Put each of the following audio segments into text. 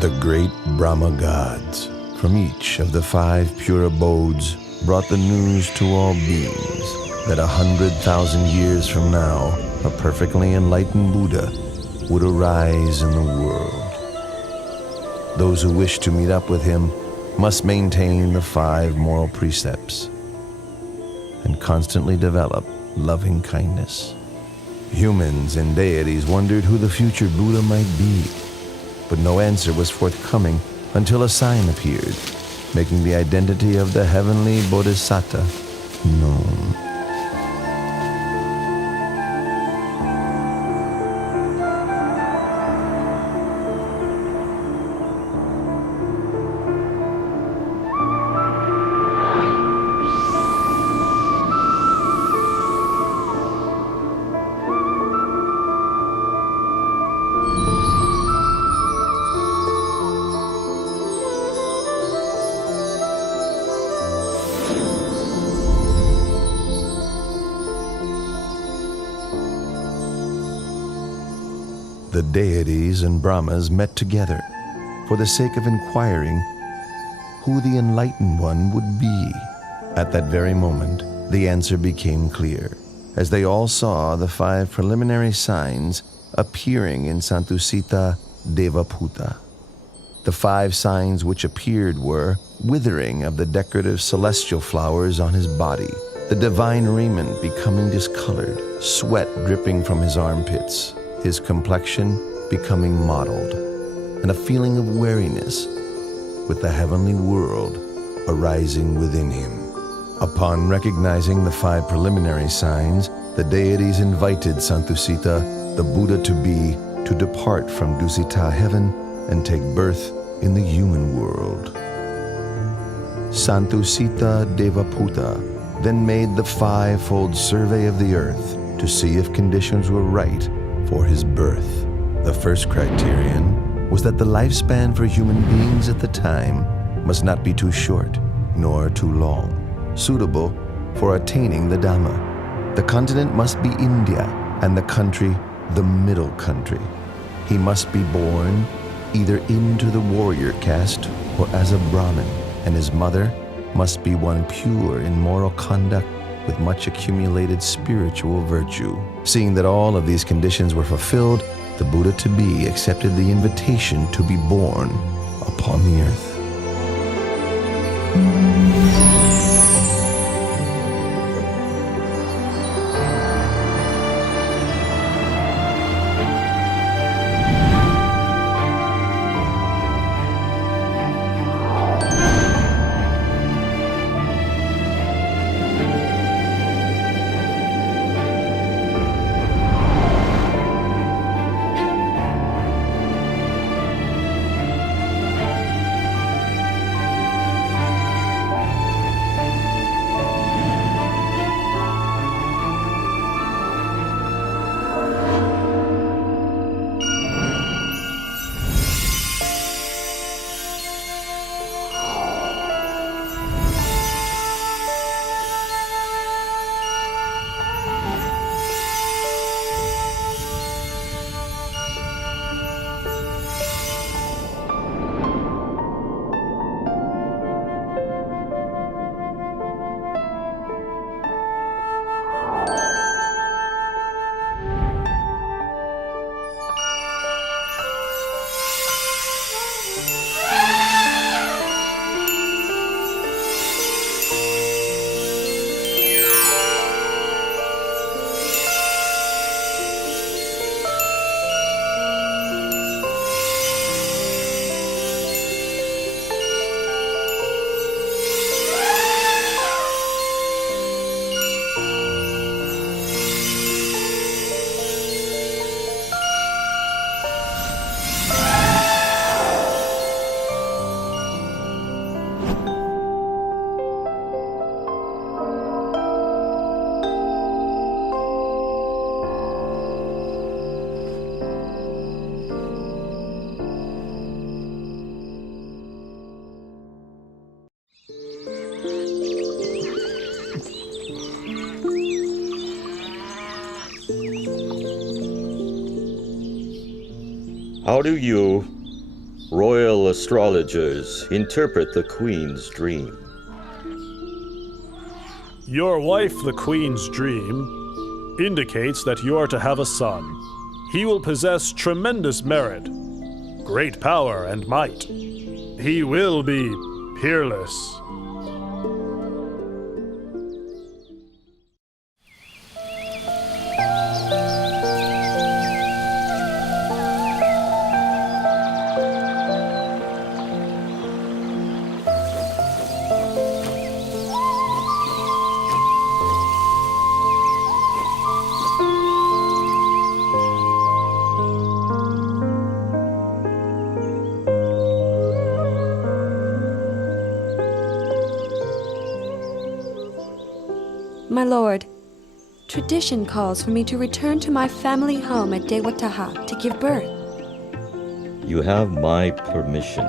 The great Brahma gods from each of the 5 pure abodes brought the news to all beings that 100,000 years from now, a perfectly enlightened Buddha would arise in the world. Those who wish to meet up with him must maintain the 5 moral precepts and constantly develop loving kindness. Humans and deities wondered who the future Buddha might be, but no answer was forthcoming until a sign appeared, making the identity of the heavenly Bodhisattva known. The deities and Brahmas met together for the sake of inquiring who the enlightened one would be. At that very moment, the answer became clear, as they all saw the 5 preliminary signs appearing in Santusita Devaputa. The 5 signs which appeared were withering of the decorative celestial flowers on his body, the divine raiment becoming discolored, sweat dripping from his armpits, his complexion becoming mottled, and a feeling of weariness with the heavenly world arising within him. Upon recognizing the 5 preliminary signs, the deities invited Santusita, the Buddha to depart from Dusita heaven and take birth in the human world. Santusita Devaputa then made the 5-fold survey of the earth to see if conditions were right for his birth. The first criterion was that the lifespan for human beings at the time must not be too short nor too long, suitable for attaining the Dhamma. The continent must be India and the country the middle country. He must be born either into the warrior caste or as a Brahmin, and his mother must be one pure in moral conduct with much accumulated spiritual virtue. Seeing that all of these conditions were fulfilled, the Buddha-to-be accepted the invitation to be born upon the earth. How do you Royal astrologers, interpret the Queen's dream. Your wife, the Queen's dream, indicates that you are to have a son. He will possess tremendous merit, great power and might. He will be peerless. My lord, tradition calls for me to return to my family home at Dewataha to give birth. You have my permission.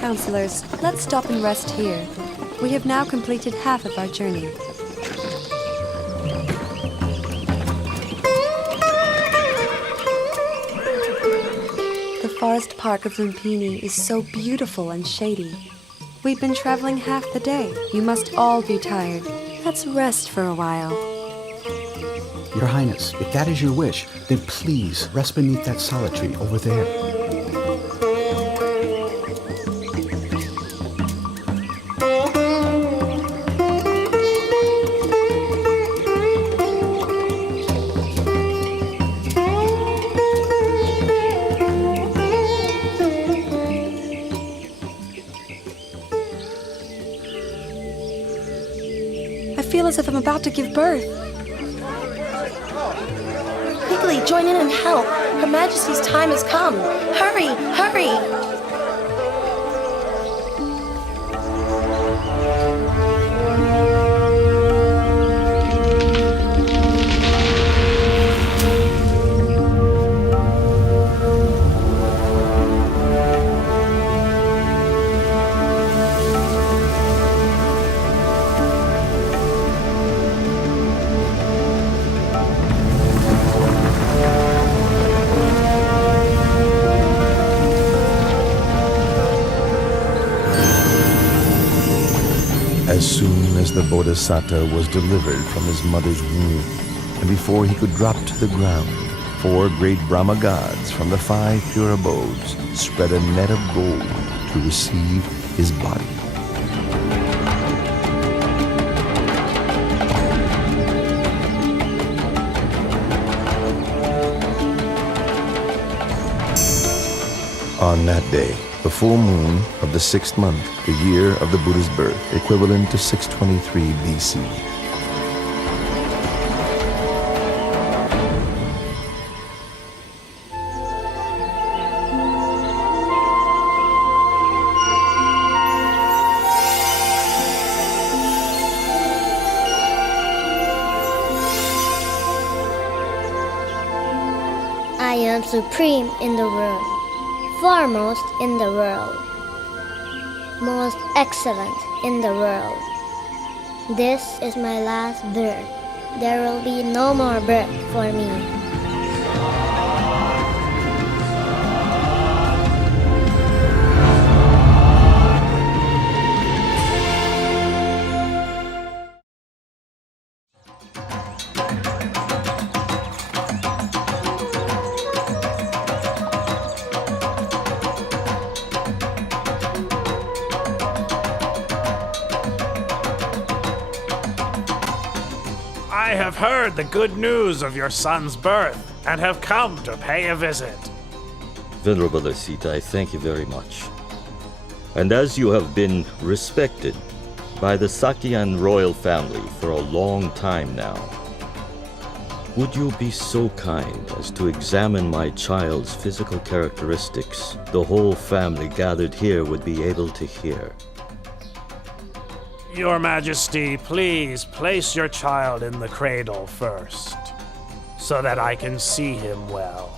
Counselors, let's stop and rest here. We have now completed half of our journey. The forest park of Lumbini is so beautiful and shady. We've been traveling half the day. You must all be tired. Let's rest for a while. Your Highness, if that is your wish, then please rest beneath that solid tree over there. I feel as if I'm about to give birth. Quickly, join in and help. Her Majesty's time has come. Hurry, hurry! As soon as the Bodhisattva was delivered from his mother's womb, and before he could drop to the ground, 4 great Brahma gods from the 5 pure abodes spread a net of gold to receive his body. On that day, the full moon of the 6th month, the year of the Buddha's birth, equivalent to 623 BC. I am supreme in the world, foremost in the world, most excellent in the world. This is my last birth. There will be no more birth for me. I have heard the good news of your son's birth and have come to pay a visit. Venerable Asita, I thank you very much. And as you have been respected by the Shakyan royal family for a long time now, would you be so kind as to examine my child's physical characteristics? The whole family gathered here would be able to hear. Your Majesty, please place your child in the cradle first, so that I can see him well.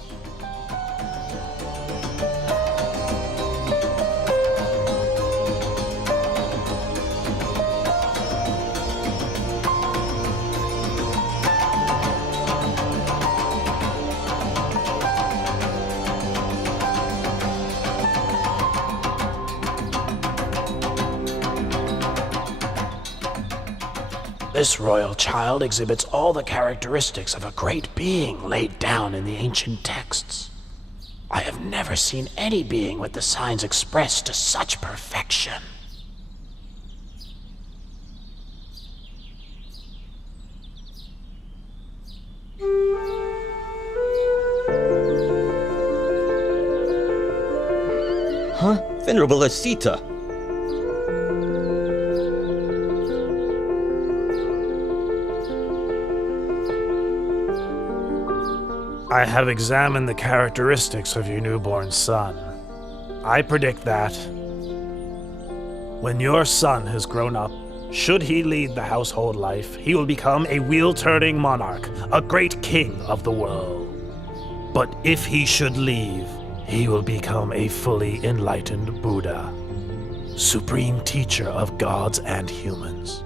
This royal child exhibits all the characteristics of a great being laid down in the ancient texts. I have never seen any being with the signs expressed to such perfection. Huh? Venerable Asita! I have examined the characteristics of your newborn son. I predict that when your son has grown up, should he lead the household life, he will become a wheel-turning monarch, a great king of the world. But if he should leave, he will become a fully enlightened Buddha, supreme teacher of gods and humans.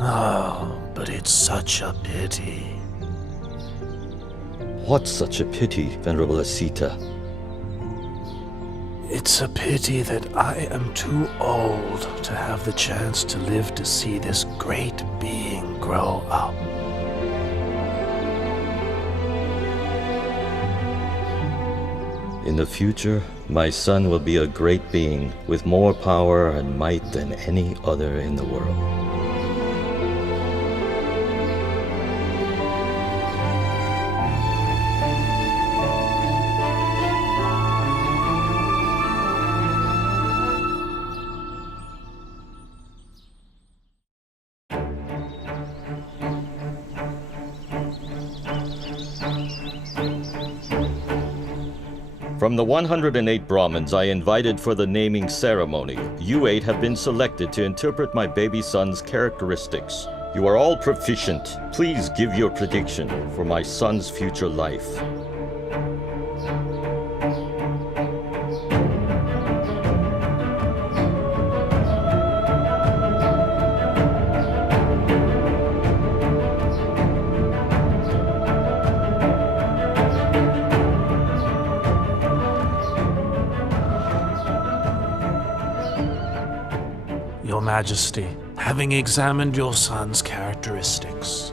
Oh, but it's such a pity. What's such a pity, Venerable Asita? It's a pity that I am too old to have the chance to live to see this great being grow up. In the future, my son will be a great being with more power and might than any other in the world. From the 108 Brahmins I invited for the naming ceremony, you 8 have been selected to interpret my baby son's characteristics. You are all proficient. Please give your prediction for my son's future life. Your Majesty, having examined your son's characteristics,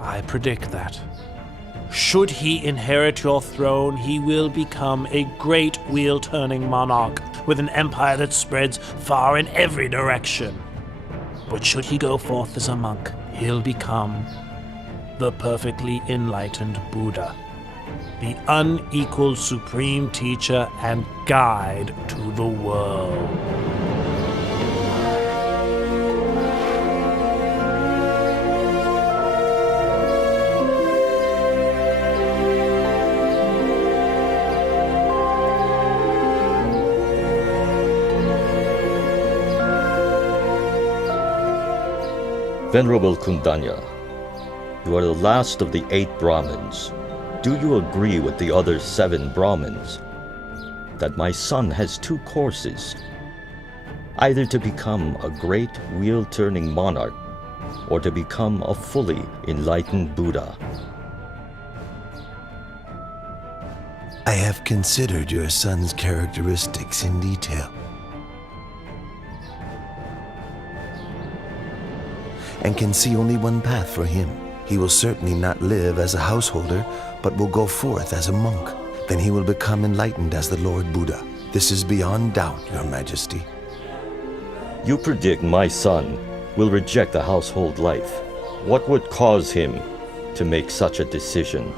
I predict that, should he inherit your throne, he will become a great wheel-turning monarch with an empire that spreads far in every direction. But should he go forth as a monk, he'll become the perfectly enlightened Buddha, the unequaled supreme teacher and guide to the world. Venerable Kundanya, you are the last of the 8 Brahmins. Do you agree with the other 7 Brahmins that my son has 2 courses, either to become a great wheel-turning monarch or to become a fully enlightened Buddha? I have considered your son's characteristics in detail, and can see only one path for him. He will certainly not live as a householder, but will go forth as a monk. Then he will become enlightened as the Lord Buddha. This is beyond doubt, Your Majesty. You predict my son will reject the household life. What would cause him to make such a decision?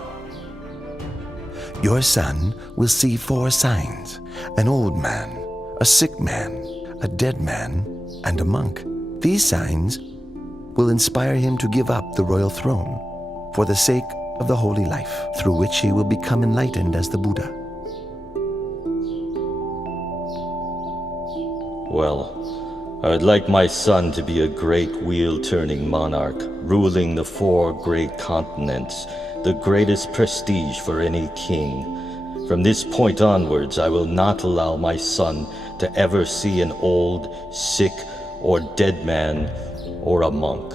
Your son will see 4 signs: an old man, a sick man, a dead man, and a monk. These signs will inspire him to give up the royal throne for the sake of the holy life, through which he will become enlightened as the Buddha. Well, I'd like my son to be a great wheel-turning monarch, ruling the 4 great continents, the greatest prestige for any king. From this point onwards, I will not allow my son to ever see an old, sick, or dead man, or a monk.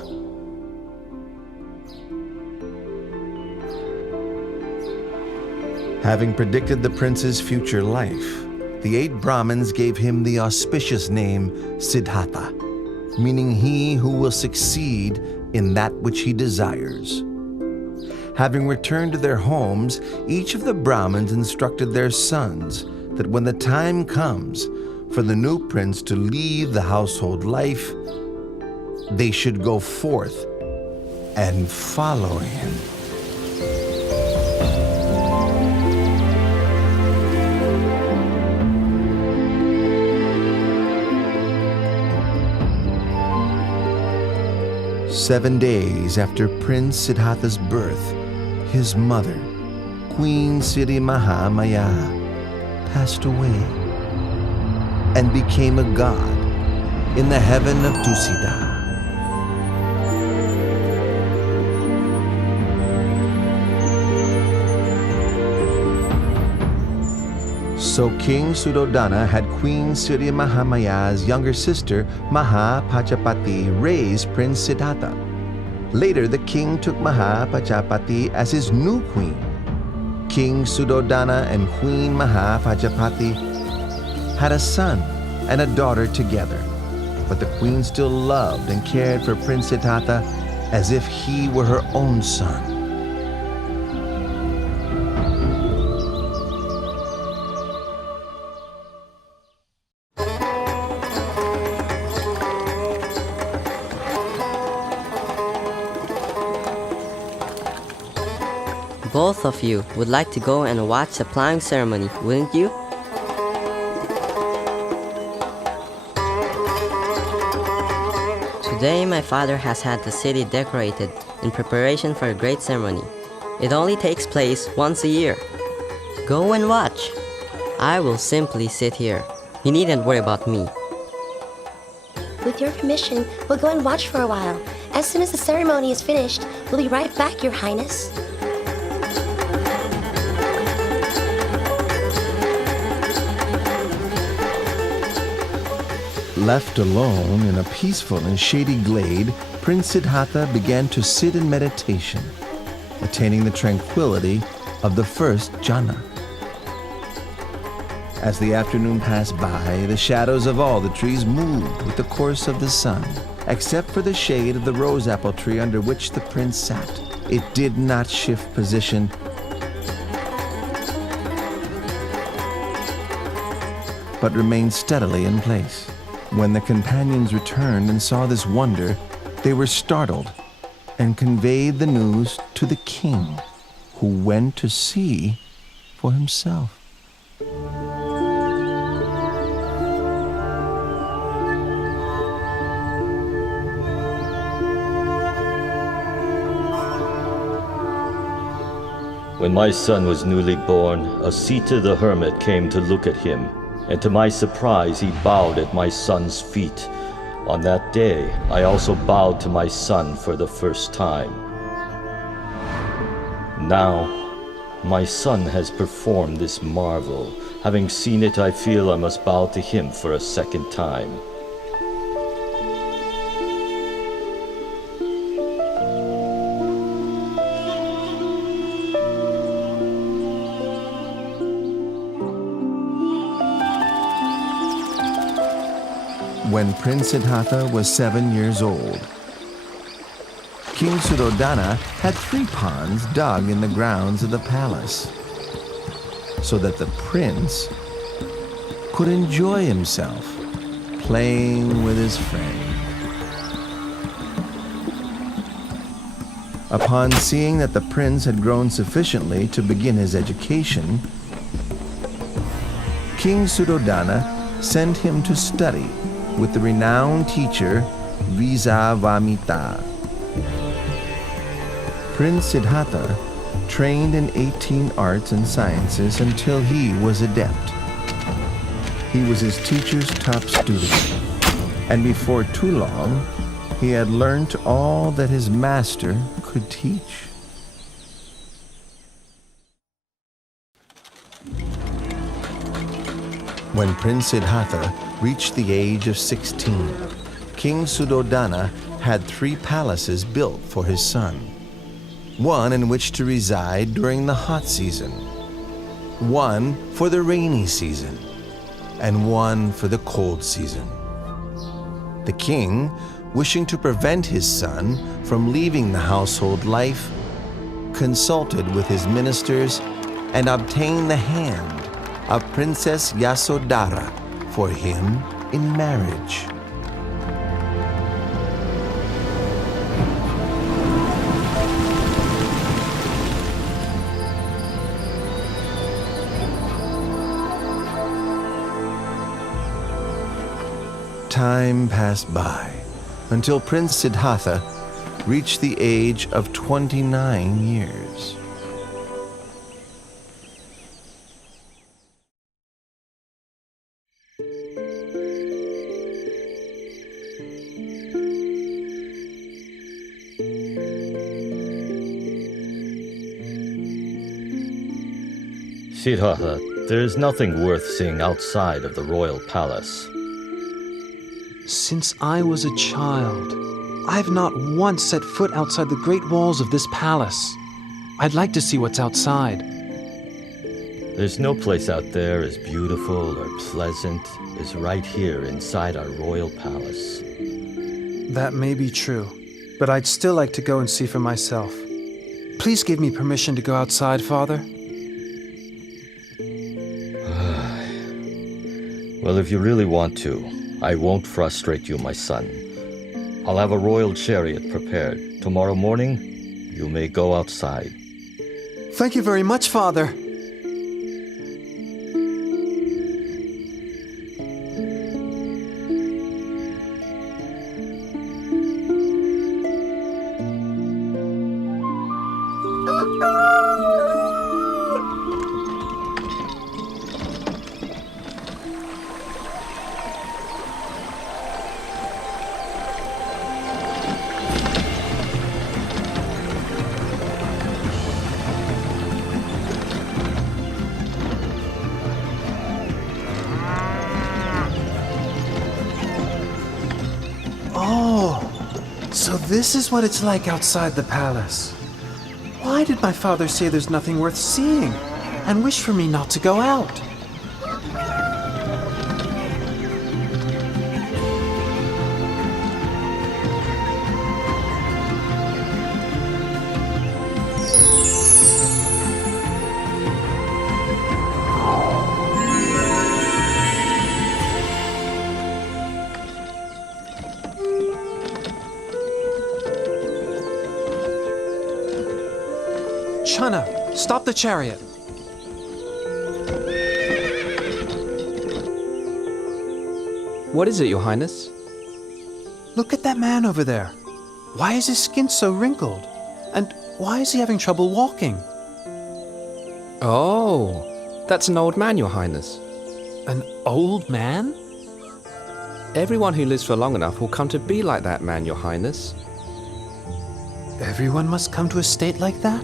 Having predicted the prince's future life, the 8 Brahmins gave him the auspicious name Siddhartha, meaning he who will succeed in that which he desires. Having returned to their homes, each of the Brahmins instructed their sons that when the time comes for the new prince to leave the household life, they should go forth and follow him. Seven days after Prince Siddhartha's birth, his mother, Queen Siddhi Mahamaya, passed away and became a god in the heaven of Tusita. So King Suddhodana had Queen Siddhi Mahamaya's younger sister, Mahapachapati, raise Prince Siddhartha. Later, the king took Mahapachapati as his new queen. King Suddhodana and Queen Mahapachapati had a son and a daughter together, but the queen still loved and cared for Prince Siddhartha as if he were her own son. Both of you would like to go and watch the plowing ceremony, wouldn't you? Today my father has had the city decorated in preparation for a great ceremony. It only takes place once a year. Go and watch. I will simply sit here. You needn't worry about me. With your permission, we'll go and watch for a while. As soon as the ceremony is finished, we'll be right back, Your Highness. Left alone in a peaceful and shady glade, Prince Siddhartha began to sit in meditation, attaining the tranquility of the first jhana. As the afternoon passed by, the shadows of all the trees moved with the course of the sun, except for the shade of the rose apple tree under which the prince sat. It did not shift position, but remained steadily in place. When the companions returned and saw this wonder, they were startled and conveyed the news to the king, who went to see for himself. When my son was newly born, Asita the hermit came to look at him, and to my surprise he bowed at my son's feet. On that day, I also bowed to my son for the first time. Now, my son has performed this marvel. Having seen it, I feel I must bow to him for a second time. When Prince Siddhartha was 7 years old, King Suddhodana had 3 ponds dug in the grounds of the palace, so that the prince could enjoy himself playing with his friend. Upon seeing that the prince had grown sufficiently to begin his education, King Suddhodana sent him to study with the renowned teacher Vamita. Prince Siddhartha trained in 18 arts and sciences until he was adept. He was his teacher's top student, and before too long, he had learned all that his master could teach. When Prince Siddhartha reached the age of 16, King Suddhodana had 3 palaces built for his son. One in which to reside during the hot season, one for the rainy season, and one for the cold season. The king, wishing to prevent his son from leaving the household life, consulted with his ministers and obtained the hand of Princess Yasodhara for him in marriage. Time passed by until Prince Siddhartha reached the age of 29 years. Siddhartha, there is nothing worth seeing outside of the royal palace. Since I was a child, I've not once set foot outside the great walls of this palace. I'd like to see what's outside. There's no place out there as beautiful or pleasant as right here inside our royal palace. That may be true, but I'd still like to go and see for myself. Please give me permission to go outside, Father. Well, if you really want to, I won't frustrate you, my son. I'll have a royal chariot prepared. Tomorrow morning, you may go outside. Thank you very much, Father. So this is what it's like outside the palace. Why did my father say there's nothing worth seeing and wish for me not to go out? Chana, stop the chariot. What is it, Your Highness? Look at that man over there. Why is his skin so wrinkled? And why is he having trouble walking? Oh, that's an old man, Your Highness. An old man? Everyone who lives for long enough will come to be like that man, Your Highness. Everyone must come to a state like that?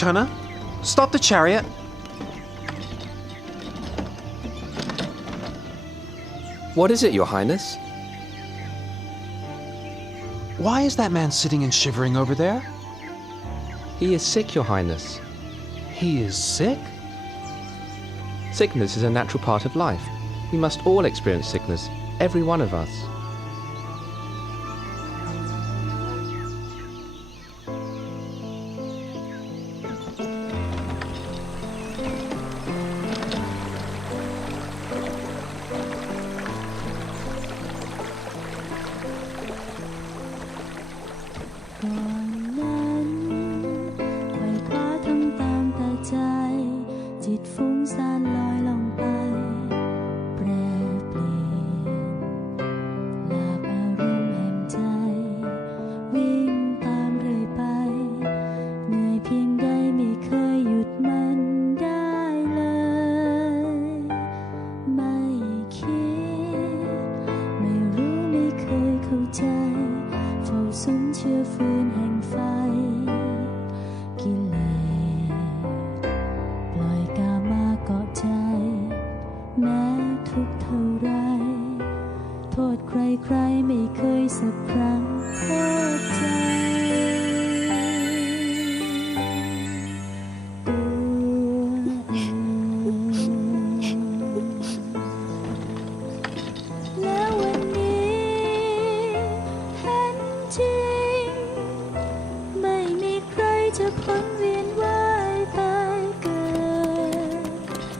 Channa, stop the chariot. What is it, Your Highness? Why is that man sitting and shivering over there? He is sick, Your Highness. He is sick? Sickness is a natural part of life. We must all experience sickness, every one of us.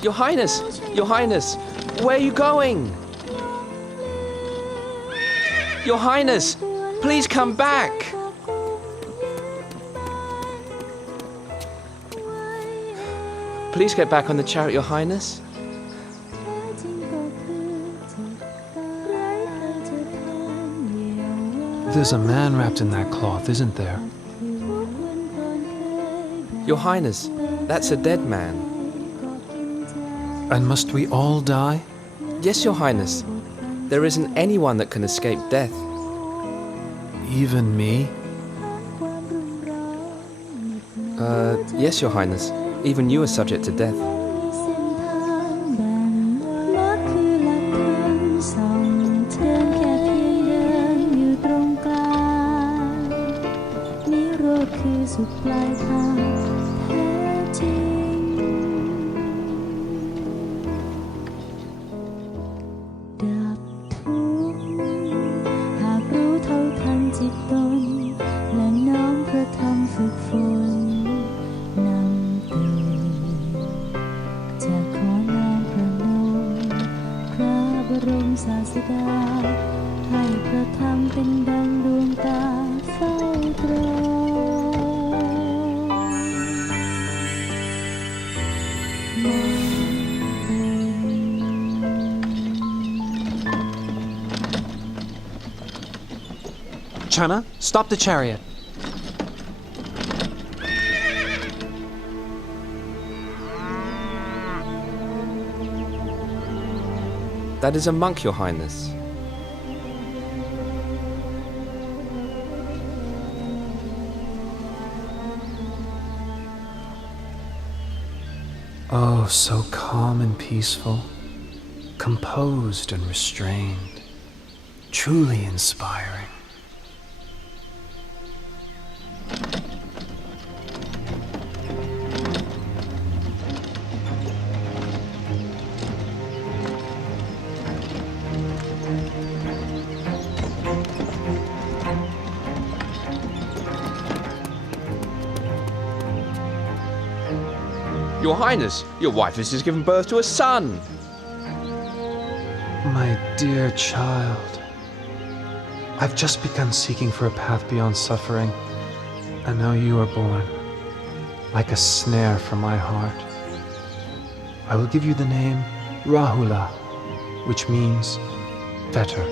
Your Highness! Your Highness! Where are you going? Your Highness! Please come back! Please get back on the chariot, Your Highness. There's a man wrapped in that cloth, isn't there? Your Highness, that's a dead man. And must we all die? Yes, Your Highness. There isn't anyone that can escape death. Even me? Yes, Your Highness. Even you are subject to death. Channa, stop the chariot. That is a monk, Your Highness. Oh, so calm and peaceful, composed and restrained, truly inspiring. Your Highness, your wife has just given birth to a son. My dear child, I've just begun seeking for a path beyond suffering, and now you are born, like a snare for my heart. I will give you the name Rahula, which means fetter.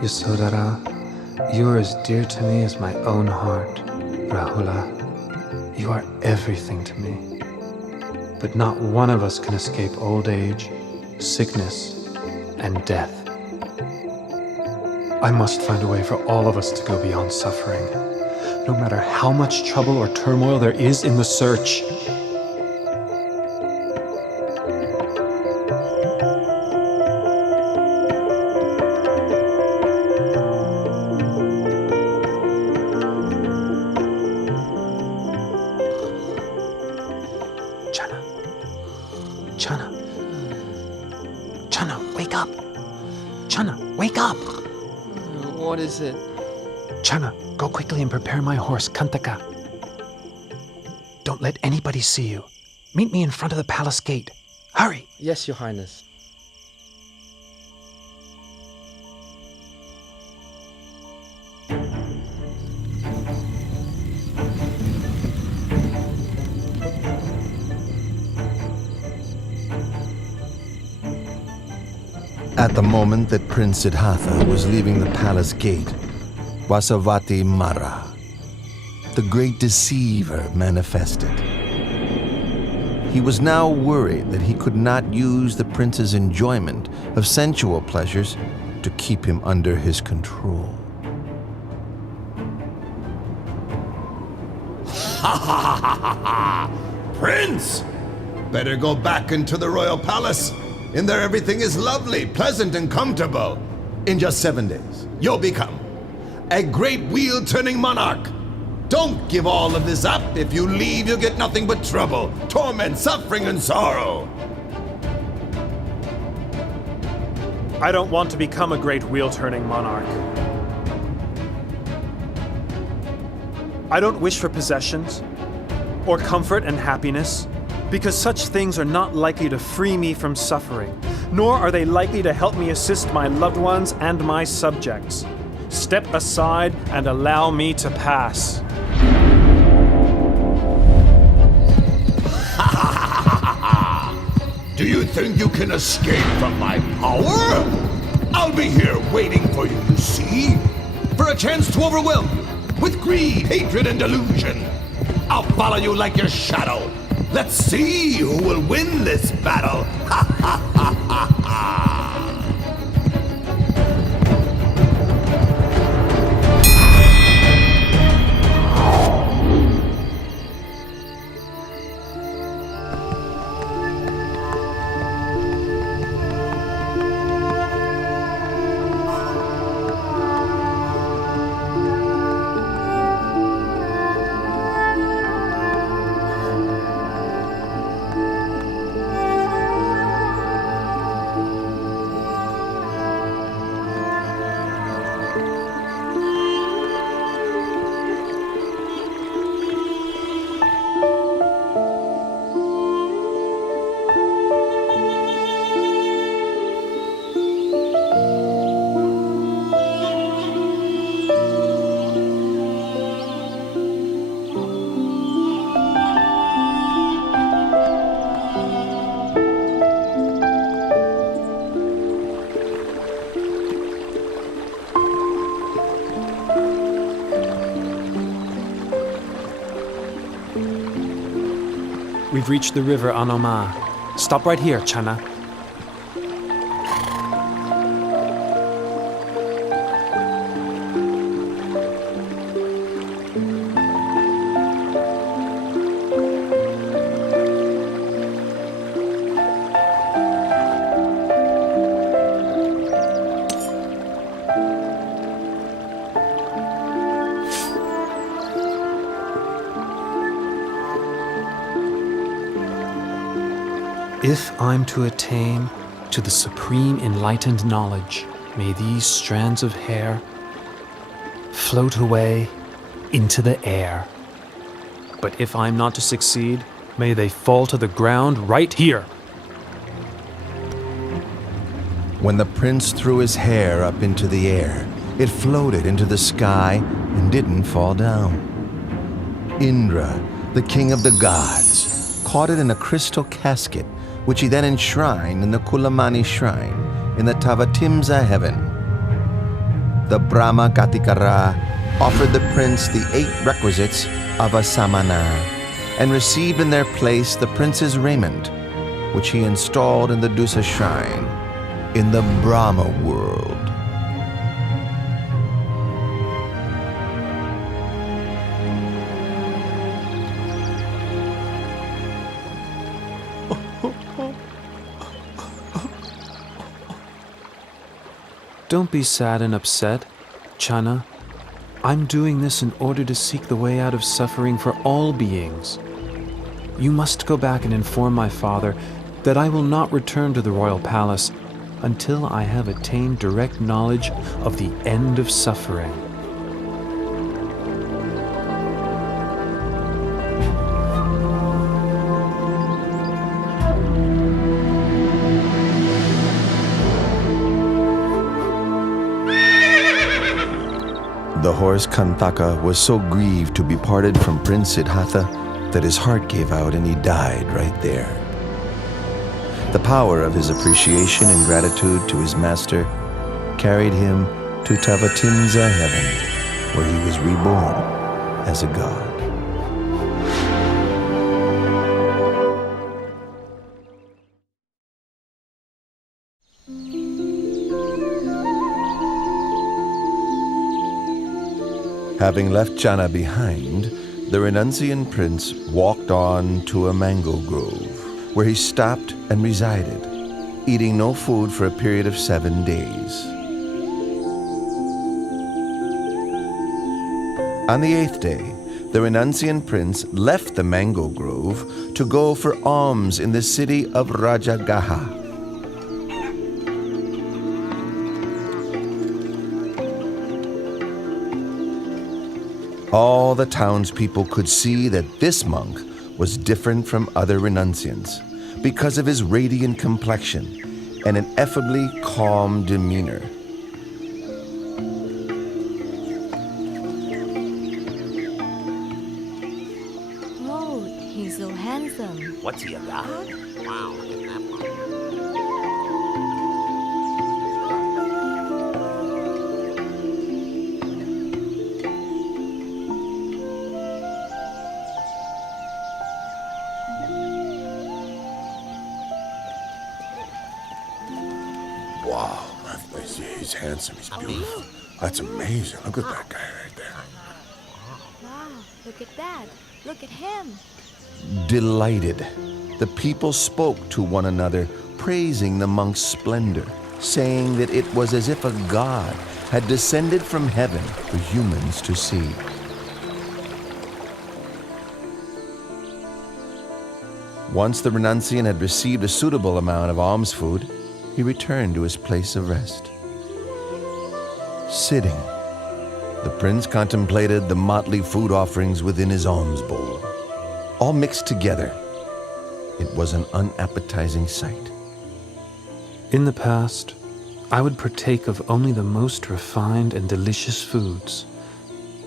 Yasodhara, you are as dear to me as my own heart. Rahula, you are everything to me. But not one of us can escape old age, sickness, and death. I must find a way for all of us to go beyond suffering, no matter how much trouble or turmoil there is in the search. Channa, wake up! Channa, wake up! What is it? Channa, go quickly and prepare my horse, Kantaka. Don't let anybody see you. Meet me in front of the palace gate. Hurry! Yes, Your Highness. At the moment that Prince Siddhartha was leaving the palace gate, Vasavati Mara, the great deceiver, manifested. He was now worried that he could not use the prince's enjoyment of sensual pleasures to keep him under his control. Ha ha ha ha ha! Prince! Better go back into the royal palace. In there everything is lovely, pleasant, and comfortable. In just 7 days, you'll become a great wheel-turning monarch. Don't give all of this up. If you leave, you'll get nothing but trouble, torment, suffering, and sorrow. I don't want to become a great wheel-turning monarch. I don't wish for possessions or comfort and happiness, because such things are not likely to free me from suffering, nor are they likely to help me assist my loved ones and my subjects. Step aside and allow me to pass. Do you think you can escape from my power? I'll be here waiting for you, you see? For a chance to overwhelm you with greed, hatred, and delusion. I'll follow you like your shadow. Let's see who will win this battle. Ha ha ha ha ha! We've reached the river Anoma. Stop right here, Channa. If I'm to attain to the supreme enlightened knowledge, may these strands of hair float away into the air. But if I'm not to succeed, may they fall to the ground right here. When the prince threw his hair up into the air, it floated into the sky and didn't fall down. Indra, the king of the gods, caught it in a crystal casket, which he then enshrined in the Kulamani shrine in the Tavatimsa heaven. the Brahma Gatikara offered the prince the 8 requisites of a samana and received in their place the prince's raiment, which he installed in the Dusa shrine in the Brahma world. Don't be sad and upset, Channa. I'm doing this in order to seek the way out of suffering for all beings. You must go back and inform my father that I will not return to the royal palace until I have attained direct knowledge of the end of suffering. The horse Kantaka was so grieved to be parted from Prince Siddhartha that his heart gave out and he died right there. The power of his appreciation and gratitude to his master carried him to Tavatimsa heaven, where he was reborn as a god. Having left Channa behind, the renunciant prince walked on to a mango grove, where he stopped and resided, eating no food for a period of 7 days. On the 8th day, the renunciant prince left the mango grove to go for alms in the city of Rajagaha. All the townspeople could see that this monk was different from other renunciants because of his radiant complexion and ineffably calm demeanor. Oh, he's so handsome. What's he, a god? Wow, look at that one. Wow, he's handsome, he's beautiful. That's amazing. Look at that guy right there. Wow, look at that. Look at him. Delighted, the people spoke to one another, praising the monk's splendor, saying that it was as if a god had descended from heaven for humans to see. Once the renunciant had received a suitable amount of alms food, he returned to his place of rest. Sitting, the prince contemplated the motley food offerings within his alms bowl, all mixed together. It was an unappetizing sight. In the past, I would partake of only the most refined and delicious foods.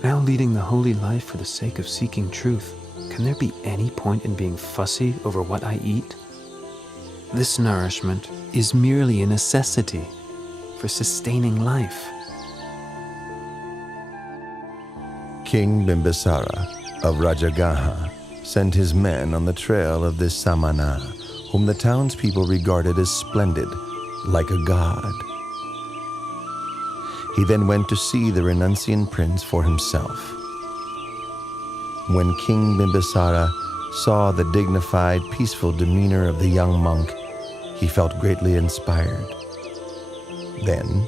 Now leading the holy life for the sake of seeking truth, can there be any point in being fussy over what I eat? This nourishment is merely a necessity for sustaining life. King Bimbisara of Rajagaha sent his men on the trail of this samana, whom the townspeople regarded as splendid, like a god. He then went to see the renunciant prince for himself. When King Bimbisara saw the dignified, peaceful demeanor of the young monk, he felt greatly inspired. Then,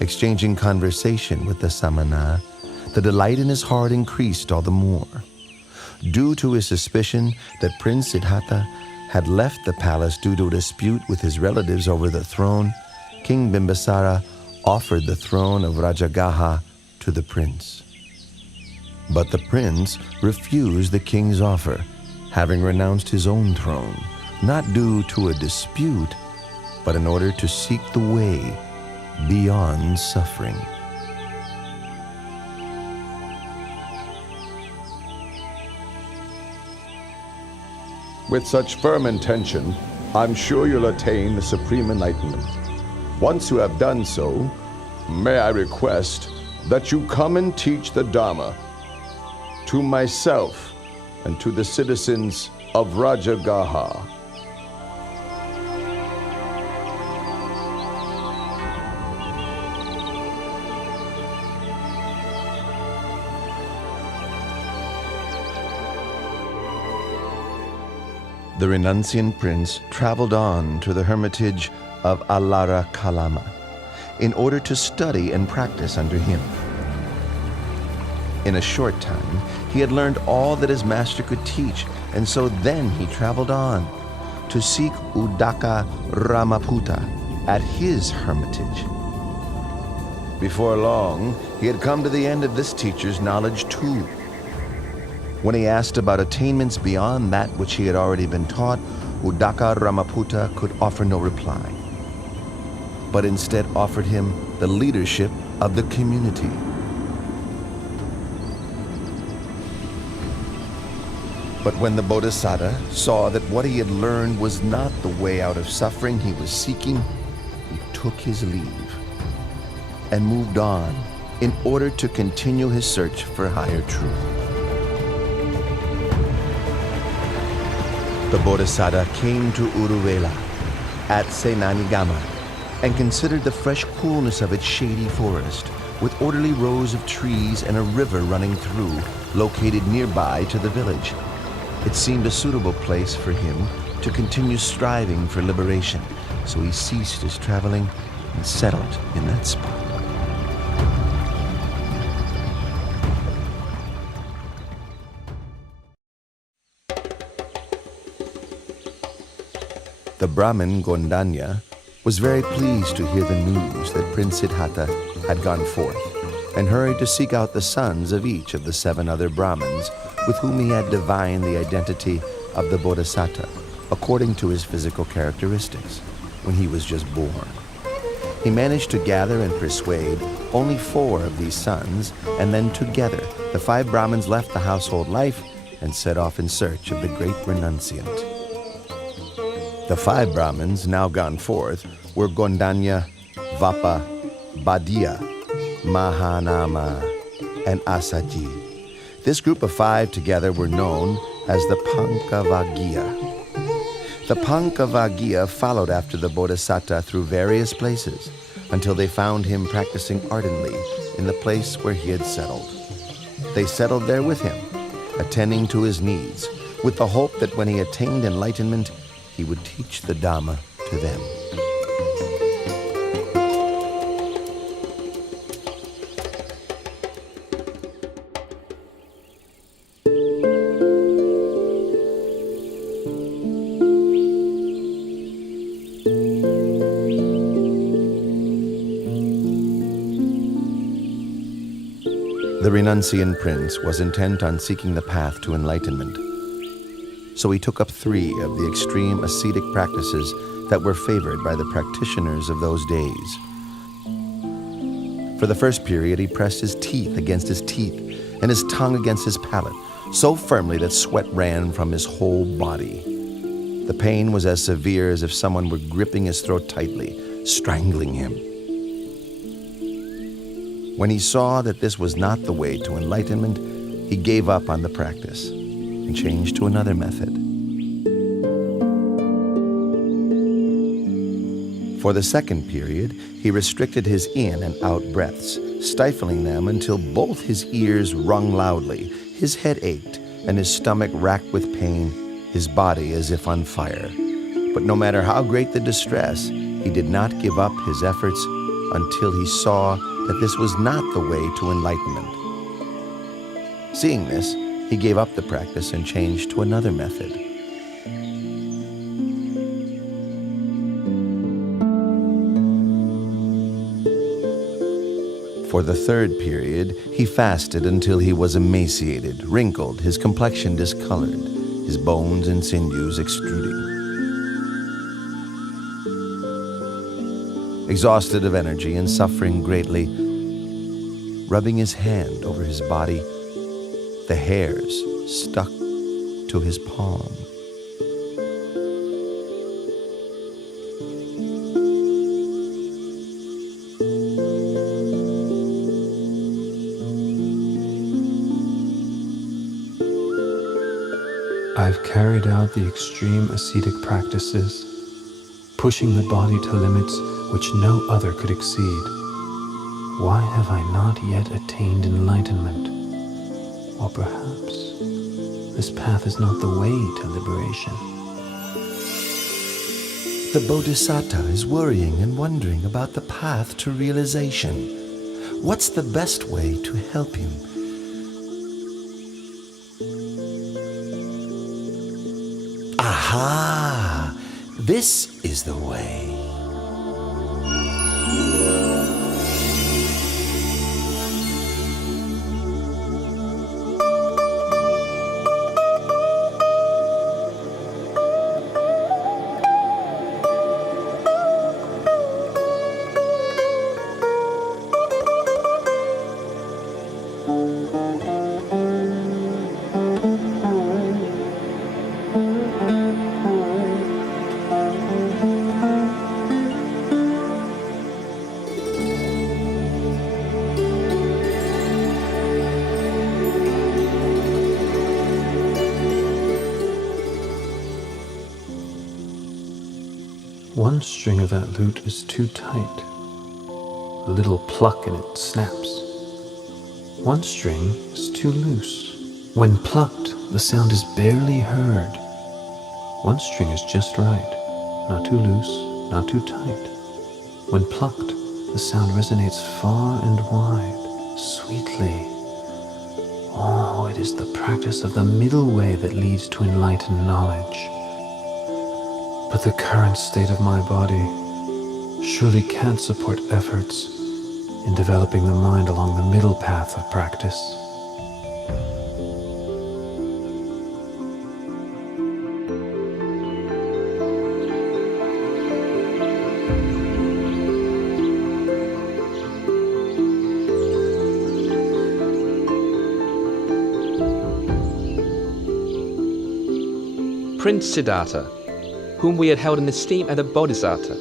exchanging conversation with the samana, the delight in his heart increased all the more. Due to his suspicion that Prince Siddhartha had left the palace due to a dispute with his relatives over the throne, King Bimbisara offered the throne of Rajagaha to the prince. But the prince refused the king's offer, having renounced his own throne, not due to a dispute, but in order to seek the way beyond suffering. With such firm intention, I'm sure you'll attain the supreme enlightenment. Once you have done so, May I request that you come and teach the Dhamma to myself and to the citizens of Rajagaha. The renunciant prince traveled on to the hermitage of Alara Kalama in order to study and practice under him. In a short time, he had learned all that his master could teach, and so then he traveled on to seek Udaka Ramaputta at his hermitage. Before long, he had come to the end of this teacher's knowledge too. When he asked about attainments beyond that which he had already been taught, Udaka Ramaputta could offer no reply, but instead offered him the leadership of the community. But when the Bodhisattva saw that what he had learned was not the way out of suffering he was seeking, he took his leave and moved on in order to continue his search for higher truth. The Bodhisattva came to Uruvela at Senanigama and considered the fresh coolness of its shady forest, with orderly rows of trees and a river running through, located nearby to the village. It seemed a suitable place for him to continue striving for liberation, so he ceased his traveling and settled in that spot. The Brahmin Gondanya was very pleased to hear the news that Prince Siddhartha had gone forth, and hurried to seek out the sons of each of the 7 other Brahmins with whom he had divined the identity of the Bodhisattva according to his physical characteristics when he was just born. He managed to gather and persuade only 4 of these sons, and then together the 5 Brahmins left the household life and set off in search of the great renunciant. The 5 Brahmins now gone forth were Gondanya, Vapa, Badia, Mahanama, and Asaji. This group of 5 together were known as the Pankavaggiya. The Pankavaggiya followed after the Bodhisattva through various places until they found him practicing ardently in the place where he had settled. They settled there with him, attending to his needs, with the hope that when he attained enlightenment, he would teach the Dhamma to them. The renunciant prince was intent on seeking the path to enlightenment, so he took up 3 of the extreme ascetic practices that were favored by the practitioners of those days. For the first period, he pressed his teeth against his teeth and his tongue against his palate, so firmly that sweat ran from his whole body. The pain was as severe as if someone were gripping his throat tightly, strangling him. When he saw that this was not the way to enlightenment, he gave up on the practice and changed to another method. For the second period, he restricted his in and out breaths, stifling them until both his ears rung loudly, his head ached, and his stomach racked with pain, his body as if on fire. But no matter how great the distress, he did not give up his efforts until he saw that this was not the way to enlightenment. Seeing this, he gave up the practice and changed to another method. For the third period, he fasted until he was emaciated, wrinkled, his complexion discolored, his bones and sinews extruding. Exhausted of energy and suffering greatly, rubbing his hand over his body, the hairs stuck to his palm. I've carried out the extreme ascetic practices, pushing the body to limits which no other could exceed. Why have I not yet attained enlightenment? Or perhaps this path is not the way to liberation. The Bodhisattva is worrying and wondering about the path to realization. What's the best way to help him? Aha! This is the way. One string of that lute is too tight. A little pluck and it snaps. One string is too loose. When plucked, the sound is barely heard. One string is just right. Not too loose, not too tight. When plucked, the sound resonates far and wide, sweetly. Oh, it is the practice of the middle way that leads to enlightened knowledge. But the current state of my body surely can't support efforts in developing the mind along the middle path of practice. Prince Siddhartha, whom we had held in esteem as a bodhisattva,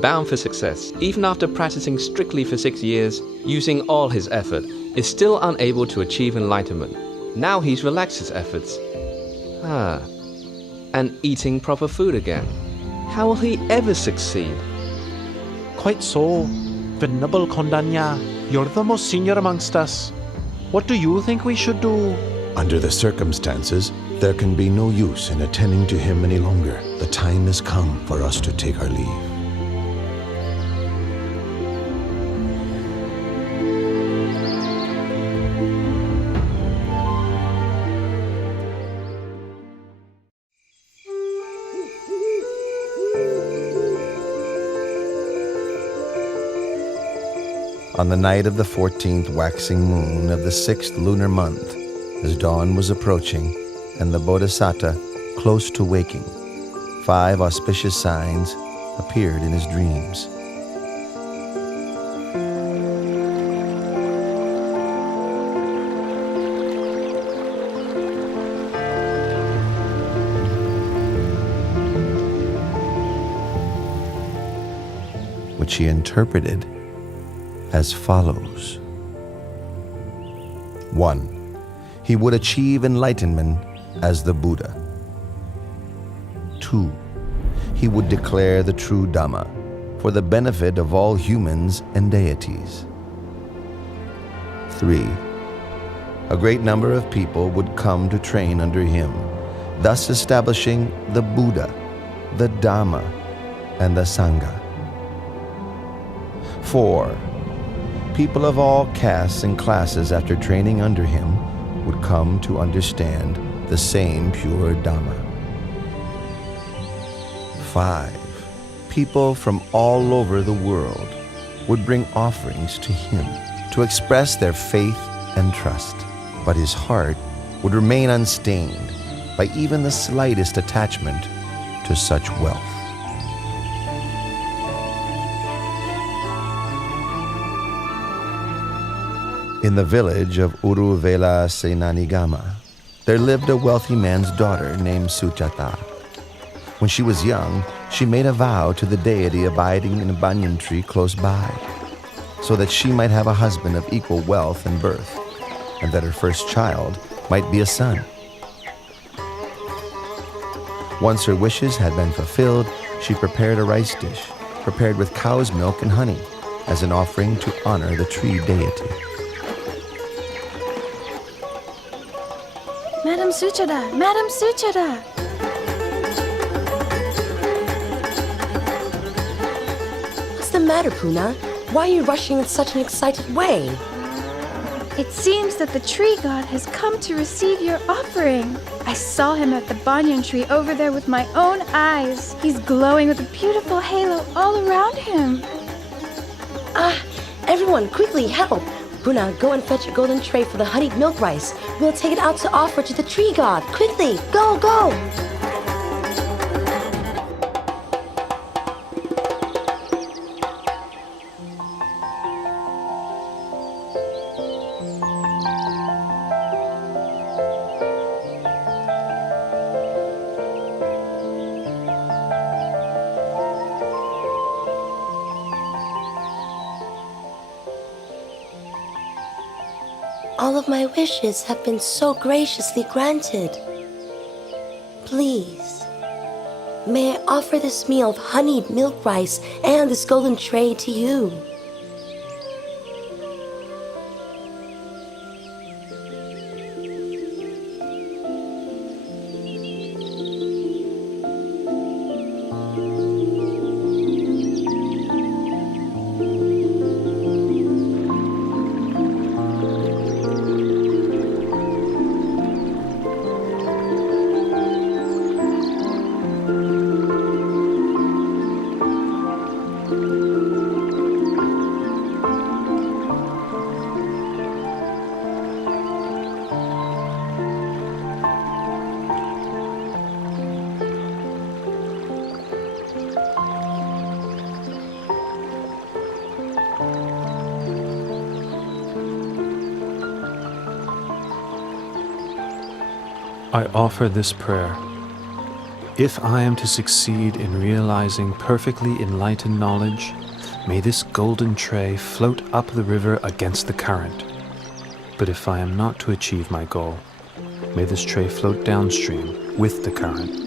bound for success, even after practicing strictly for 6 years, using all his effort, is still unable to achieve enlightenment. Now he's relaxed his efforts. And eating proper food again. How will he ever succeed? Quite so. Venerable Kondanya, you're the most senior amongst us. What do you think we should do? Under the circumstances, there can be no use in attending to him any longer. The time has come for us to take our leave. On the night of the 14th waxing moon of the 6th lunar month, as dawn was approaching and the Bodhisattva close to waking, 5 auspicious signs appeared in his dreams. Which he interpreted as follows. 1. He would achieve enlightenment as the Buddha. 2. He would declare the true Dhamma for the benefit of all humans and deities. 3. A great number of people would come to train under him, thus establishing the Buddha, the Dhamma, and the Sangha. 4. People of all castes and classes, after training under him, would come to understand the same pure Dhamma. 5. People from all over the world would bring offerings to him to express their faith and trust, but his heart would remain unstained by even the slightest attachment to such wealth. In the village of Uruvela Senanigama, there lived a wealthy man's daughter named Suchata. When she was young, she made a vow to the deity abiding in a banyan tree close by, so that she might have a husband of equal wealth and birth, and that her first child might be a son. Once her wishes had been fulfilled, she prepared a rice dish, prepared with cow's milk and honey, as an offering to honor the tree deity. Madam Suchada! Madam Suchada! What's the matter, Puna? Why are you rushing in such an excited way? It seems that the tree god has come to receive your offering. I saw him at the banyan tree over there with my own eyes. He's glowing with a beautiful halo all around him. Everyone, quickly, help! Puna, go and fetch a golden tray for the honeyed milk rice. We'll take it out to offer to the tree god. Quickly, go, go! All of my wishes have been so graciously granted. Please, may I offer this meal of honeyed milk rice and this golden tray to you? I offer this prayer. If I am to succeed in realizing perfectly enlightened knowledge, may this golden tray float up the river against the current. But if I am not to achieve my goal, may this tray float downstream with the current.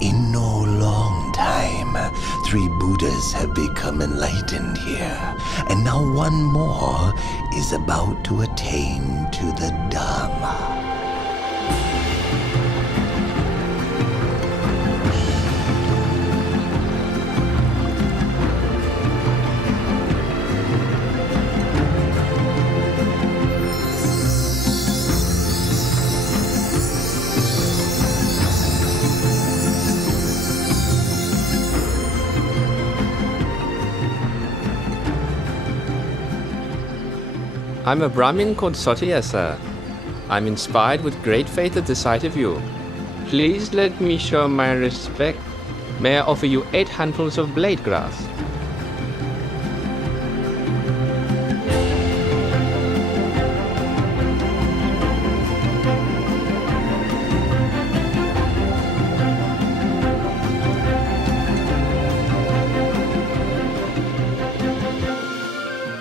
In no long time, 3 Buddhas have become enlightened here, and now one more is about to attain to the Dharma. I'm a Brahmin called Sautya, sir. I'm inspired with great faith at the sight of you. Please let me show my respect. May I offer you 8 handfuls of blade grass?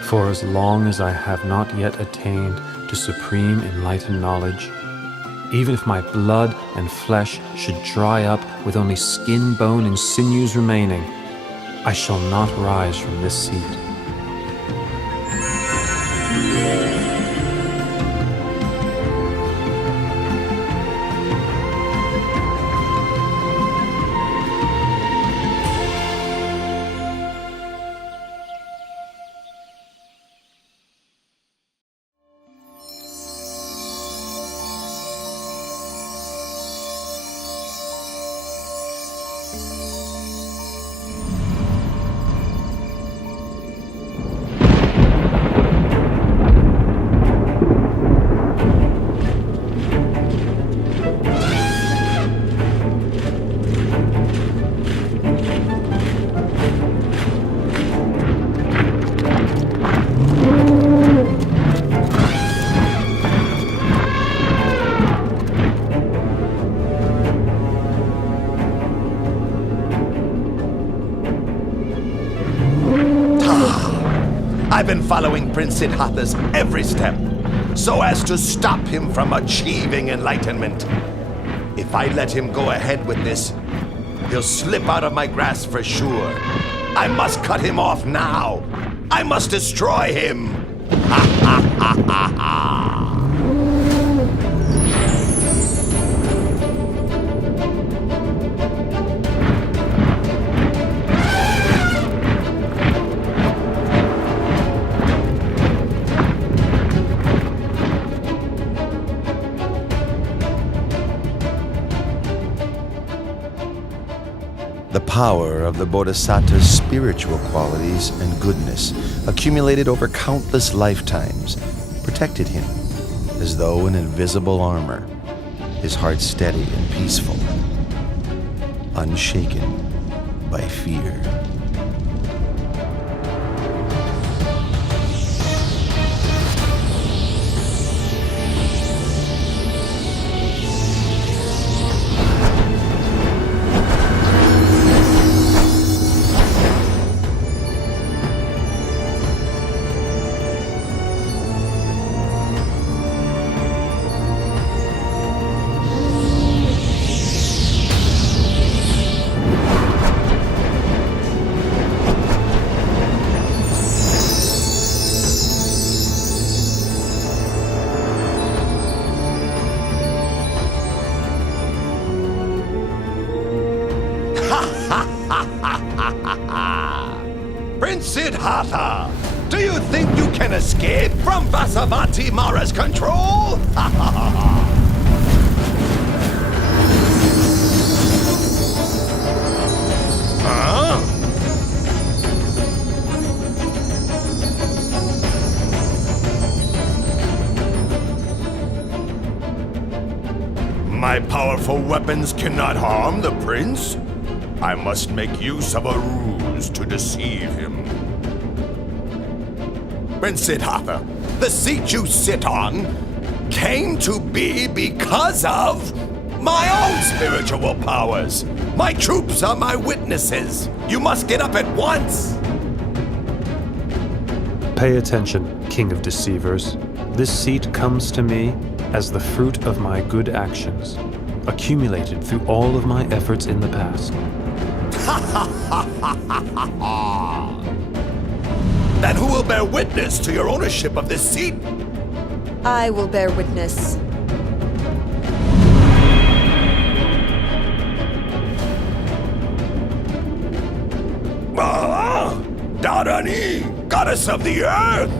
For as long as I have not yet attained to supreme enlightened knowledge, even if my blood and flesh should dry up with only skin, bone, and sinews remaining, I shall not rise from this seat. I've been following Prince Siddhartha's every step, so as to stop him from achieving enlightenment. If I let him go ahead with this, he'll slip out of my grasp for sure. I must cut him off now. I must destroy him. Ha ha ha ha ha. The power of the Bodhisattva's spiritual qualities and goodness, accumulated over countless lifetimes, protected him as though in invisible armor, his heart steady and peaceful, unshaken by fear. Prince Siddhartha, do you think you can escape from Vasavati Mara's control? Huh? My powerful weapons cannot harm the prince. I must make use of a ruse to deceive him. Prince Siddhartha, the seat you sit on came to be because of my own spiritual powers. My troops are my witnesses. You must get up at once. Pay attention, King of Deceivers. This seat comes to me as the fruit of my good actions, accumulated through all of my efforts in the past. Then who will bear witness to your ownership of this seat? I will bear witness. Dharani, goddess of the earth!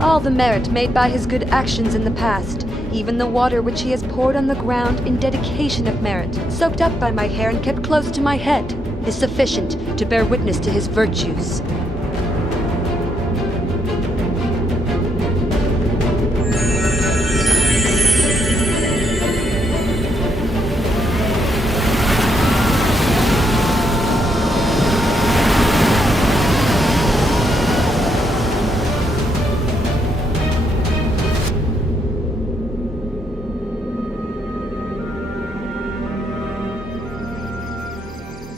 All the merit made by his good actions in the past, even the water which he has poured on the ground in dedication of merit, soaked up by my hair and kept close to my head, is sufficient to bear witness to his virtues.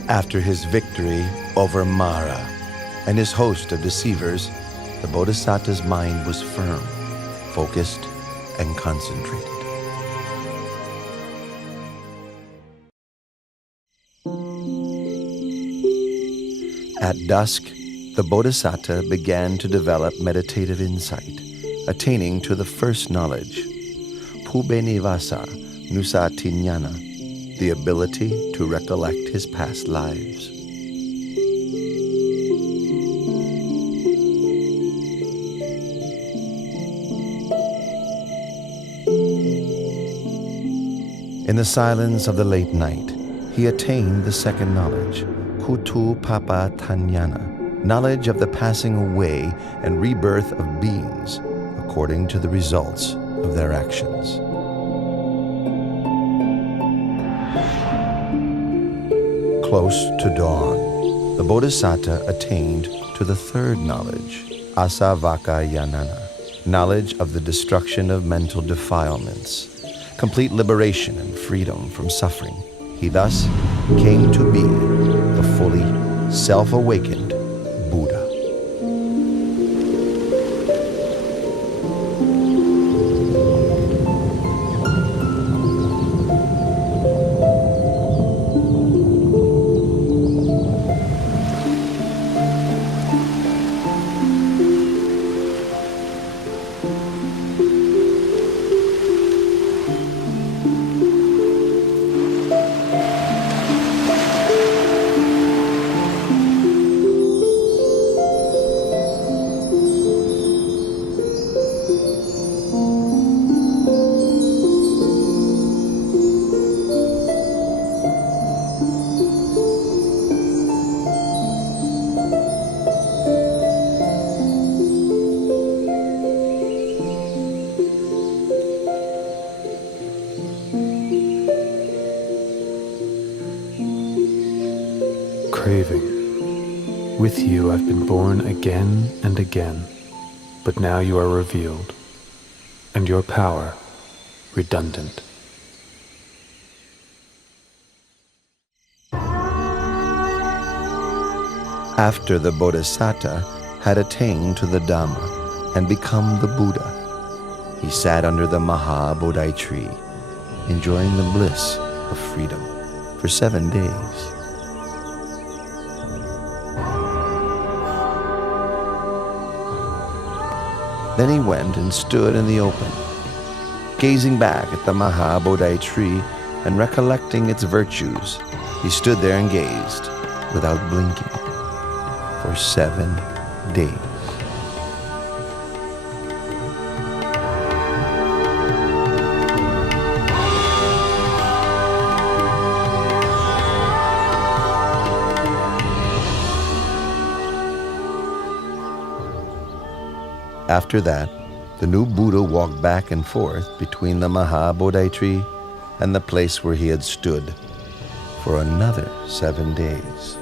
After his victory over Mara and his host of deceivers, the Bodhisattva's mind was firm, focused, and concentrated. At dusk, the Bodhisattva began to develop meditative insight, attaining to the first knowledge, Pubenivasa Nusatinyana, the ability to recollect his past lives. In the silence of the late night, he attained the second knowledge, Kutu Papa Tanyana, knowledge of the passing away and rebirth of beings according to the results of their actions. Close to dawn, the Bodhisattva attained to the third knowledge, Asavakayanana, knowledge of the destruction of mental defilements, complete liberation and freedom from suffering. He thus came to be the fully self-awakened Buddha. Craving, with you I've been born again and again, but now you are revealed, and your power redundant. After the Bodhisattva had attained to the Dhamma and become the Buddha, he sat under the Maha Bodhi tree, enjoying the bliss of freedom for 7 days. Then he went and stood in the open, gazing back at the Maha Bodhi tree and recollecting its virtues. He stood there and gazed without blinking for 7 days. After that, the new Buddha walked back and forth between the Maha Bodhi tree and the place where he had stood for another 7 days.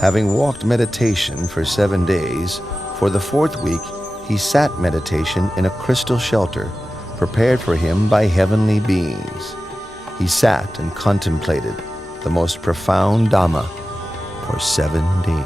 Having walked meditation for 7 days, for the 4th week he sat meditation in a crystal shelter prepared for him by heavenly beings. He sat and contemplated the most profound Dhamma for 7 days.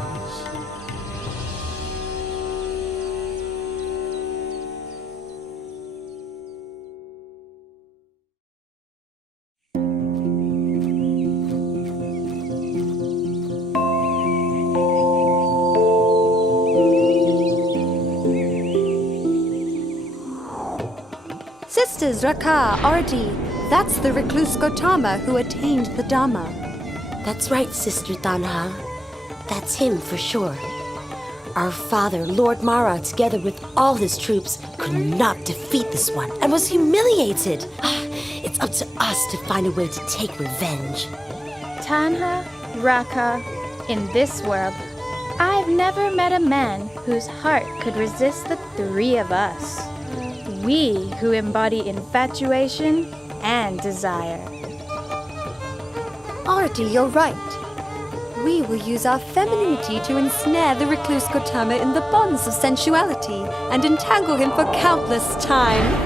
Sisters Raka, Ardi, that's the recluse Gautama who attained the Dhamma. That's right, Sister Tanha. That's him for sure. Our father, Lord Mara, together with all his troops, could not defeat this one and was humiliated. It's up to us to find a way to take revenge. Tanha, Raka, in this world, I've never met a man whose heart could resist the 3 of us. We who embody infatuation and desire. Ardi, you're right. We will use our femininity to ensnare the recluse Gautama in the bonds of sensuality and entangle him for countless time.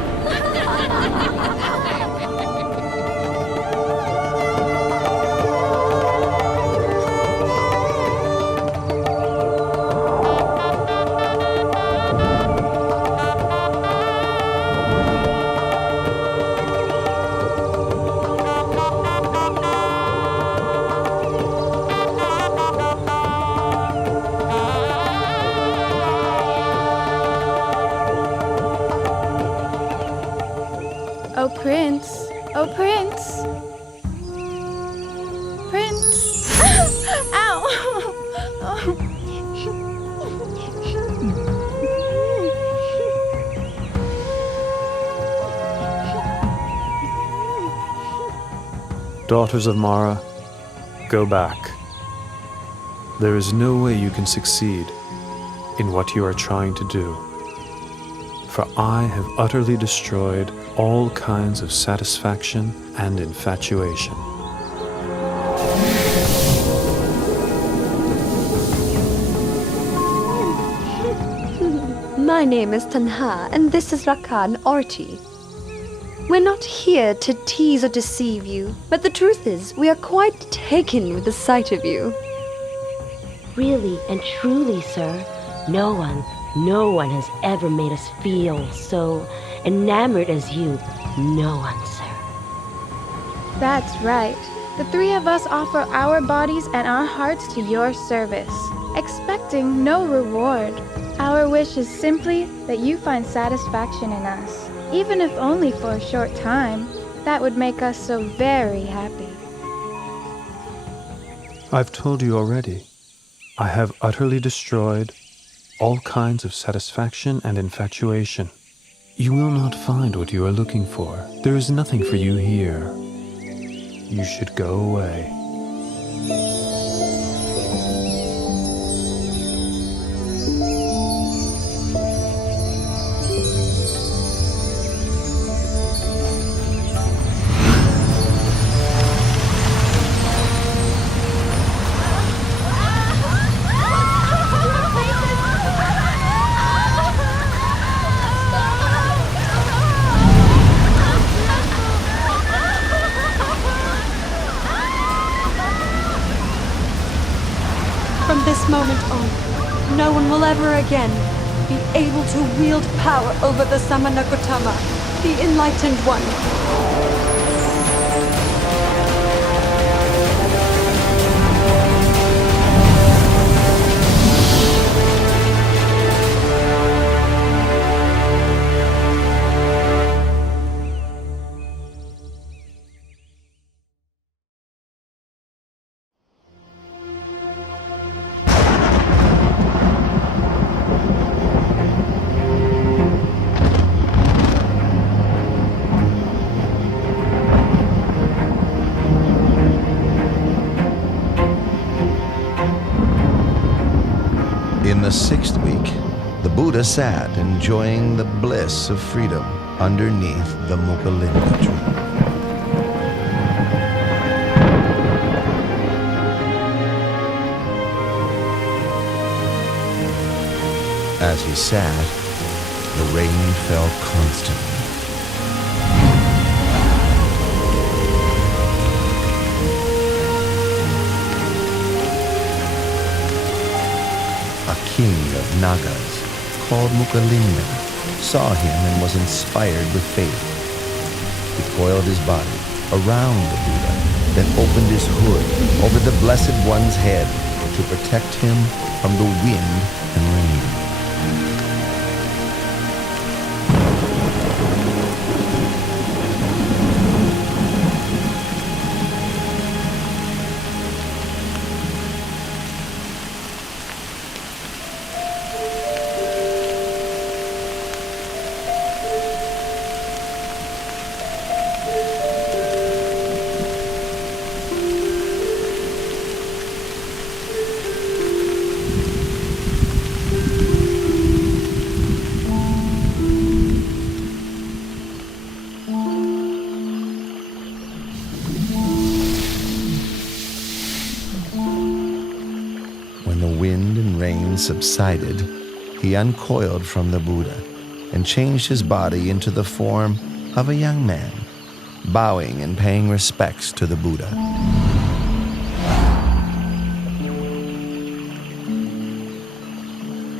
Oh Prince, oh Prince. Prince. Ow. Daughters of Mara, go back. There is no way you can succeed in what you are trying to do. For I have utterly destroyed all kinds of satisfaction and infatuation. My name is Tanha, and this is Rakan Arti. We're not here to tease or deceive you, but the truth is, we are quite taken with the sight of you. Really and truly, sir, no one has ever made us feel so enamored as you. No one, sir. That's right. The three of us offer our bodies and our hearts to your service, expecting no reward. Our wish is simply that you find satisfaction in us, even if only for a short time. That would make us so very happy. I've told you already. I have utterly destroyed all kinds of satisfaction and infatuation. You will not find what you are looking for. There is nothing for you here. You should go away. From this moment on, no one will ever again be able to wield power over the Siddhartha Gautama, the Enlightened One. In the 6th week, the Buddha sat enjoying the bliss of freedom underneath the Mukalinda tree. As he sat, the rain fell constantly. A king of Nagas, called Mukalinda, saw him and was inspired with faith. He coiled his body around the Buddha, then opened his hood over the Blessed One's head to protect him from the wind and rain. When the wind and rain subsided, he uncoiled from the Buddha and changed his body into the form of a young man, bowing and paying respects to the Buddha.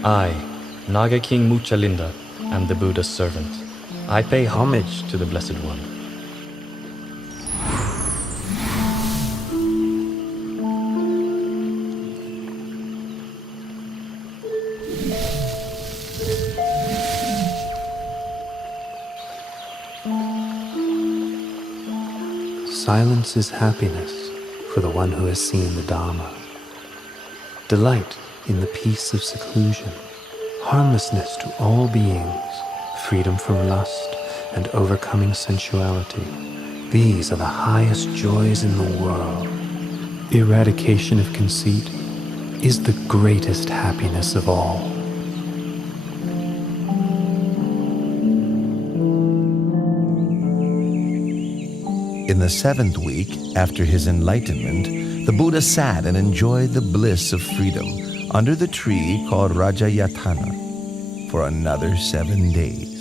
I, Naga King Muchalinda, am the Buddha's servant. I pay homage to the Blessed One. Silence is happiness for the one who has seen the Dharma. Delight in the peace of seclusion, harmlessness to all beings, freedom from lust, and overcoming sensuality. These are the highest joys in the world. Eradication of conceit is the greatest happiness of all. In the 7th week, after his enlightenment, the Buddha sat and enjoyed the bliss of freedom under the tree called Rajayatana for another 7 days.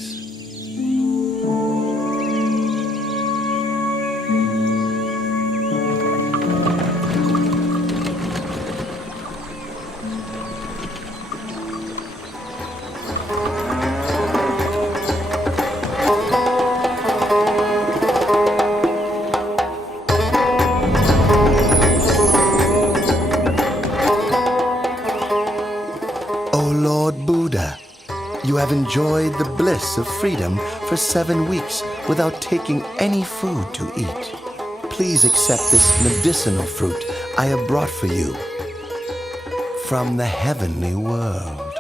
enjoyed the bliss of freedom for 7 weeks without taking any food to eat. Please accept this medicinal fruit I have brought for you from the heavenly world.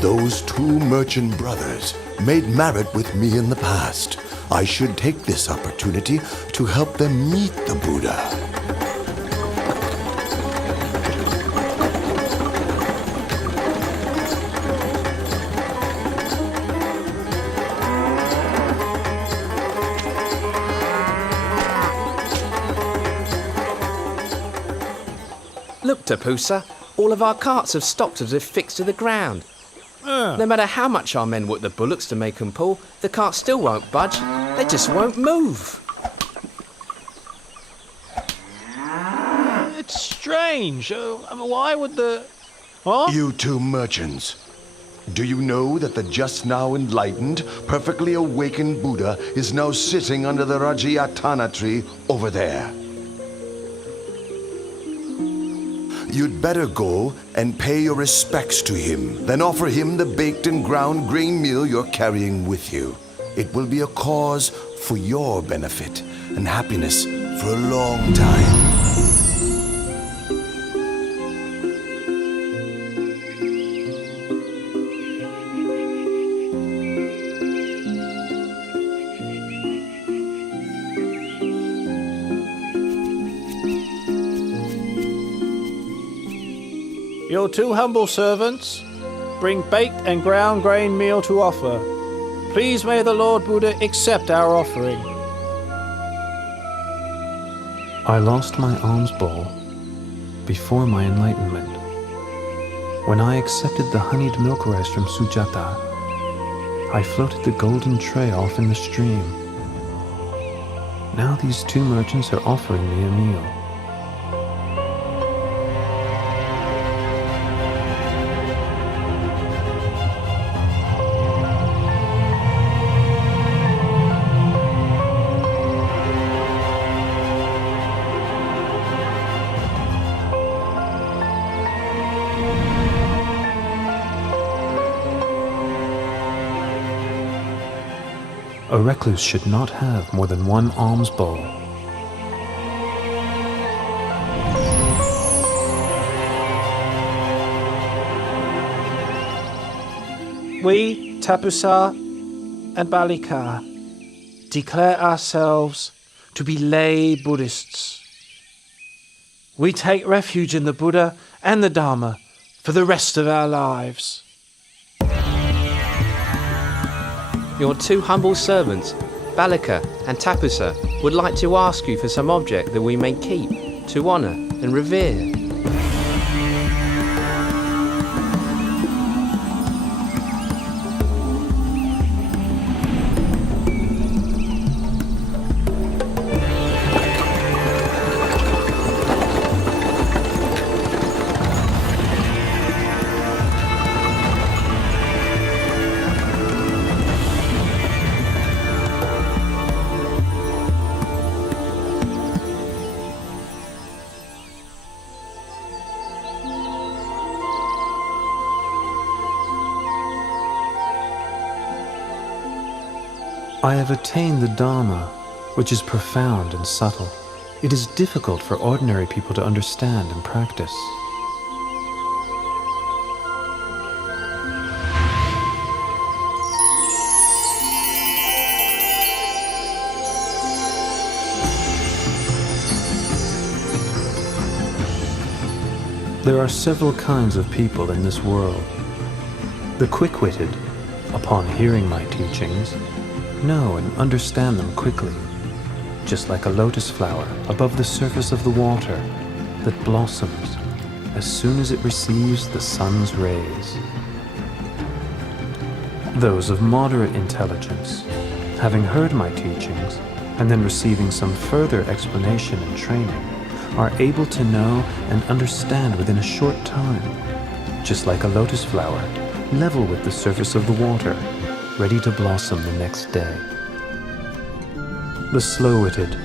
Those 2 merchant brothers made merit with me in the past. I should take this opportunity to help them meet the Buddha. Look, Tapusa, all of our carts have stopped as if fixed to the ground. No matter how much our men work the bullocks to make them pull, the carts still won't budge. They just won't move. It's strange. Why would the... Huh? You 2 merchants, do you know that the just now enlightened, perfectly awakened Buddha is now sitting under the Rajayatana tree over there? You'd better go and pay your respects to him, then offer him the baked and ground grain meal you're carrying with you. It will be a cause for your benefit and happiness for a long time. Your 2 humble servants bring baked and ground grain meal to offer. Please may the Lord Buddha accept our offering. I lost my alms bowl before my enlightenment. When I accepted the honeyed milk rice from Sujata, I floated the golden tray off in the stream. Now these 2 merchants are offering me a meal. A recluse should not have more than 1 alms bowl. We, Tapusa and Balika, declare ourselves to be lay Buddhists. We take refuge in the Buddha and the Dharma for the rest of our lives. Your 2 humble servants, Balika and Tapusa, would like to ask you for some object that we may keep, to honour and revere. I have attained the Dharma, which is profound and subtle. It is difficult for ordinary people to understand and practice. There are several kinds of people in this world. The quick-witted, upon hearing my teachings, know and understand them quickly, just like a lotus flower above the surface of the water that blossoms as soon as it receives the sun's rays. Those of moderate intelligence, having heard my teachings and then receiving some further explanation and training, are able to know and understand within a short time, just like a lotus flower, level with the surface of the water, ready to blossom the next day. The slow-witted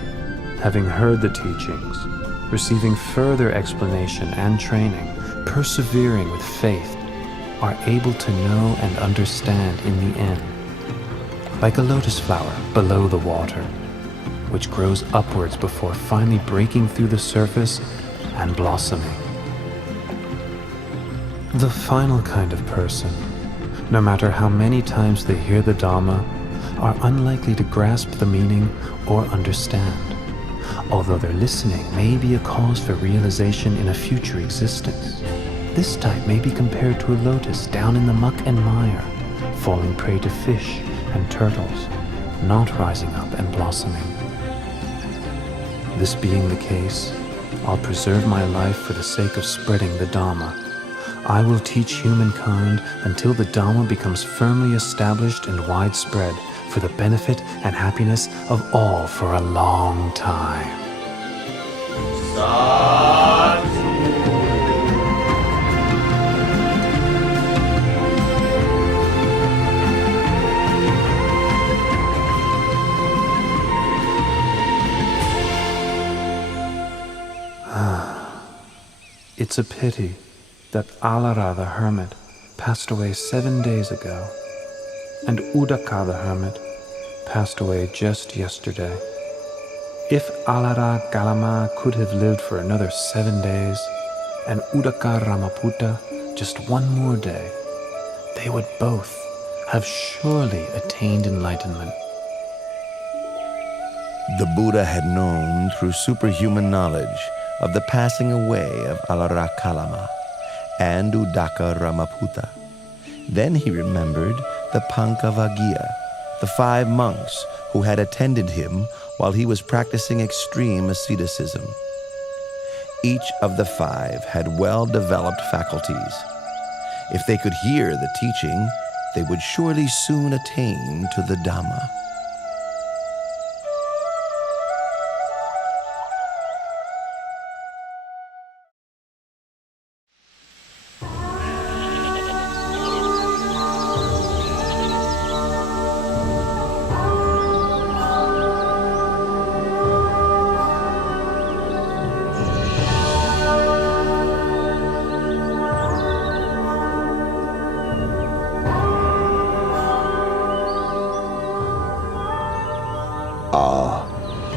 having heard the teachings, receiving further explanation and training, persevering with faith, are able to know and understand in the end, like a lotus flower below the water, which grows upwards before finally breaking through the surface and blossoming. The final kind of person, no matter how many times they hear the Dhamma, are unlikely to grasp the meaning or understand, although their listening may be a cause for realization in a future existence. This type may be compared to a lotus down in the muck and mire, falling prey to fish and turtles, not rising up and blossoming. This being the case, I'll preserve my life for the sake of spreading the Dhamma. I will teach humankind until the Dhamma becomes firmly established and widespread for the benefit and happiness of all for a long time. It's a pity that Alara the hermit passed away 7 days ago, and Udaka the hermit passed away just yesterday. If Alara Galama could have lived for another 7 days, and Udaka Ramaputta just one more day, they would both have surely attained enlightenment. The Buddha had known through superhuman knowledge of the passing away of Alara Kalama and Udaka Ramaputta. Then he remembered the Pankavagiya, the 5 monks who had attended him while he was practicing extreme asceticism. Each of the 5 had well-developed faculties. If they could hear the teaching, they would surely soon attain to the Dhamma.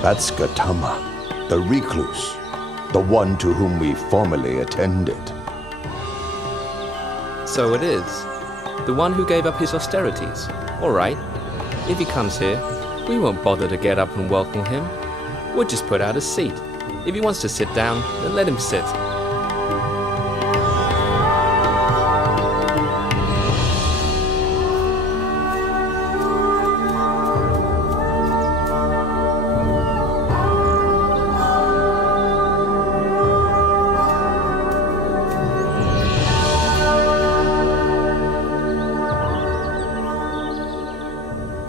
That's Gautama, the recluse, the one to whom we formerly attended. So it is. The one who gave up his austerities. All right. If he comes here, we won't bother to get up and welcome him. We'll just put out a seat. If he wants to sit down, then let him sit.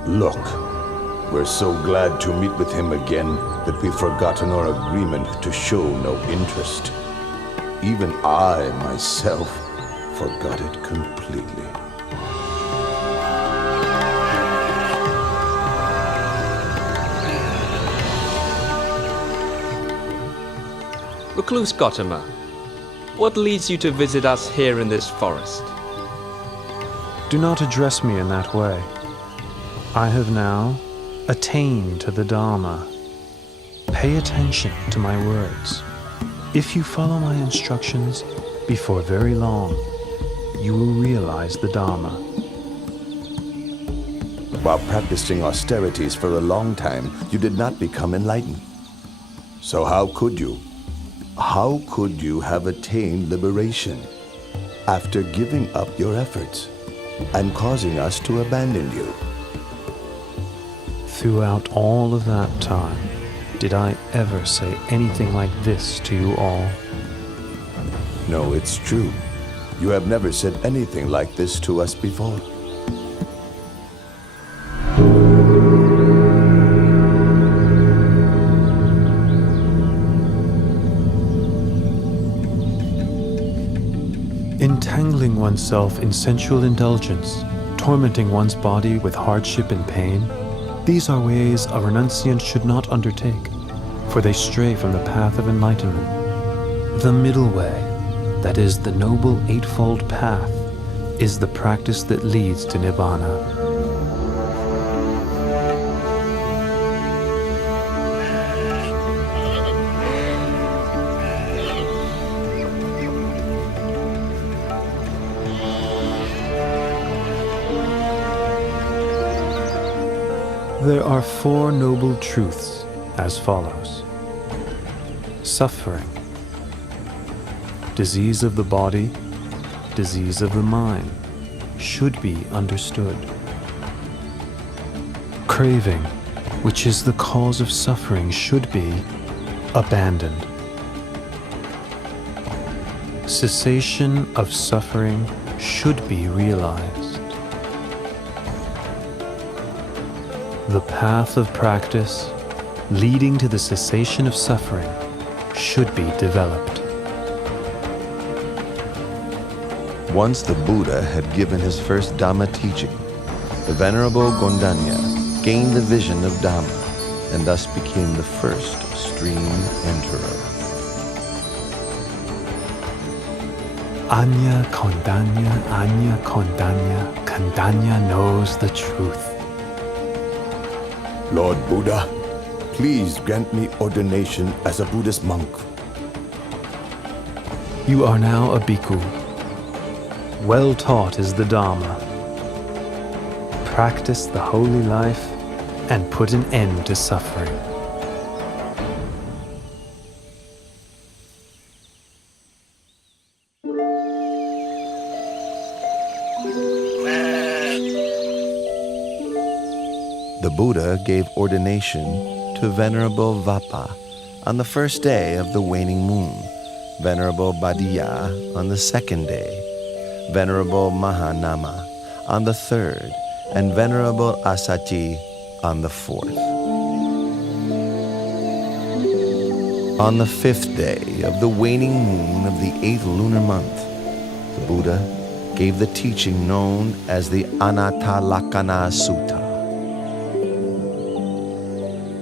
Look, we're so glad to meet with him again that we've forgotten our agreement to show no interest. Even I, myself, forgot it completely. Recluse Gautama, what leads you to visit us here in this forest? Do not address me in that way. I have now attained to the Dhamma. Pay attention to my words. If you follow my instructions, before very long, you will realize the Dhamma. While practicing austerities for a long time, you did not become enlightened. So how could you? How could you have attained liberation after giving up your efforts and causing us to abandon you? Throughout all of that time, did I ever say anything like this to you all? No, it's true. You have never said anything like this to us before. Entangling oneself in sensual indulgence, tormenting one's body with hardship and pain, these are ways a renunciant should not undertake, for they stray from the path of enlightenment. The middle way, that is the noble eightfold path, is the practice that leads to Nibbana. There are four noble truths as follows. Suffering, disease of the body, disease of the mind, should be understood. Craving, which is the cause of suffering, should be abandoned. Cessation of suffering should be realized. The path of practice leading to the cessation of suffering should be developed. Once the Buddha had given his first Dhamma teaching, the Venerable Gondanya gained the vision of Dhamma and thus became the first stream enterer. Anya Kondanya knows the truth. Lord Buddha, please grant me ordination as a Buddhist monk. You are now a bhikkhu. Well taught is the Dhamma. Practice the holy life and put an end to suffering. The Buddha gave ordination to Venerable Vappa on the first day of the waning moon, Venerable Badiya on the second day, Venerable Mahanama on the third, and Venerable Asachi on the fourth. On the fifth day of the waning moon of the 8th lunar month, the Buddha gave the teaching known as the Anattalakkhana Sutta.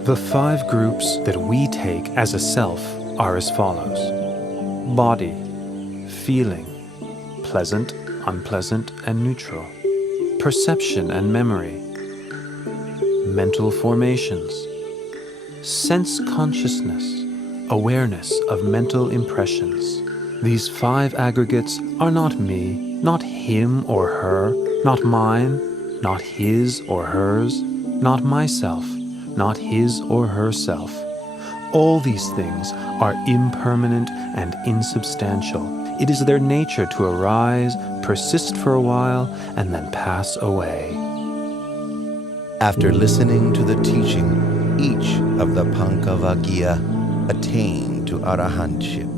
The 5 groups that we take as a self are as follows. Body, feeling, pleasant, unpleasant, and neutral. Perception and memory. Mental formations. Sense consciousness, awareness of mental impressions. These 5 aggregates are not me, not him or her, not mine, not his or hers, not myself, not his or herself. All these things are impermanent and insubstantial. It is their nature to arise, persist for a while, and then pass away. After listening to the teaching, each of the Pankavaggiya attained to arahantship.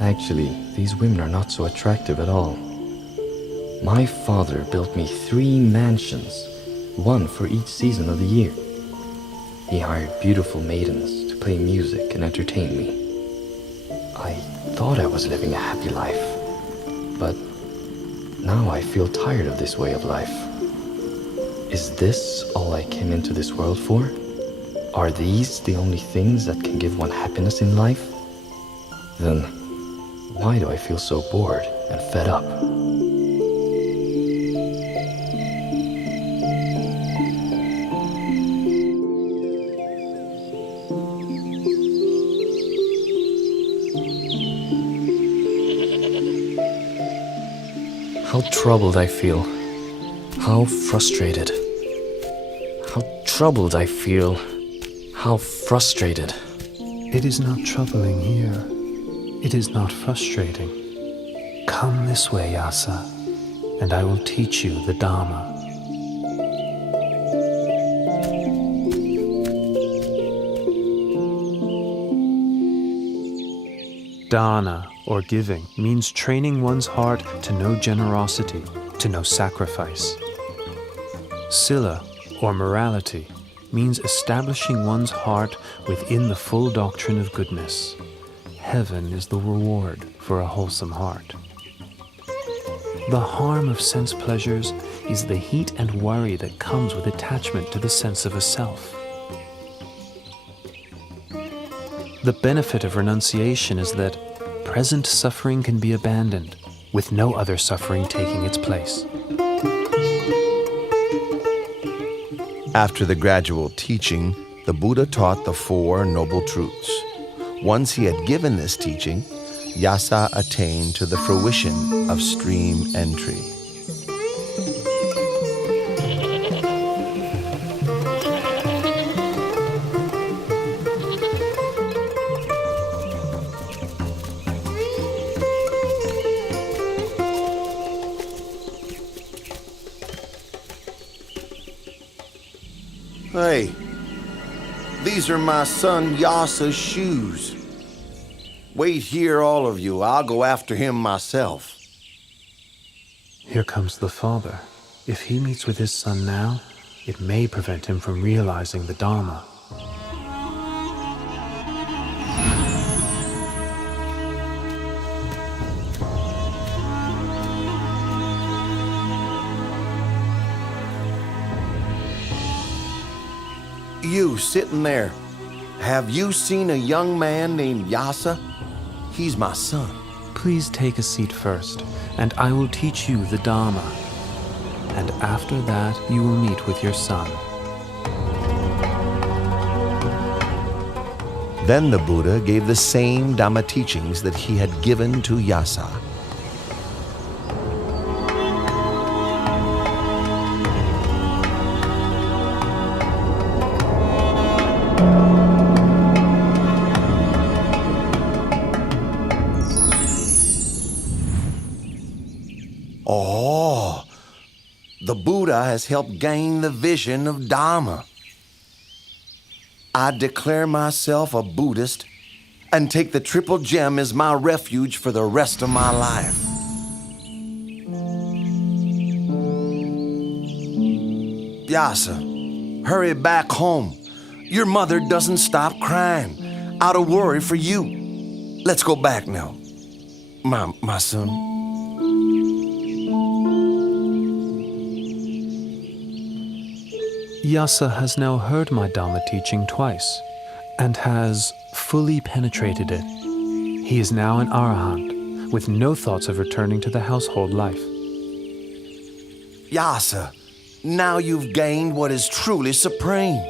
Actually, these women are not so attractive at all. My father built me 3 mansions, one for each season of the year. He hired beautiful maidens to play music and entertain me. I thought I was living a happy life, but now I feel tired of this way of life. Is this all I came into this world for? Are these the only things that can give one happiness in life? Then why do I feel so bored and fed up? How troubled I feel. How frustrated. How troubled I feel. How frustrated. It is not troubling here. It is not frustrating. Come this way, Yasa, and I will teach you the Dharma. Dana, or giving, means training one's heart to know generosity, to know sacrifice. Sila, or morality, means establishing one's heart within the full doctrine of goodness. Heaven is the reward for a wholesome heart. The harm of sense pleasures is the heat and worry that comes with attachment to the sense of a self. The benefit of renunciation is that present suffering can be abandoned, with no other suffering taking its place. After the gradual teaching, the Buddha taught the Four Noble Truths. Once he had given this teaching, Yasa attained to the fruition of stream entry. Hey, these are my son Yasa's shoes. Wait here, all of you. I'll go after him myself. Here comes the father. If he meets with his son now, it may prevent him from realizing the Dharma. You sitting there, have you seen a young man named Yasa? He's my son. Please take a seat first, and I will teach you the Dharma. And after that, you will meet with your son. Then the Buddha gave the same Dhamma teachings that he had given to Yasa. Oh, the Buddha has helped gain the vision of Dhamma. I declare myself a Buddhist and take the triple gem as my refuge for the rest of my life. Yasa, hurry back home. Your mother doesn't stop crying out of worry for you. Let's go back now, my son. Yasa has now heard my Dhamma teaching twice, and has fully penetrated it. He is now an Arahant, with no thoughts of returning to the household life. Yasa, now you've gained what is truly supreme.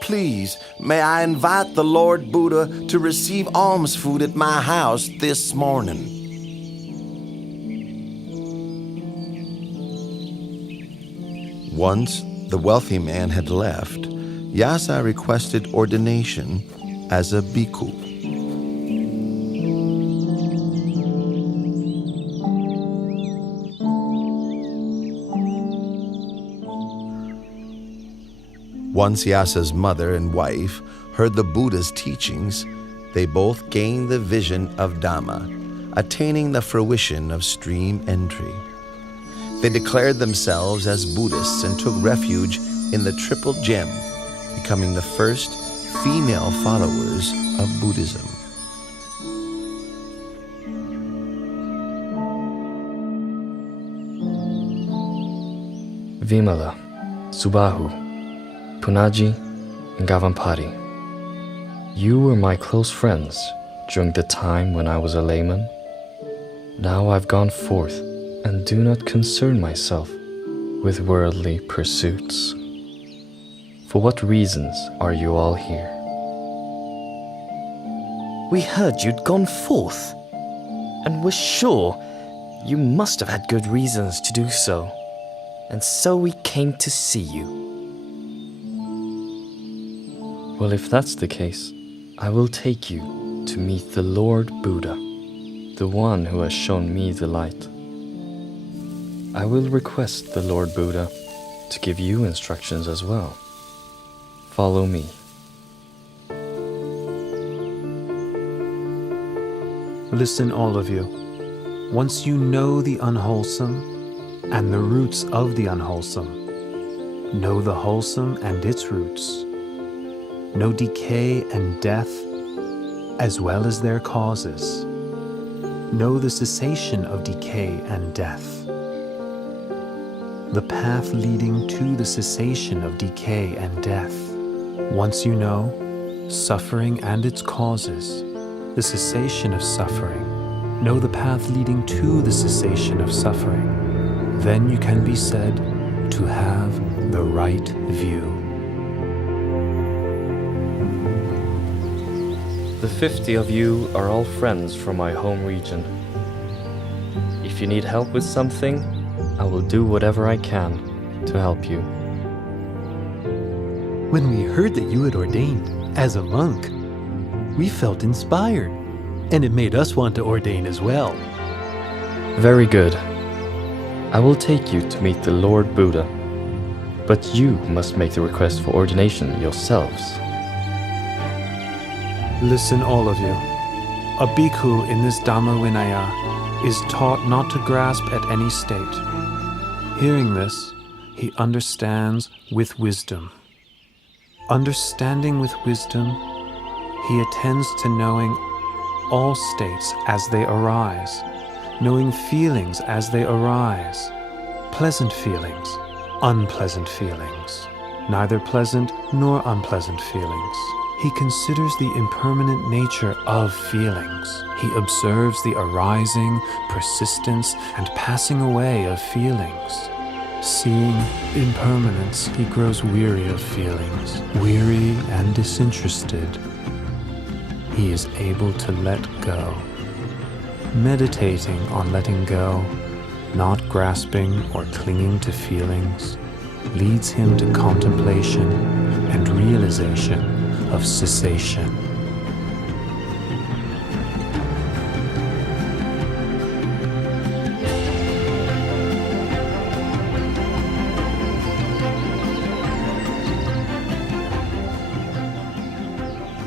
Please, may I invite the Lord Buddha to receive alms food at my house this morning. Once the wealthy man had left, Yasa requested ordination as a bhikkhu. Once Yasa's mother and wife heard the Buddha's teachings, they both gained the vision of Dhamma, attaining the fruition of stream entry. They declared themselves as Buddhists and took refuge in the Triple Gem, becoming the first female followers of Buddhism. Vimala, Subahu, Punaji, and Gavampati. You were my close friends during the time when I was a layman. Now I've gone forth and do not concern myself with worldly pursuits. For what reasons are you all here? We heard you'd gone forth, and were sure you must have had good reasons to do so. and so we came to see you. Well, if that's the case, I will take you to meet the Lord Buddha, the one who has shown me the light. I will request the Lord Buddha to give you instructions as well. Follow me. Listen, all of you. Once you know the unwholesome and the roots of the unwholesome, know the wholesome and its roots, know decay and death as well as their causes, know the cessation of decay and death, the path leading to the cessation of decay and death. Once you know suffering and its causes, the cessation of suffering, know the path leading to the cessation of suffering, then you can be said to have the right view. The 50 of you are all friends from my home region. If you need help with something, I will do whatever I can to help you. When we heard that you had ordained as a monk, we felt inspired, and it made us want to ordain as well. Very good. I will take you to meet the Lord Buddha, but you must make the request for ordination yourselves. Listen, all of you. A bhikkhu in this Dhamma Vinaya is taught not to grasp at any state. Hearing this, he understands with wisdom. Understanding with wisdom, he attends to knowing all states as they arise, knowing feelings as they arise, pleasant feelings, unpleasant feelings, neither pleasant nor unpleasant feelings. He considers the impermanent nature of feelings. He observes the arising, persistence, and passing away of feelings. Seeing impermanence, he grows weary of feelings, weary and disinterested. He is able to let go. Meditating on letting go, not grasping or clinging to feelings, leads him to contemplation and realization of cessation.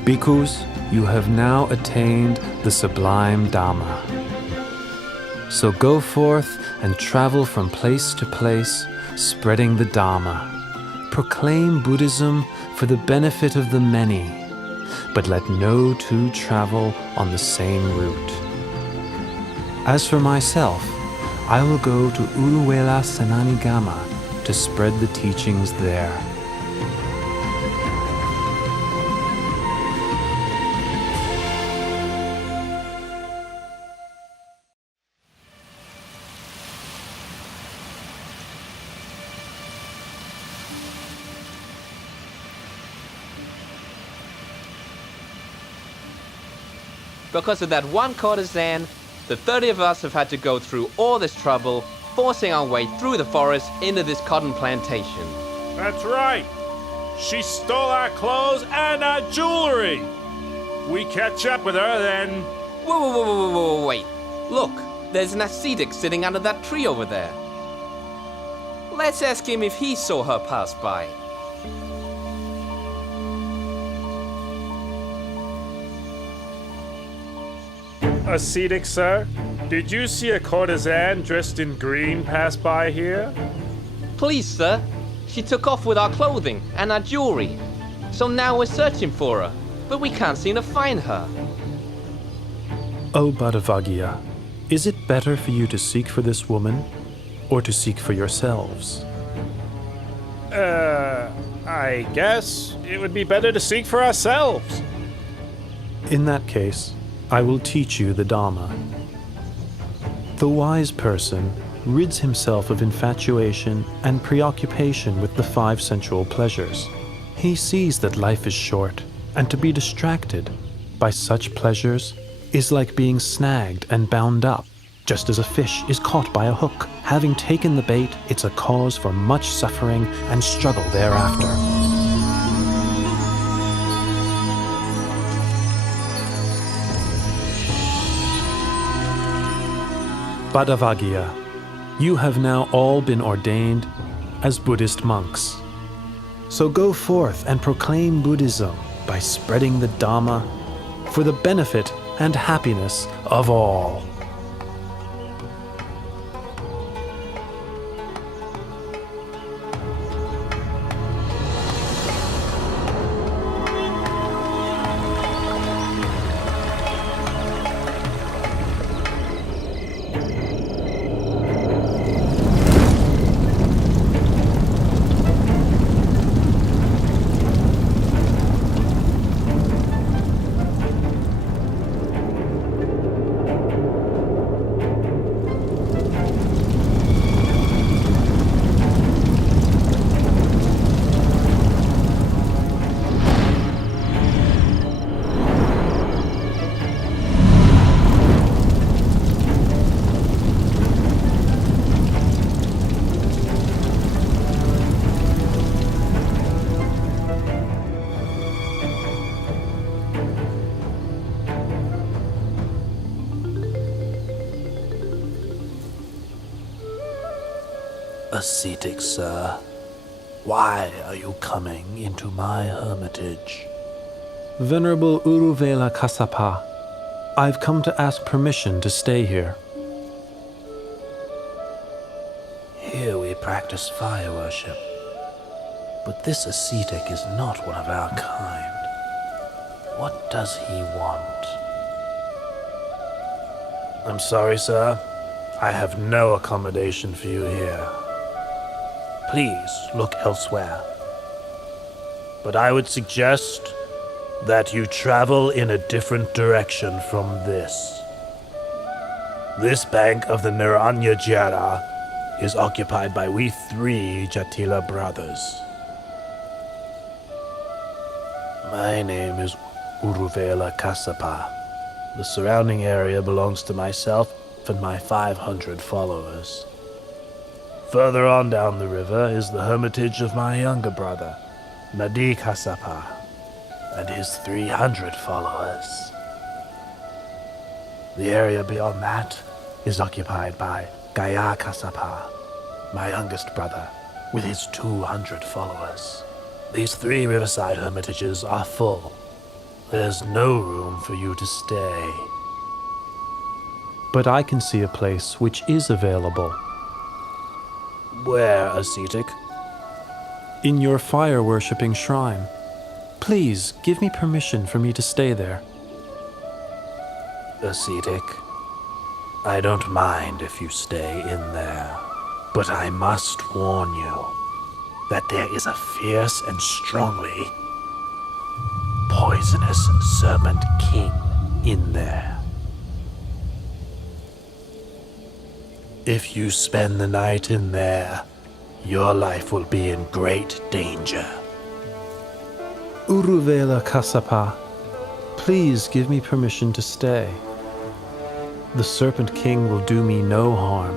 Bhikkhus, you have now attained the sublime Dhamma. So go forth and travel from place to place, spreading the Dhamma. Proclaim Buddhism for the benefit of the many, but let no two travel on the same route. As for myself, I will go to Uruwela Senanigama to spread the teachings there. Because of that one courtesan, the 30 of us have had to go through all this trouble, forcing our way through the forest into this cotton plantation. That's right. She stole our clothes and our jewelry. We catch up with her, then... Whoa, wait. Look, there's an ascetic sitting under that tree over there. Let's ask him if he saw her pass by. Ascetic, sir? Did you see a courtesan dressed in green pass by here? Please, sir. She took off with our clothing and our jewelry. So now we're searching for her, but we can't seem to find her. O Bhattavagya, is it better for you to seek for this woman, or to seek for yourselves? I guess it would be better to seek for ourselves. In that case, I will teach you the Dhamma. The wise person rids himself of infatuation and preoccupation with the 5 sensual pleasures. He sees that life is short, and to be distracted by such pleasures is like being snagged and bound up just as a fish is caught by a hook. Having taken the bait, it's a cause for much suffering and struggle thereafter. Badavagya, you have now all been ordained as Buddhist monks. So go forth and proclaim Buddhism by spreading the Dhamma for the benefit and happiness of all. Ascetic, sir, why are you coming into my hermitage? Venerable Uruvela Kassapa, I've come to ask permission to stay here. Here we practice fire worship, but this ascetic is not one of our kind. What does he want? I'm sorry, sir. I have no accommodation for you here. Please look elsewhere. But I would suggest that you travel in a different direction from this. This bank of the Naranya Jara is occupied by we 3 Jatila brothers. My name is Uruvela Kassapa. The surrounding area belongs to myself and my 500 followers. Further on down the river is the hermitage of my younger brother, Nadi Kassapa, and his 300 followers. The area beyond that is occupied by Gaya Kassapa, my youngest brother, with his 200 followers. These 3 riverside hermitages are full. There's no room for you to stay. But I can see a place which is available. Where, ascetic? In your fire-worshipping shrine. Please, give me permission for me to stay there. Ascetic, I don't mind if you stay in there, but I must warn you that there is a fierce and strongly poisonous serpent king in there. If you spend the night in there, your life will be in great danger. Uruvela Kassapa, please give me permission to stay. The Serpent King will do me no harm.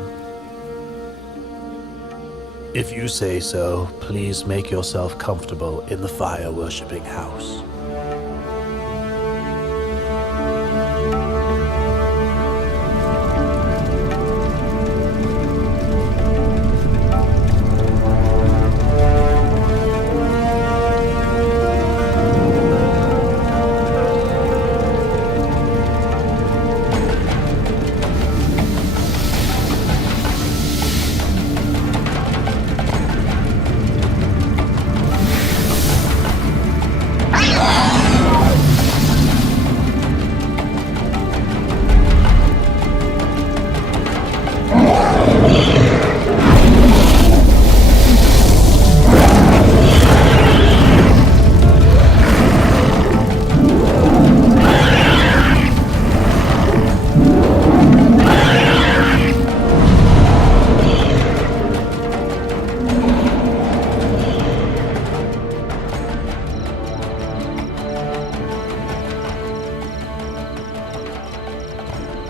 If you say so, please make yourself comfortable in the fire-worshipping house.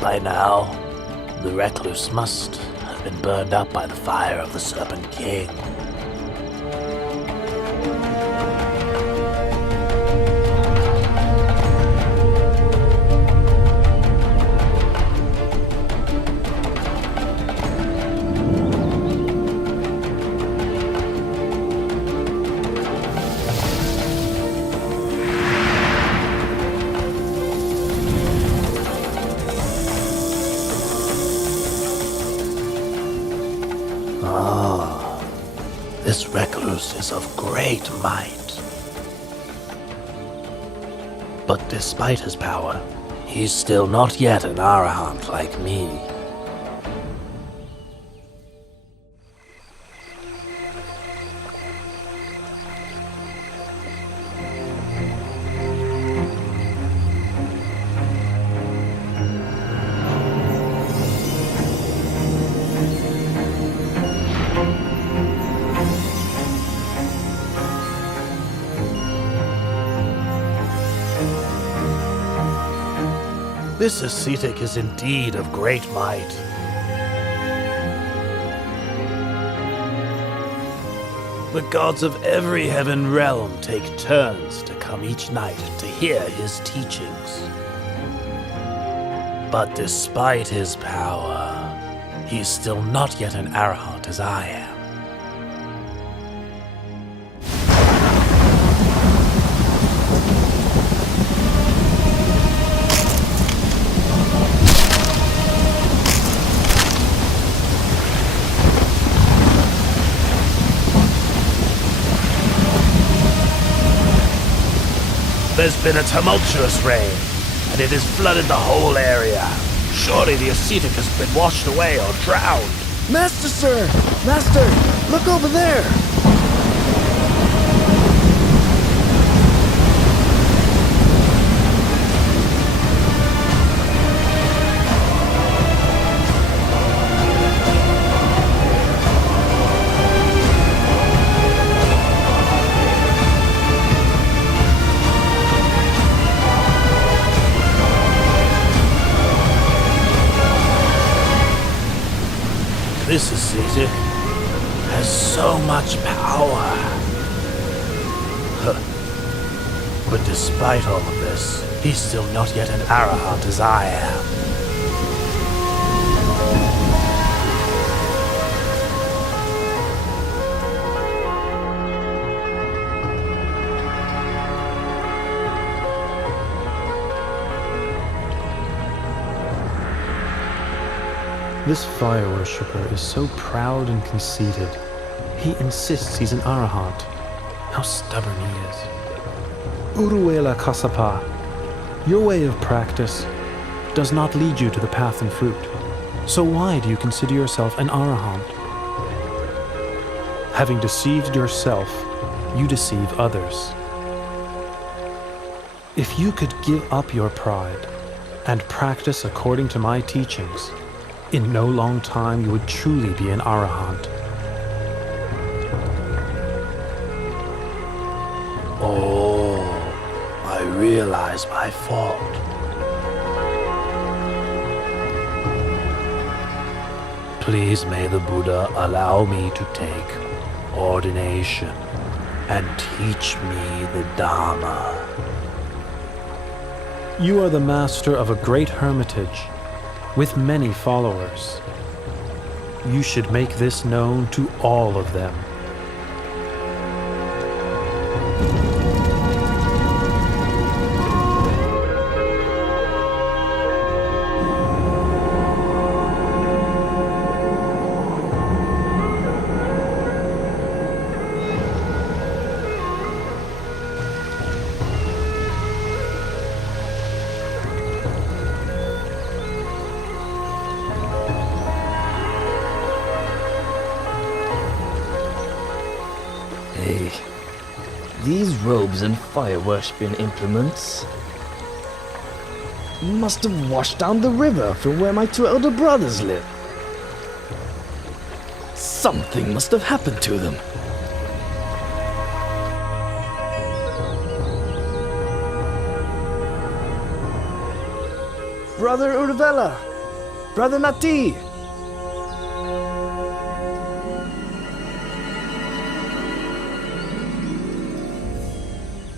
By now, The recluse must have been burned up by the fire of the Serpent King. This recluse is of great might. But despite his power, he's still not yet an Arahant like me. This ascetic is indeed of great might. The gods of every heaven realm take turns to come each night to hear his teachings. But despite his power, he's still not yet an Arahant as I am. There's been a tumultuous rain, and it has flooded the whole area. Surely the ascetic has been washed away or drowned. Master, sir! Master, look over there! This ascetic has so much power. But despite all of this, he's still not yet an Arahant as I am. This fire worshipper is so proud and conceited. He insists he's an Arahant. How stubborn he is. Uruela Kasapa, your way of practice does not lead you to the path and fruit. So why do you consider yourself an Arahant? Having deceived yourself, you deceive others. If you could give up your pride and practice according to my teachings, in no long time you would truly be an Arahant. Oh, I realize my fault. Please may the Buddha allow me to take ordination and teach me the Dharma. You are the master of a great hermitage with many followers. You should make this known to all of them. These robes and fire-worshipping implements must have washed down the river from where my two elder brothers live. Something must have happened to them. Brother Urvela, Brother Nati!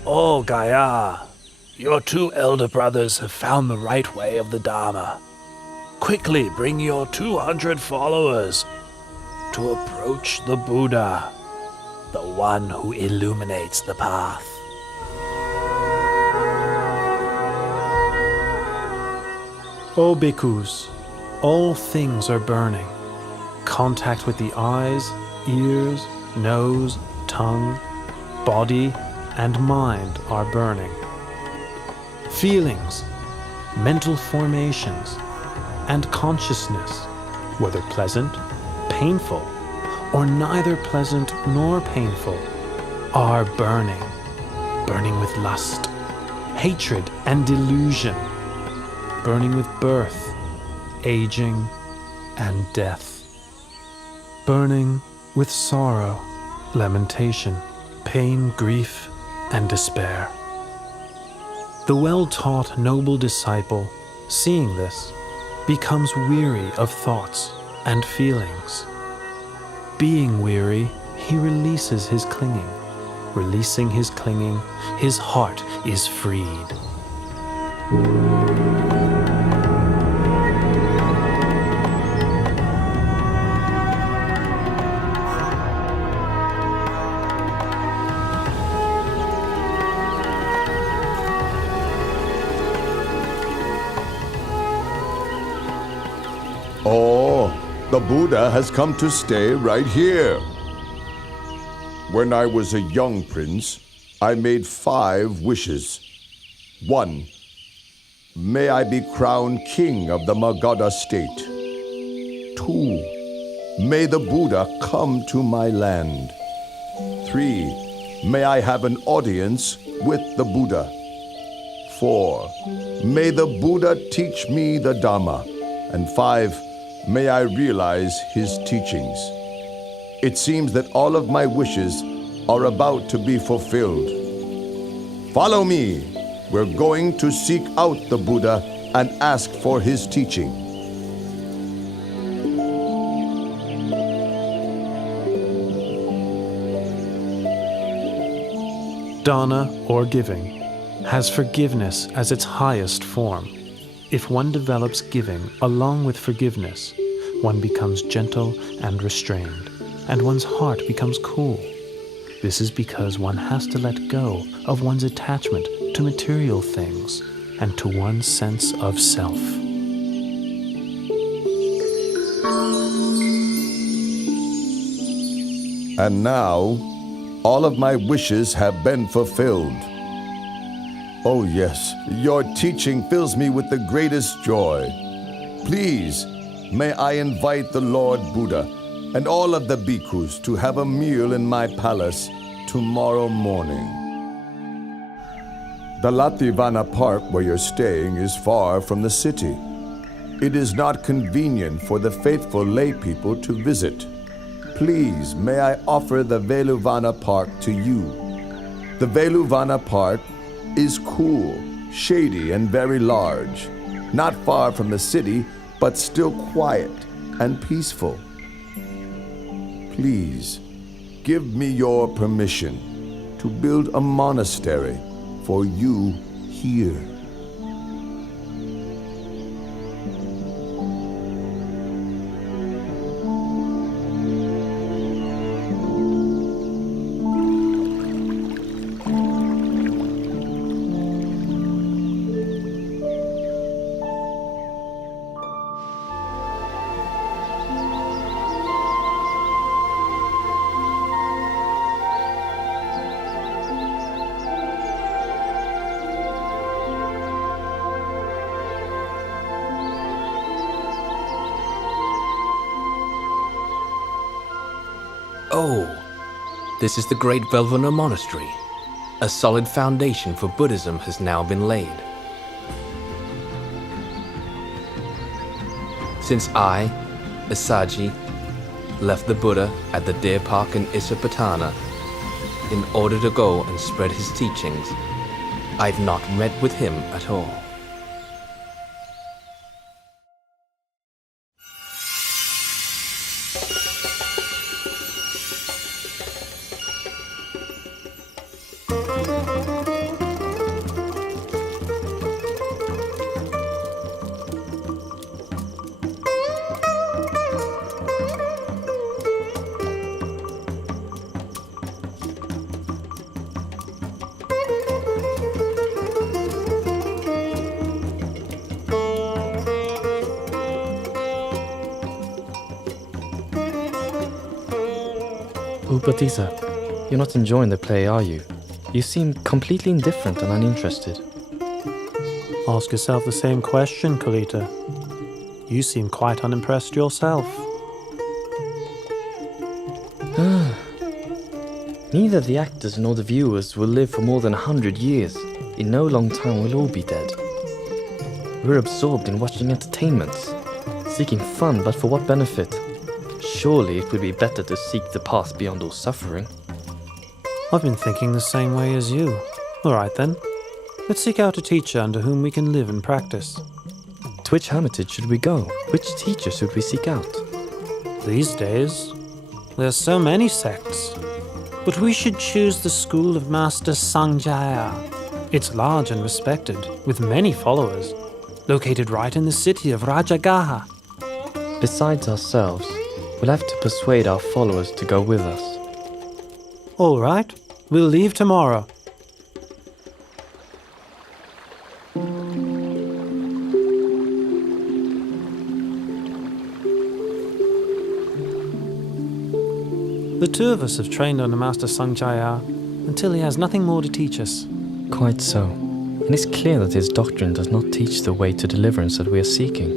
Oh, Gaia, your two elder brothers have found the right way of the Dharma. Quickly bring your 200 followers to approach the Buddha, the one who illuminates the path. O bhikkhus, all things are burning. Contact with the eyes, ears, nose, tongue, body, and mind are burning. Feelings, mental formations, and consciousness, whether pleasant, painful, or neither pleasant nor painful, are burning. Burning with lust, hatred, and delusion. Burning with birth, aging, and death. Burning with sorrow, lamentation, pain, grief, and despair. The well-taught noble disciple, seeing this, becomes weary of thoughts and feelings. Being weary, he releases his clinging. Releasing his clinging, his heart is freed. Oh, the Buddha has come to stay right here. When I was a young prince, I made 5 wishes. 1. May I be crowned king of the Magadha state. 2. May the Buddha come to my land. 3. May I have an audience with the Buddha. 4. May the Buddha teach me the Dhamma. And 5. May I realize his teachings. It seems that all of my wishes are about to be fulfilled. Follow me. We're going to seek out the Buddha and ask for his teaching. Dana, or giving, has forgiveness as its highest form. If one develops giving along with forgiveness, one becomes gentle and restrained, and one's heart becomes cool. This is because one has to let go of one's attachment to material things and to one's sense of self. And now, all of my wishes have been fulfilled. Oh yes, your teaching fills me with the greatest joy. Please, may I invite the Lord Buddha and all of the bhikkhus to have a meal in my palace tomorrow morning. The Lativana Park where you're staying is far from the city. It is not convenient for the faithful lay people to visit. Please, may I offer the Veluvana Park to you. The Veluvana Park is cool, shady, and very large. Not far from the city, but still quiet and peaceful. Please, give me your permission to build a monastery for you here. Oh, this is the great Velvana Monastery. A solid foundation for Buddhism has now been laid. Since I, Asaji, left the Buddha at the Deer Park in Isapatana in order to go and spread his teachings, I've not met with him at all. Upatissa, you're not enjoying the play, are you? You seem completely indifferent and uninterested. Ask yourself the same question, Kalita. You seem quite unimpressed yourself. Neither the actors nor the viewers will live for more than 100 years. In no long time we'll all be dead. We're absorbed in watching entertainments, seeking fun, but for what benefit? Surely it would be better to seek the path beyond all suffering. I've been thinking the same way as you. All right then. Let's seek out a teacher under whom we can live and practice. To which hermitage should we go? Which teacher should we seek out? These days, there's so many sects. But we should choose the school of Master Sanjaya. It's large and respected, with many followers, located right in the city of Rajagaha. Besides ourselves, we'll have to persuade our followers to go with us. All right, we'll leave tomorrow. The two of us have trained under Master Sanjaya until he has nothing more to teach us. Quite so. And it's clear that his doctrine does not teach the way to deliverance that we are seeking.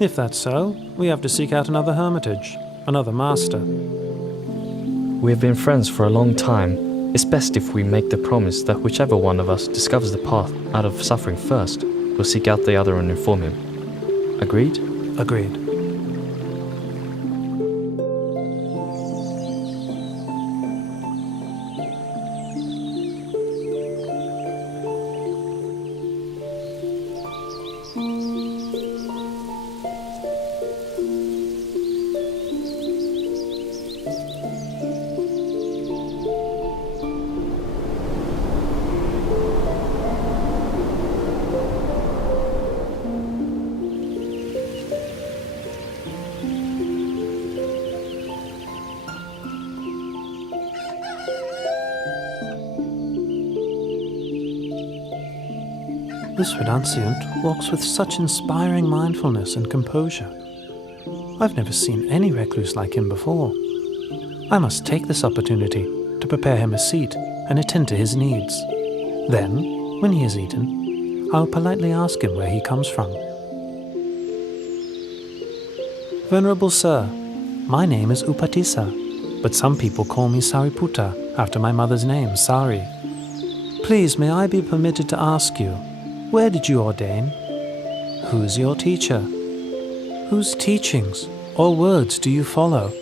If that's so, we have to seek out another hermitage, another master. We have been friends for a long time. It's best if we make the promise that whichever one of us discovers the path out of suffering first, will seek out the other and inform him. Agreed? Agreed. This renunciant walks with such inspiring mindfulness and composure. I've never seen any recluse like him before. I must take this opportunity to prepare him a seat and attend to his needs. Then, when he has eaten, I'll politely ask him where he comes from. Venerable Sir, my name is Upatissa, but some people call me Sariputta after my mother's name, Sari. Please, may I be permitted to ask you, where did you ordain? Who is your teacher? Whose teachings or words do you follow?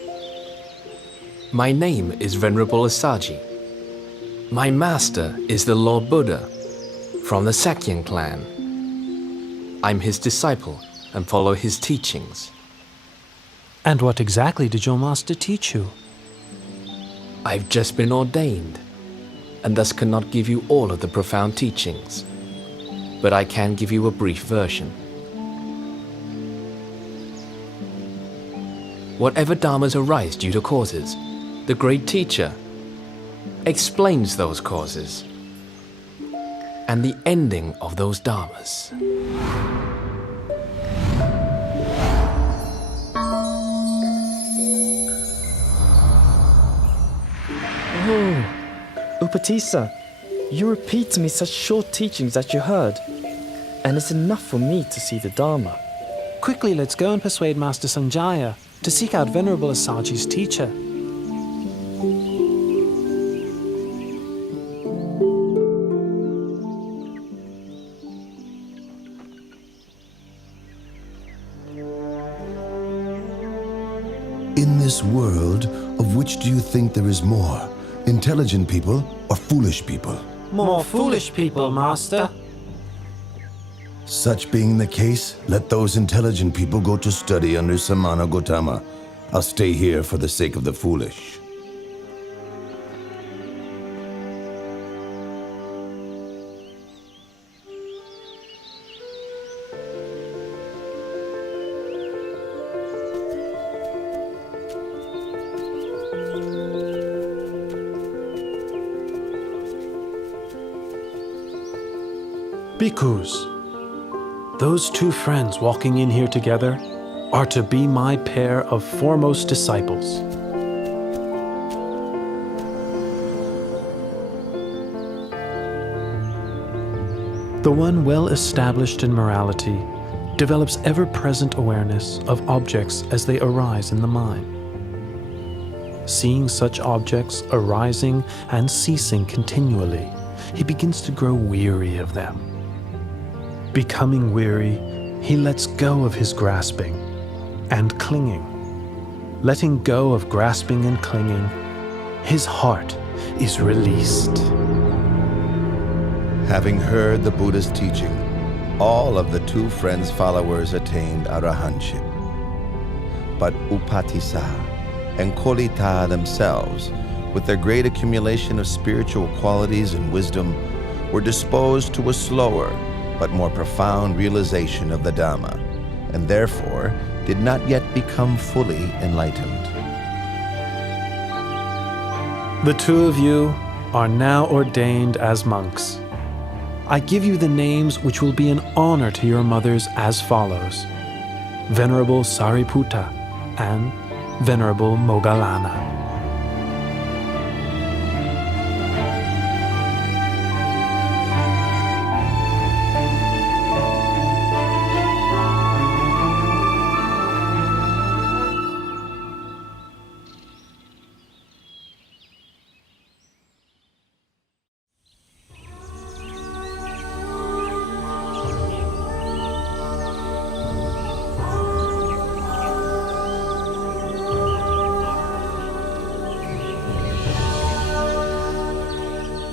My name is Venerable Asaji. My master is the Lord Buddha from the Shakyan clan. I'm his disciple and follow his teachings. And what exactly did your master teach you? I've just been ordained, and thus cannot give you all of the profound teachings, but I can give you a brief version. Whatever dharmas arise due to causes, the great teacher explains those causes and the ending of those dharmas. Oh, Upatissa, you repeat to me such short teachings that you heard, and it's enough for me to see the Dharma. Quickly, let's go and persuade Master Sanjaya to seek out Venerable Asaji's teacher. In this world, of which do you think there is more? Intelligent people or foolish people? More foolish people, Master. Such being the case, let those intelligent people go to study under Siddhartha Gautama. I'll stay here for the sake of the foolish. Bhikkhus, those two friends walking in here together are to be my pair of foremost disciples. The one well established in morality develops ever-present awareness of objects as they arise in the mind. Seeing such objects arising and ceasing continually, he begins to grow weary of them. Becoming weary, he lets go of his grasping and clinging. Letting go of grasping and clinging, his heart is released. Having heard the Buddha's teaching, all of the two friends' followers attained arahantship. But Upatissa and Kolita themselves, with their great accumulation of spiritual qualities and wisdom, were disposed to a slower but more profound realization of the Dhamma, and therefore did not yet become fully enlightened. The two of you are now ordained as monks. I give you the names which will be an honor to your mothers as follows: Venerable Sariputta and Venerable Moggallana.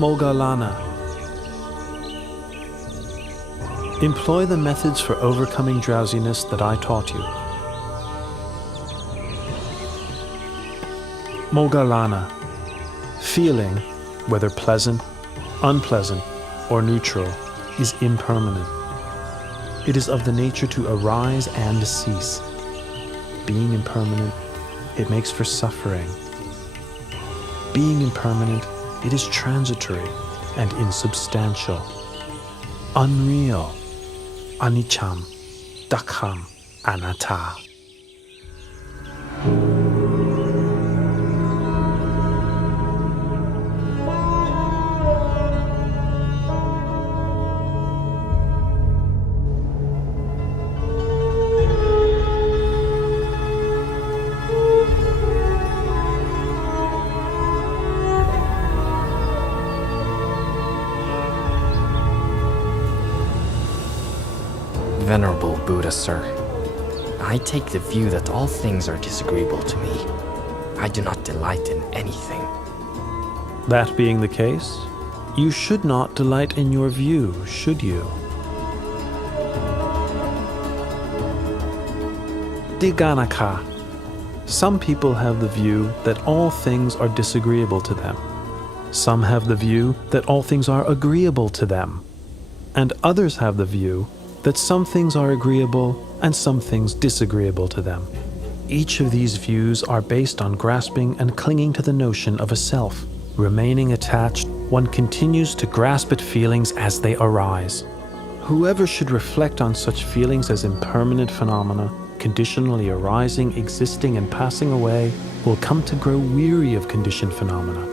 Moggallana. Employ the methods for overcoming drowsiness that I taught you. Moggallana. Feeling, whether pleasant, unpleasant, or neutral, is impermanent. It is of the nature to arise and cease. Being impermanent, it makes for suffering. Being impermanent, it is transitory and insubstantial, unreal, aniccham, dukkam, anatta. Venerable Buddha, sir, I take the view that all things are disagreeable to me. I do not delight in anything. That being the case, you should not delight in your view, should you? Diganaka. Some people have the view that all things are disagreeable to them. Some have the view that all things are agreeable to them. And others have the view that some things are agreeable and some things disagreeable to them. Each of these views are based on grasping and clinging to the notion of a self. Remaining attached, one continues to grasp at feelings as they arise. Whoever should reflect on such feelings as impermanent phenomena, conditionally arising, existing, and passing away, will come to grow weary of conditioned phenomena.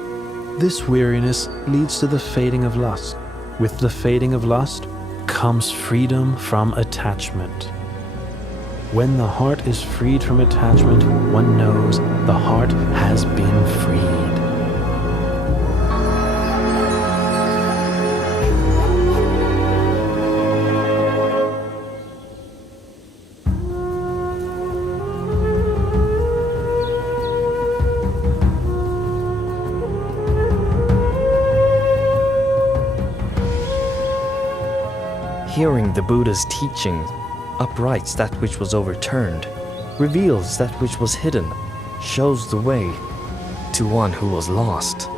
This weariness leads to the fading of lust. With the fading of lust comes freedom from attachment. When the heart is freed from attachment, one knows the heart has been freed. Hearing the Buddha's teaching uprights that which was overturned, reveals that which was hidden, shows the way to one who was lost,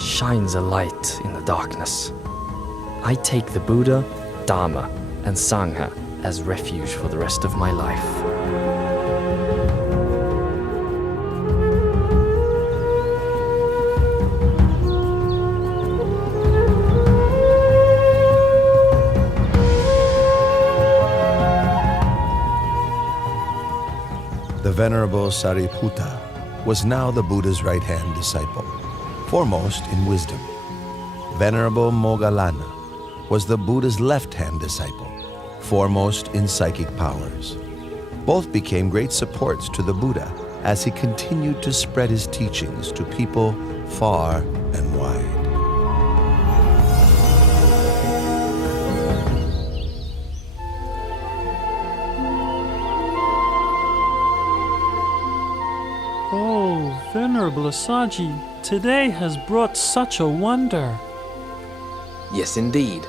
shines a light in the darkness. I take the Buddha, Dhamma, and Sangha as refuge for the rest of my life. Venerable Sariputta was now the Buddha's right-hand disciple, foremost in wisdom. Venerable Moggallana was the Buddha's left-hand disciple, foremost in psychic powers. Both became great supports to the Buddha as he continued to spread his teachings to people far and wide. Oh, Venerable Asaji, today has brought such a wonder. Yes, indeed.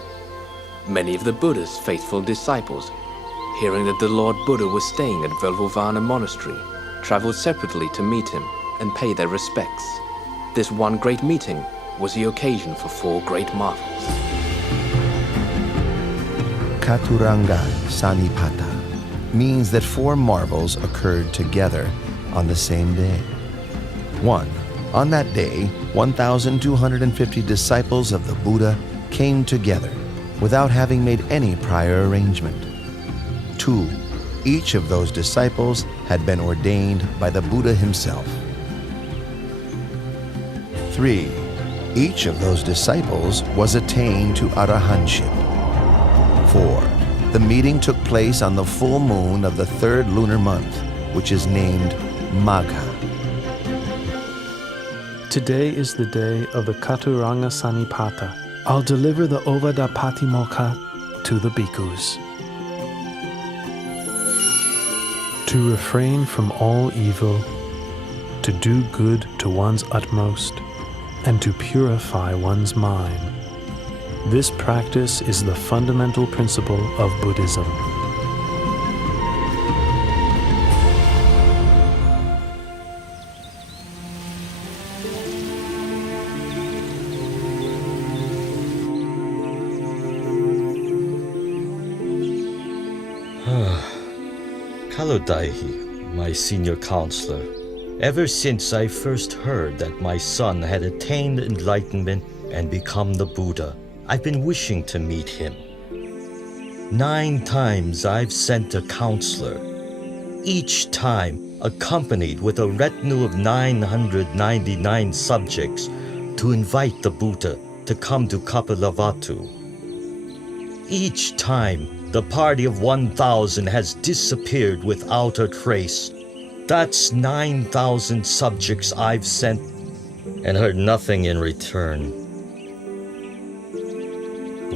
Many of the Buddha's faithful disciples, hearing that the Lord Buddha was staying at Velvovana Monastery, traveled separately to meet him and pay their respects. This one great meeting was the occasion for 4 great marvels. Katuranga Sanipata means that 4 marvels occurred together on the same day. 1. On that day, 1,250 disciples of the Buddha came together without having made any prior arrangement. 2. Each of those disciples had been ordained by the Buddha himself. 3. Each of those disciples was attained to arahantship. 4. The meeting took place on the full moon of the 3rd lunar month, which is named Magha. Today is the day of the Katuranga Sanipata. I'll deliver the Ovada Patimokkha to the bhikkhus. To refrain from all evil, to do good to one's utmost, and to purify one's mind. This practice is the fundamental principle of Buddhism. Kalodaihi, my senior counselor, ever since I first heard that my son had attained enlightenment and become the Buddha, I've been wishing to meet him. 9 times I've sent a counselor, each time accompanied with a retinue of 999 subjects to invite the Buddha to come to Kapilavatthu. Each time, the party of 1,000 has disappeared without a trace. That's 9,000 subjects I've sent and heard nothing in return.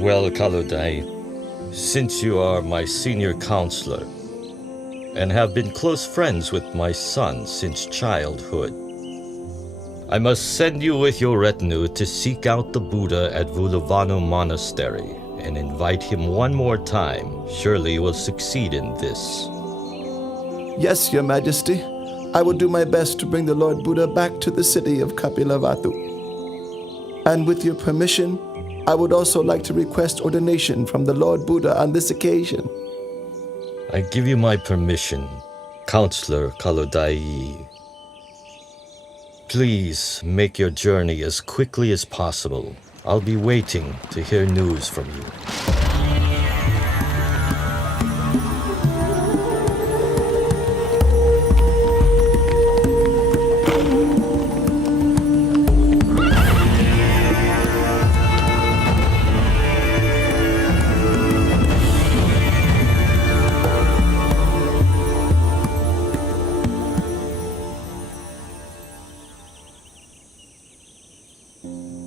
Well, Kalodai, since you are my senior counselor and have been close friends with my son since childhood, I must send you with your retinue to seek out the Buddha at Vulavanu Monastery and invite him one more time. Surely you will succeed in this. Yes, Your Majesty. I will do my best to bring the Lord Buddha back to the city of Kapilavatthu. And with your permission, I would also like to request ordination from the Lord Buddha on this occasion. I give you my permission, Counselor Kalodai. Please make your journey as quickly as possible. I'll be waiting to hear news from you.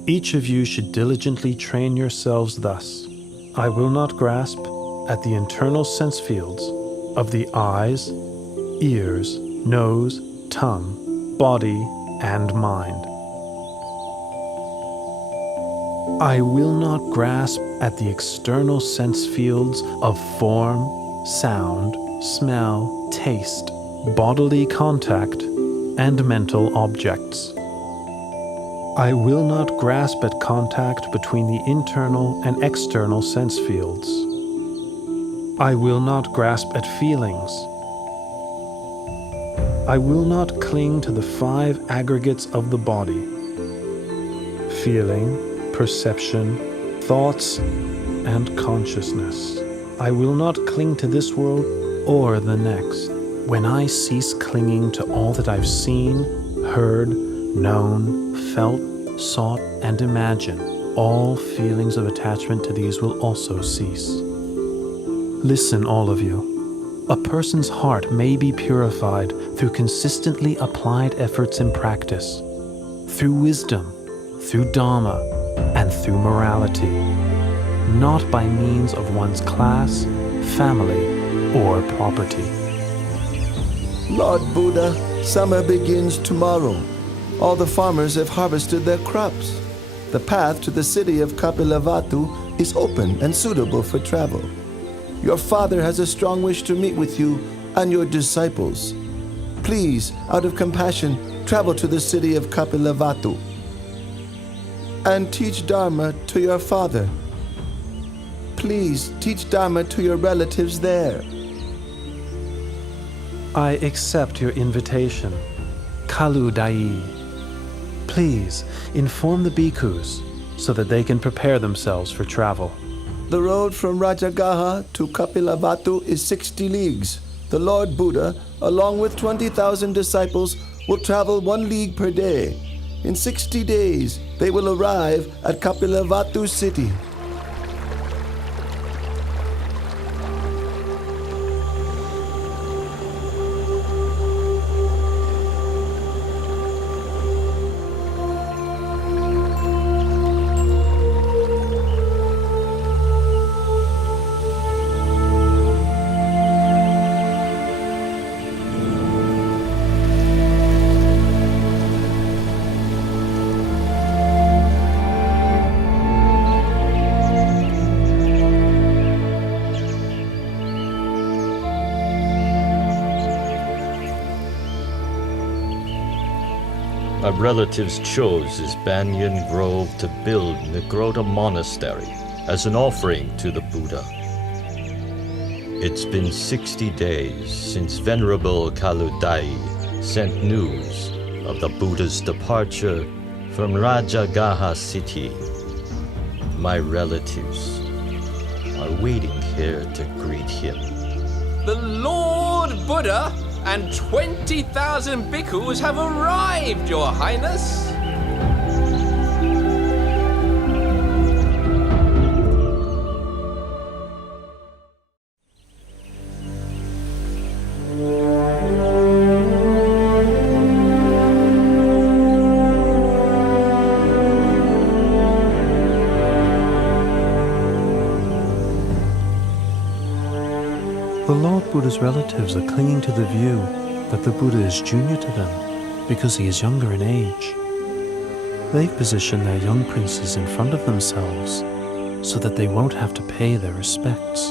Each of you should diligently train yourselves thus. I will not grasp at the internal sense fields of the eyes, ears, nose, tongue, body, and mind. I will not grasp at the external sense fields of form, sound, smell, taste, bodily contact, and mental objects. I will not grasp at contact between the internal and external sense fields. I will not grasp at feelings. I will not cling to the 5 aggregates of the body: feeling, perception, thoughts, and consciousness. I will not cling to this world or the next. when I cease clinging to all that I've seen, heard, known, felt, sought, and imagined, all feelings of attachment to these will also cease. Listen, all of you. A person's heart may be purified through consistently applied efforts in practice, through wisdom, through Dharma, and through morality, not by means of one's class, family, or property. Lord Buddha, summer begins tomorrow. All the farmers have harvested their crops. The path to the city of Kapilavatthu is open and suitable for travel. Your father has a strong wish to meet with you and your disciples. Please, out of compassion, travel to the city of Kapilavatthu and teach Dharma to your father. Please teach Dharma to your relatives there. I accept your invitation, Kalu Dai. Please inform the bhikkhus so that they can prepare themselves for travel. The road from Rajagaha to Kapilavatthu is 60 leagues. The Lord Buddha, along with 20,000 disciples, will travel 1 league per day. In 60 days, they will arrive at Kapilavatthu city. My relatives chose this banyan grove to build Nigrota Monastery as an offering to the Buddha. It's been 60 days since Venerable Kaludai sent news of the Buddha's departure from Rajagaha city. My relatives are waiting here to greet him. The Lord Buddha and 20,000 bhikkhus have arrived, Your Highness! The Lord Buddha's relatives are clinging to the view that the Buddha is junior to them because he is younger in age. They've positioned their young princes in front of themselves so that they won't have to pay their respects.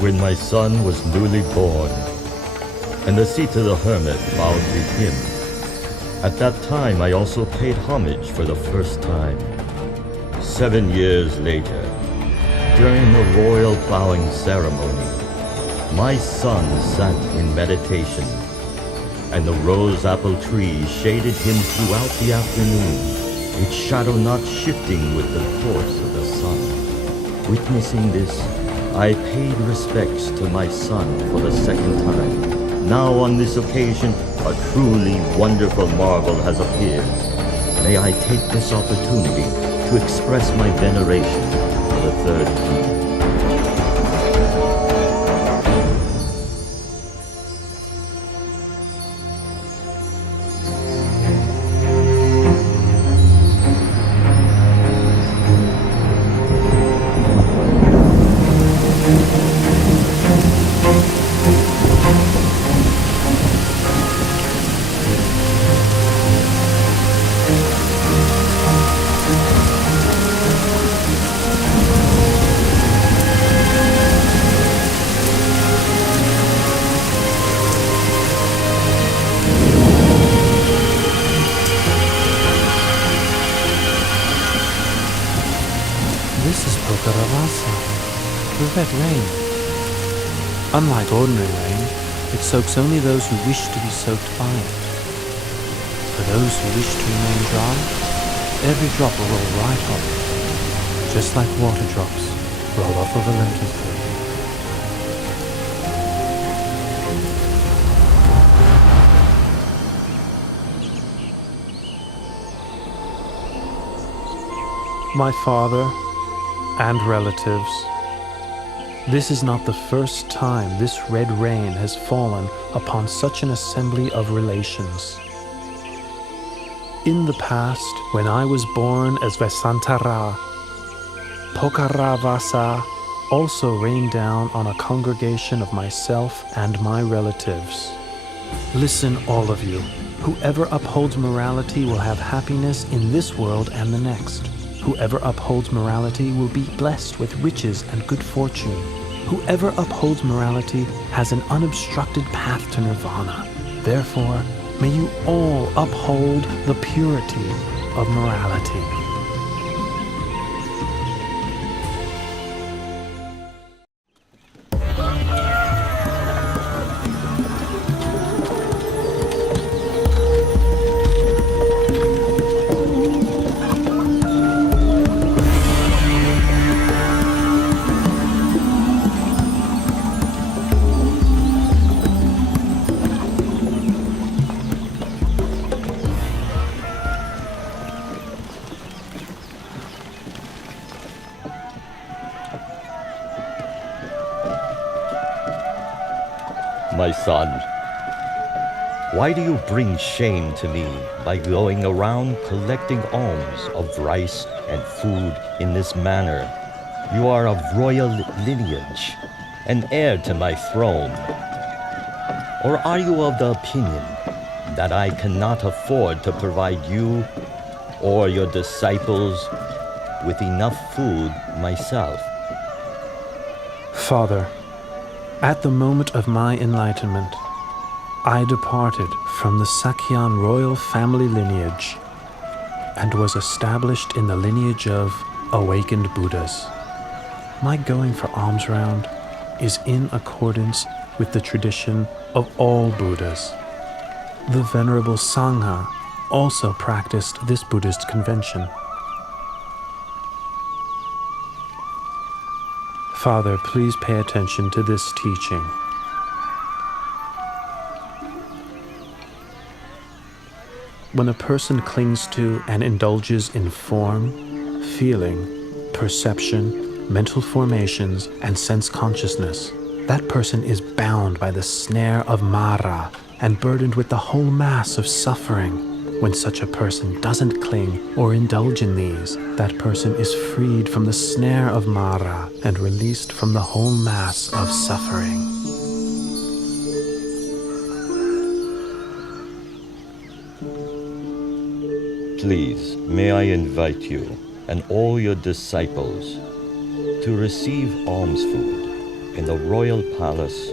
When my son was newly born, and the Sita the hermit bowed to him, at that time I also paid homage for the first time. 7 years later, during the royal plowing ceremony, my son sat in meditation, and the rose apple tree shaded him throughout the afternoon, its shadow not shifting with the course of the sun. Witnessing this, I paid respects to my son for the second time. Now on this occasion, a truly wonderful marvel has appeared. May I take this opportunity to express my veneration for the third time. The red rain. Unlike ordinary rain, it soaks only those who wish to be soaked by it. For those who wish to remain dry, every drop will roll right off, just like water drops roll off of a lentil field. My father and relatives, this is not the first time this red rain has fallen upon such an assembly of relations. In the past, when I was born as Vesantara, Pokaravasa also rained down on a congregation of myself and my relatives. Listen, all of you. Whoever upholds morality will have happiness in this world and the next. Whoever upholds morality will be blessed with riches and good fortune. Whoever upholds morality has an unobstructed path to nirvana. Therefore, may you all uphold the purity of morality. My son, why do you bring shame to me by going around collecting alms of rice and food in this manner? You are of royal lineage, an heir to my throne. Or are you of the opinion that I cannot afford to provide you or your disciples with enough food myself? Father, at the moment of my enlightenment, I departed from the Shakyan royal family lineage and was established in the lineage of awakened Buddhas. My going for alms round is in accordance with the tradition of all Buddhas. The Venerable Sangha also practiced this Buddhist convention. Father, please pay attention to this teaching. When a person clings to and indulges in form, feeling, perception, mental formations, and sense consciousness, that person is bound by the snare of Mara and burdened with the whole mass of suffering. When such a person doesn't cling or indulge in these, that person is freed from the snare of Mara and released from the whole mass of suffering. Please, may I invite you and all your disciples to receive alms food in the royal palace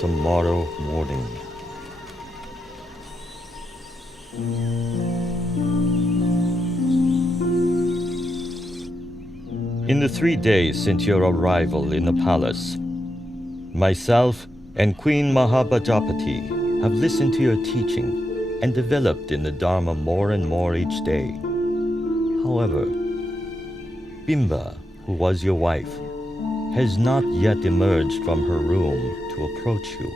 tomorrow morning. In the 3 days since your arrival in the palace, myself and Queen Mahabhajapati have listened to your teaching and developed in the Dharma more and more each day. However, Bimba who was your wife, has not yet emerged from her room to approach you.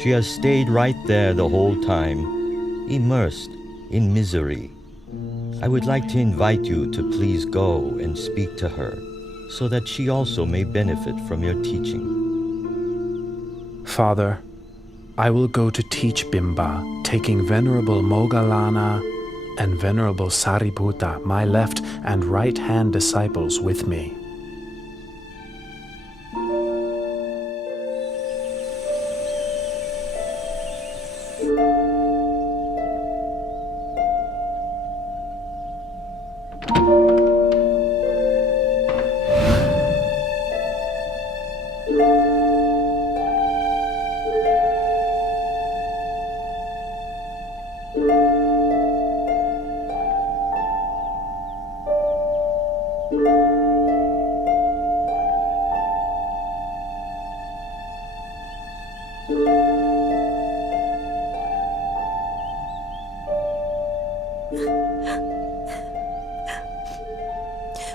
She has stayed right there the whole time, immersed in misery. I would like to invite you to please go and speak to her, so that she also may benefit from your teaching. Father, I will go to teach Bimba, taking Venerable Moggallana and Venerable Sariputta, my left and right hand disciples, with me.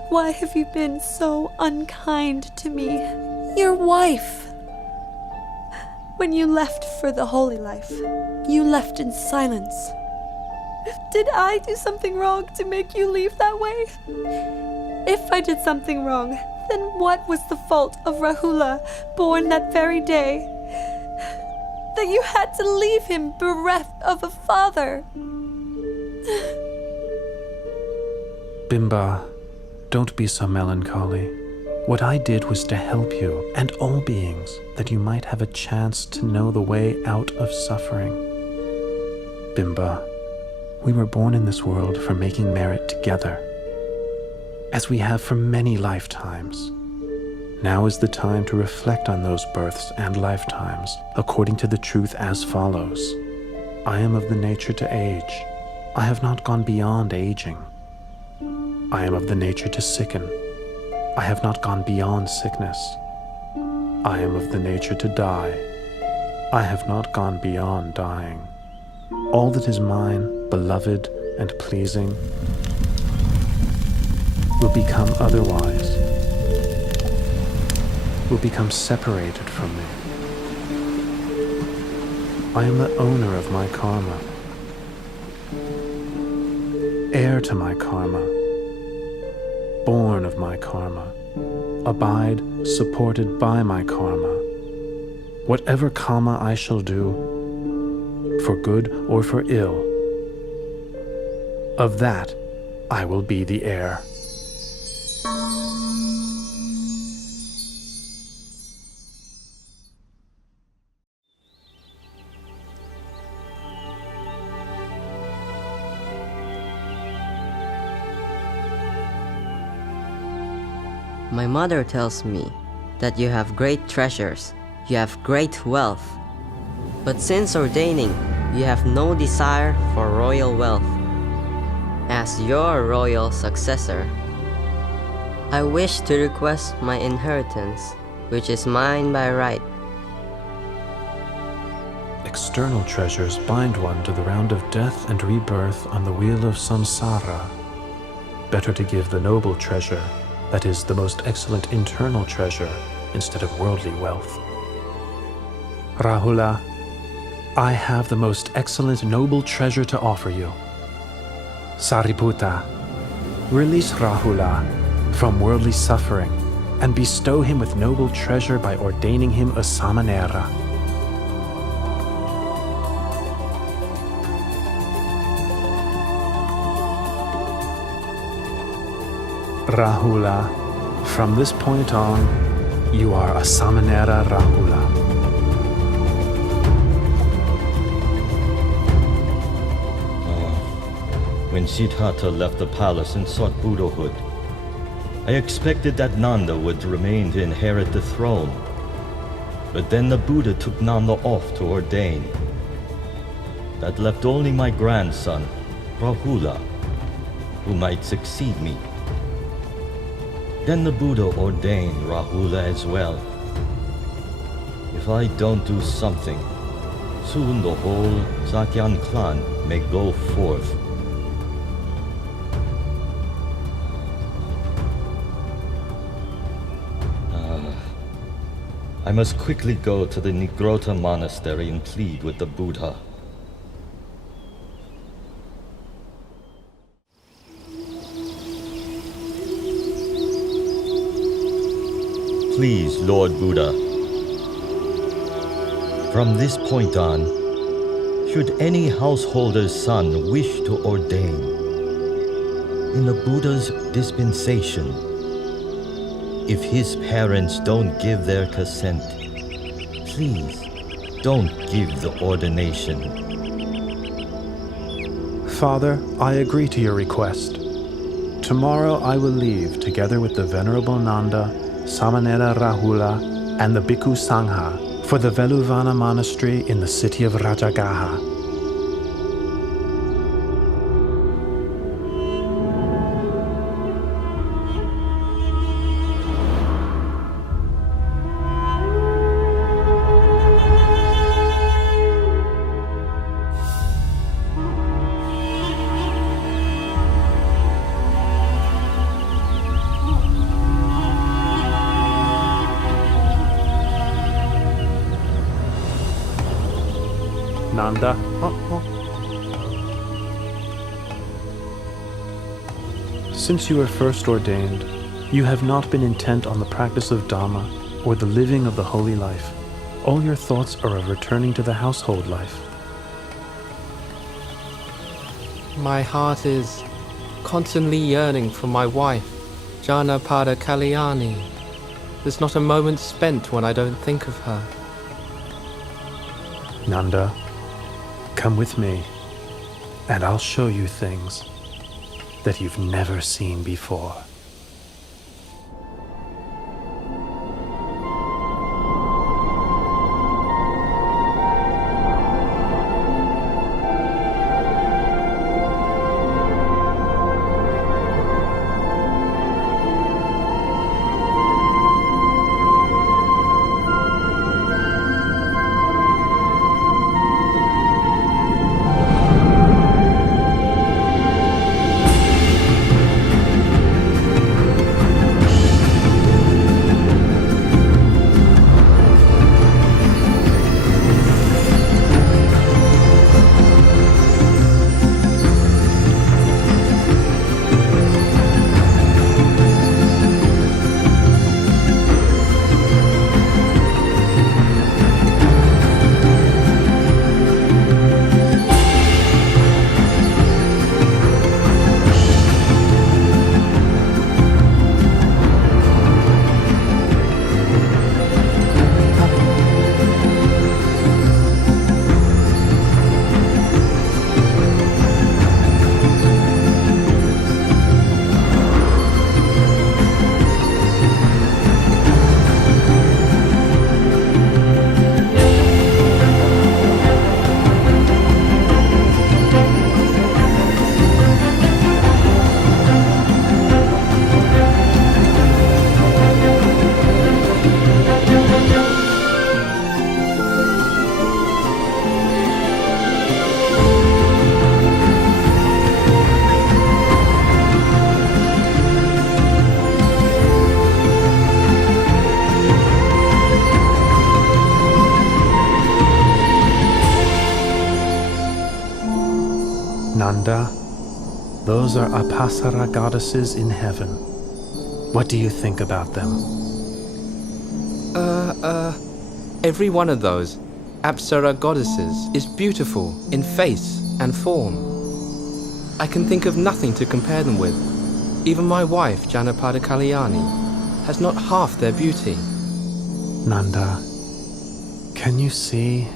Why have you been so unkind to me, your wife? When you left for the holy life, you left in silence. Did I do something wrong to make you leave that way? If I did something wrong, then what was the fault of Rahula, born that very day, that you had to leave him bereft of a father? Bimba, don't be so melancholy. What I did was to help you and all beings, that you might have a chance to know the way out of suffering. Bimba, we were born in this world for making merit together, as we have for many lifetimes. Now is the time to reflect on those births and lifetimes according to the truth as follows. I am of the nature to age. I have not gone beyond aging. I am of the nature to sicken. I have not gone beyond sickness. I am of the nature to die. I have not gone beyond dying. All that is mine, beloved and pleasing, will become otherwise, will become separated from me. I am the owner of my karma, heir to my karma, born of my karma, abide supported by my karma. Whatever karma I shall do, for good or for ill, of that I will be the heir. My mother tells me that you have great treasures, you have great wealth. But since ordaining, you have no desire for royal wealth. As your royal successor, I wish to request my inheritance, which is mine by right. External treasures bind one to the round of death and rebirth on the wheel of samsara. Better to give the noble treasure, that is, the most excellent internal treasure, instead of worldly wealth. Rahula, I have the most excellent noble treasure to offer you. Sariputta, release Rahula from worldly suffering and bestow him with noble treasure by ordaining him a samanera. Rahula, from this point on, you are a Samanera Rahula. When Siddhartha left the palace and sought Buddhahood, I expected that Nanda would remain to inherit the throne. But then the Buddha took Nanda off to ordain. That left only my grandson, Rahula, who might succeed me. Then the Buddha ordained Rahula as well. If I don't do something, soon the whole Shakya clan may go forth. I must quickly go to the Nigrota monastery and plead with the Buddha. Please, Lord Buddha, from this point on, should any householder's son wish to ordain, in the Buddha's dispensation, if his parents don't give their consent, please don't give the ordination. Father, I agree to your request. Tomorrow I will leave together with the Venerable Nanda, Samanera Rahula, and the Bhikkhu Sangha for the Veluvana monastery in the city of Rajagaha. Nanda. Since you were first ordained, you have not been intent on the practice of Dhamma or the living of the holy life. All your thoughts are of returning to the household life. My heart is constantly yearning for my wife, Janapada Kalyani. There's not a moment spent when I don't think of her. Nanda, come with me, and I'll show you things that you've never seen before. Nanda, those are Apasara goddesses in heaven. What do you think about them? Every one of those Apsara goddesses is beautiful in face and form. I can think of nothing to compare them with. Even my wife, Janapada Kalyani, has not half their beauty. Nanda, can you see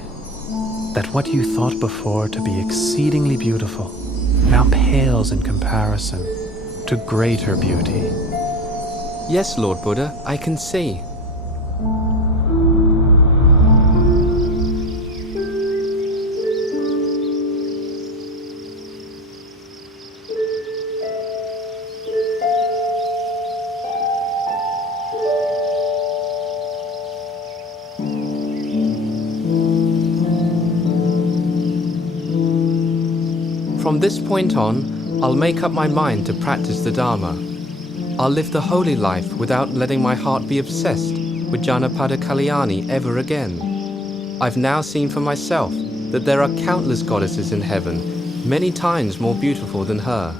that what you thought before to be exceedingly beautiful now pales in comparison to greater beauty? Yes, Lord Buddha, I can see. From this point on, I'll make up my mind to practice the Dharma. I'll live the holy life without letting my heart be obsessed with Janapada Kalyani ever again. I've now seen for myself that there are countless goddesses in heaven, many times more beautiful than her.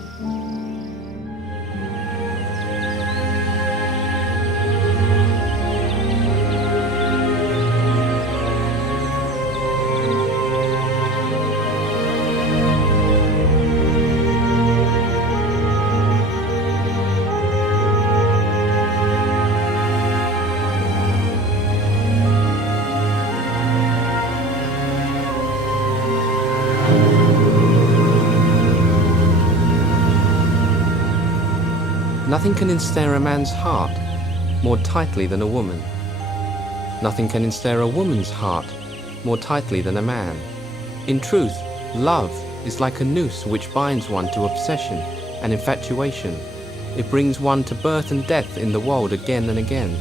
Nothing can ensnare a man's heart more tightly than a woman. Nothing can ensnare a woman's heart more tightly than a man. In truth, love is like a noose which binds one to obsession and infatuation. It brings one to birth and death in the world again and again,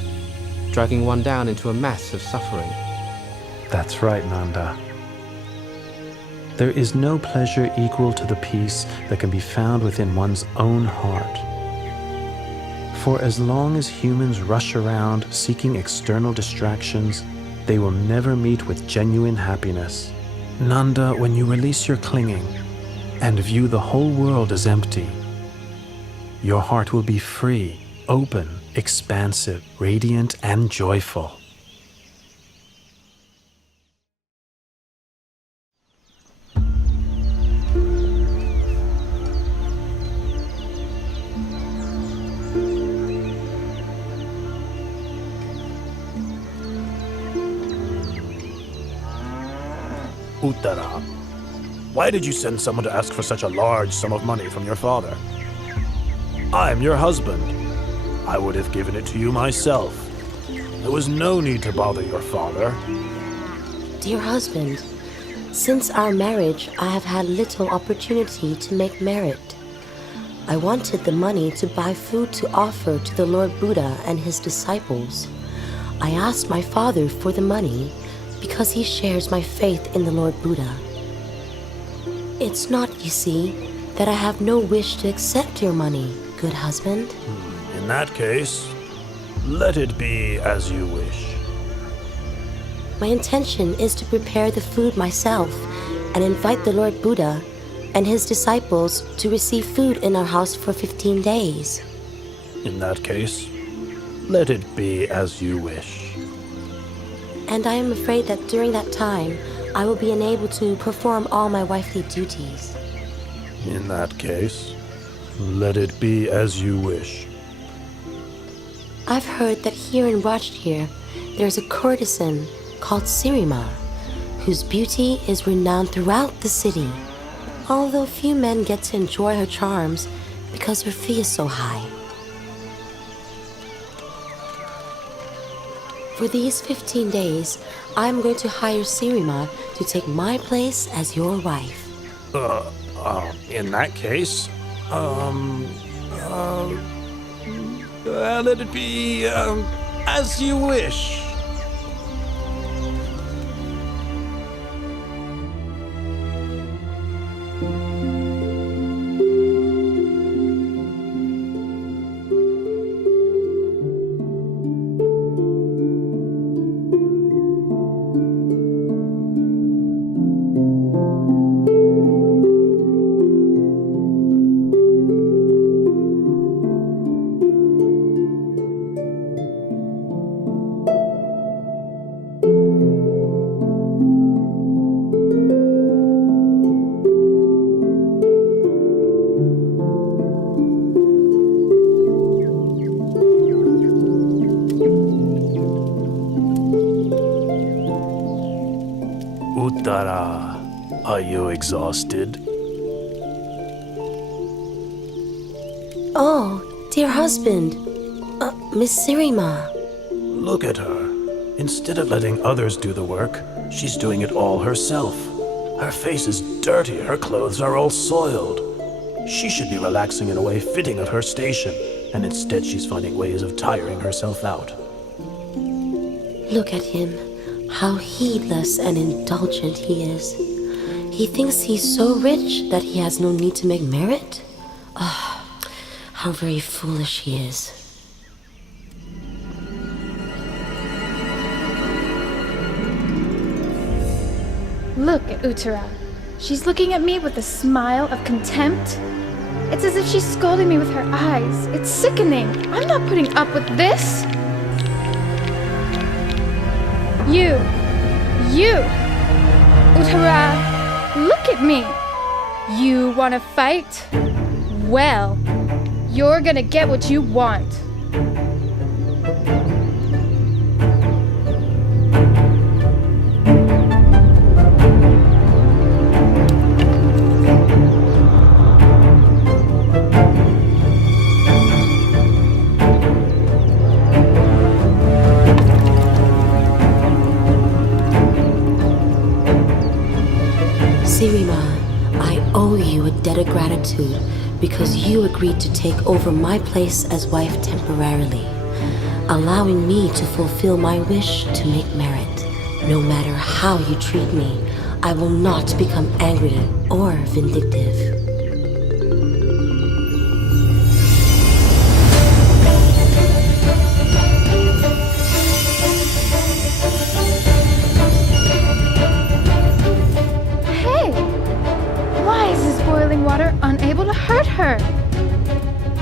dragging one down into a mass of suffering. That's right, Nanda. There is no pleasure equal to the peace that can be found within one's own heart. For as long as humans rush around seeking external distractions, they will never meet with genuine happiness. Nanda, when you release your clinging and view the whole world as empty, your heart will be free, open, expansive, radiant, and joyful. Uttara, why did you send someone to ask for such a large sum of money from your father? I am your husband. I would have given it to you myself. There was no need to bother your father. Dear husband, since our marriage, I have had little opportunity to make merit. I wanted the money to buy food to offer to the Lord Buddha and his disciples. I asked my father for the money because he shares my faith in the Lord Buddha. It's not, you see, that I have no wish to accept your money, good husband. In that case, let it be as you wish. My intention is to prepare the food myself and invite the Lord Buddha and his disciples to receive food in our house for 15 days. In that case, let it be as you wish. And I am afraid that during that time, I will be unable to perform all my wifely duties. In that case, let it be as you wish. I've heard that here in Rajgir, there's a courtesan called Sirima, whose beauty is renowned throughout the city, although few men get to enjoy her charms because her fee is so high. For these 15 days, I'm going to hire Sirima to take my place as your wife. In that case, let it be, as you wish. Uttara, are you exhausted? Oh, dear husband, Miss Sirima. Look at her. Instead of letting others do the work, she's doing it all herself. Her face is dirty, her clothes are all soiled. She should be relaxing in a way fitting of her station, and instead she's finding ways of tiring herself out. Look at him. How heedless and indulgent he is. He thinks he's so rich that he has no need to make merit? Ah, how very foolish he is. Look at Uttara. She's looking at me with a smile of contempt. It's as if she's scolding me with her eyes. It's sickening. I'm not putting up with this. You, Uttara, look at me. You want to fight? Well, you're gonna get what you want. Sirima, I owe you a debt of gratitude because you agreed to take over my place as wife temporarily, allowing me to fulfill my wish to make merit. No matter how you treat me, I will not become angry or vindictive. Unable to hurt her.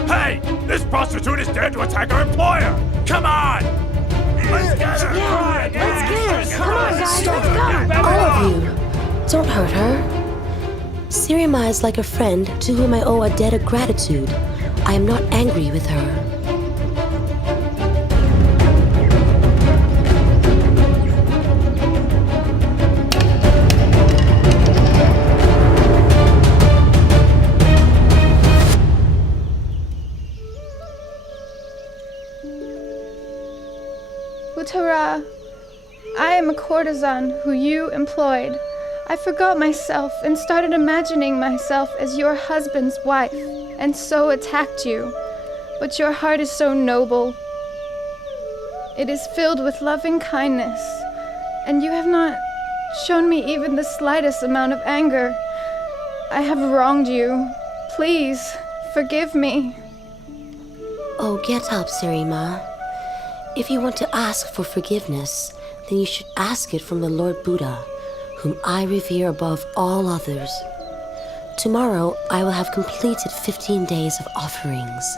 Hey! This prostitute is dared to attack our employer! Come on! Let's get her! Yeah, let's get her! Come on, guys, let's go! All of you, don't hurt her. Sirima is like a friend to whom I owe a debt of gratitude. I am not angry with her. Uttara, I am a courtesan who you employed. I forgot myself and started imagining myself as your husband's wife, and so attacked you. But your heart is so noble. It is filled with loving kindness, and you have not shown me even the slightest amount of anger. I have wronged you. Please, forgive me. Oh, get up, Sirima. If you want to ask for forgiveness, then you should ask it from the Lord Buddha, whom I revere above all others. Tomorrow, I will have completed 15 days of offerings.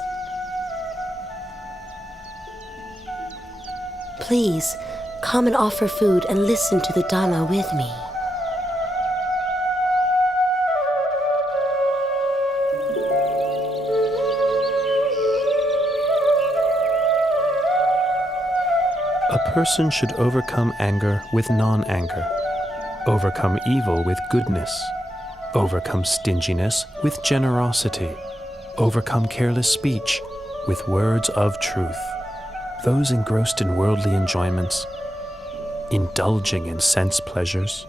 Please, come and offer food and listen to the Dhamma with me. A person should overcome anger with non-anger, overcome evil with goodness, overcome stinginess with generosity, overcome careless speech with words of truth. Those engrossed in worldly enjoyments, indulging in sense pleasures,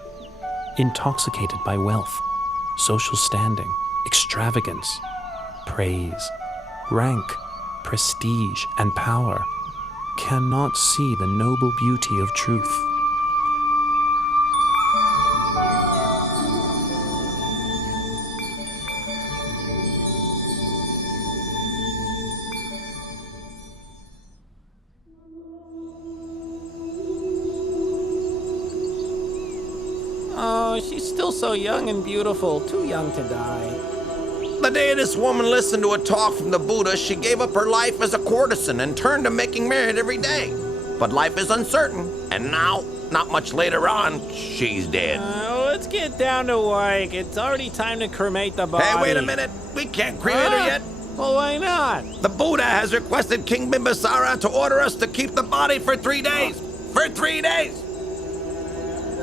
intoxicated by wealth, social standing, extravagance, praise, rank, prestige, and power, cannot see the noble beauty of truth. Oh, she's still so young and beautiful, too young to die. The day this woman listened to a talk from the Buddha, she gave up her life as a courtesan and turned to making merit every day. But life is uncertain, and now, not much later on, she's dead. Let's get down to work. It's already time to cremate the body. Hey, wait a minute. We can't cremate her yet. Well, why not? The Buddha has requested King Bimbisara to order us to keep the body for 3 days. For 3 days!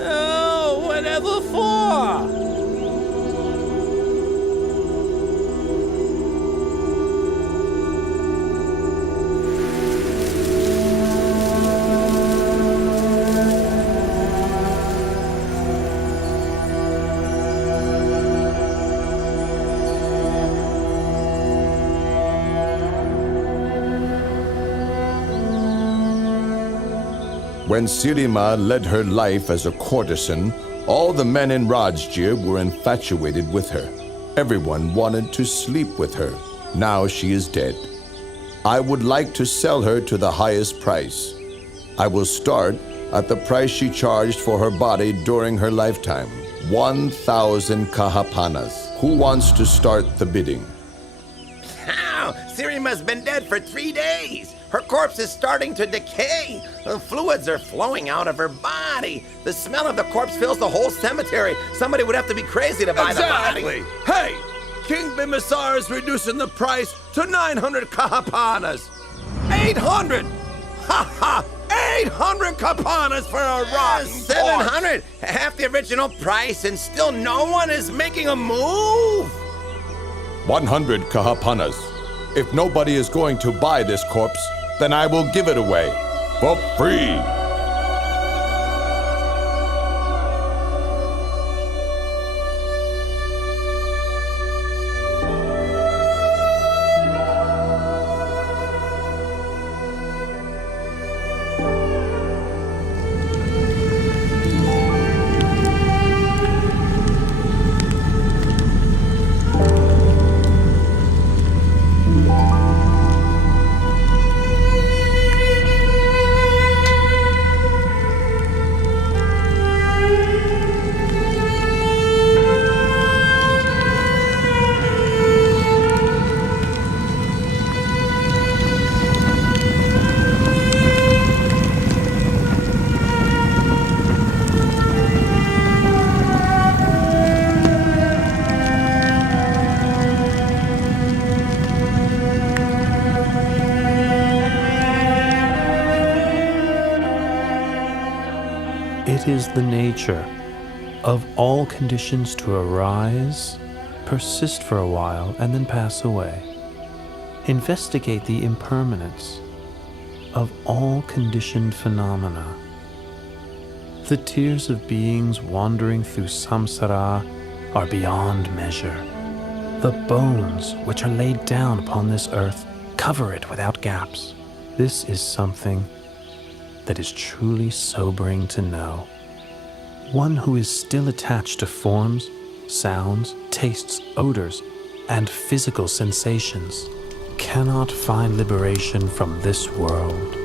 Oh, whatever for? When Sirima led her life as a courtesan, all the men in Rajgir were infatuated with her. Everyone wanted to sleep with her. Now she is dead. I would like to sell her to the highest price. I will start at the price she charged for her body during her lifetime. 1,000 kahapanas. Who wants to start the bidding? Ow! Sirima's been dead for 3 days. Her corpse is starting to decay. The fluids are flowing out of her body. The smell of the corpse fills the whole cemetery. Somebody would have to be crazy to buy the body. Hey! King Bimbisara is reducing the price to 900 kahapanas. 800! Ha ha! 800 kapanas for a rotten 700! Half the original price, and still no one is making a move? 100 kahapanas. If nobody is going to buy this corpse, then I will give it away for free. It is the nature of all conditions to arise, persist for a while, and then pass away. Investigate the impermanence of all conditioned phenomena. The tears of beings wandering through samsara are beyond measure. The bones which are laid down upon this earth cover it without gaps. This is something that is truly sobering to know. One who is still attached to forms, sounds, tastes, odors, and physical sensations cannot find liberation from this world.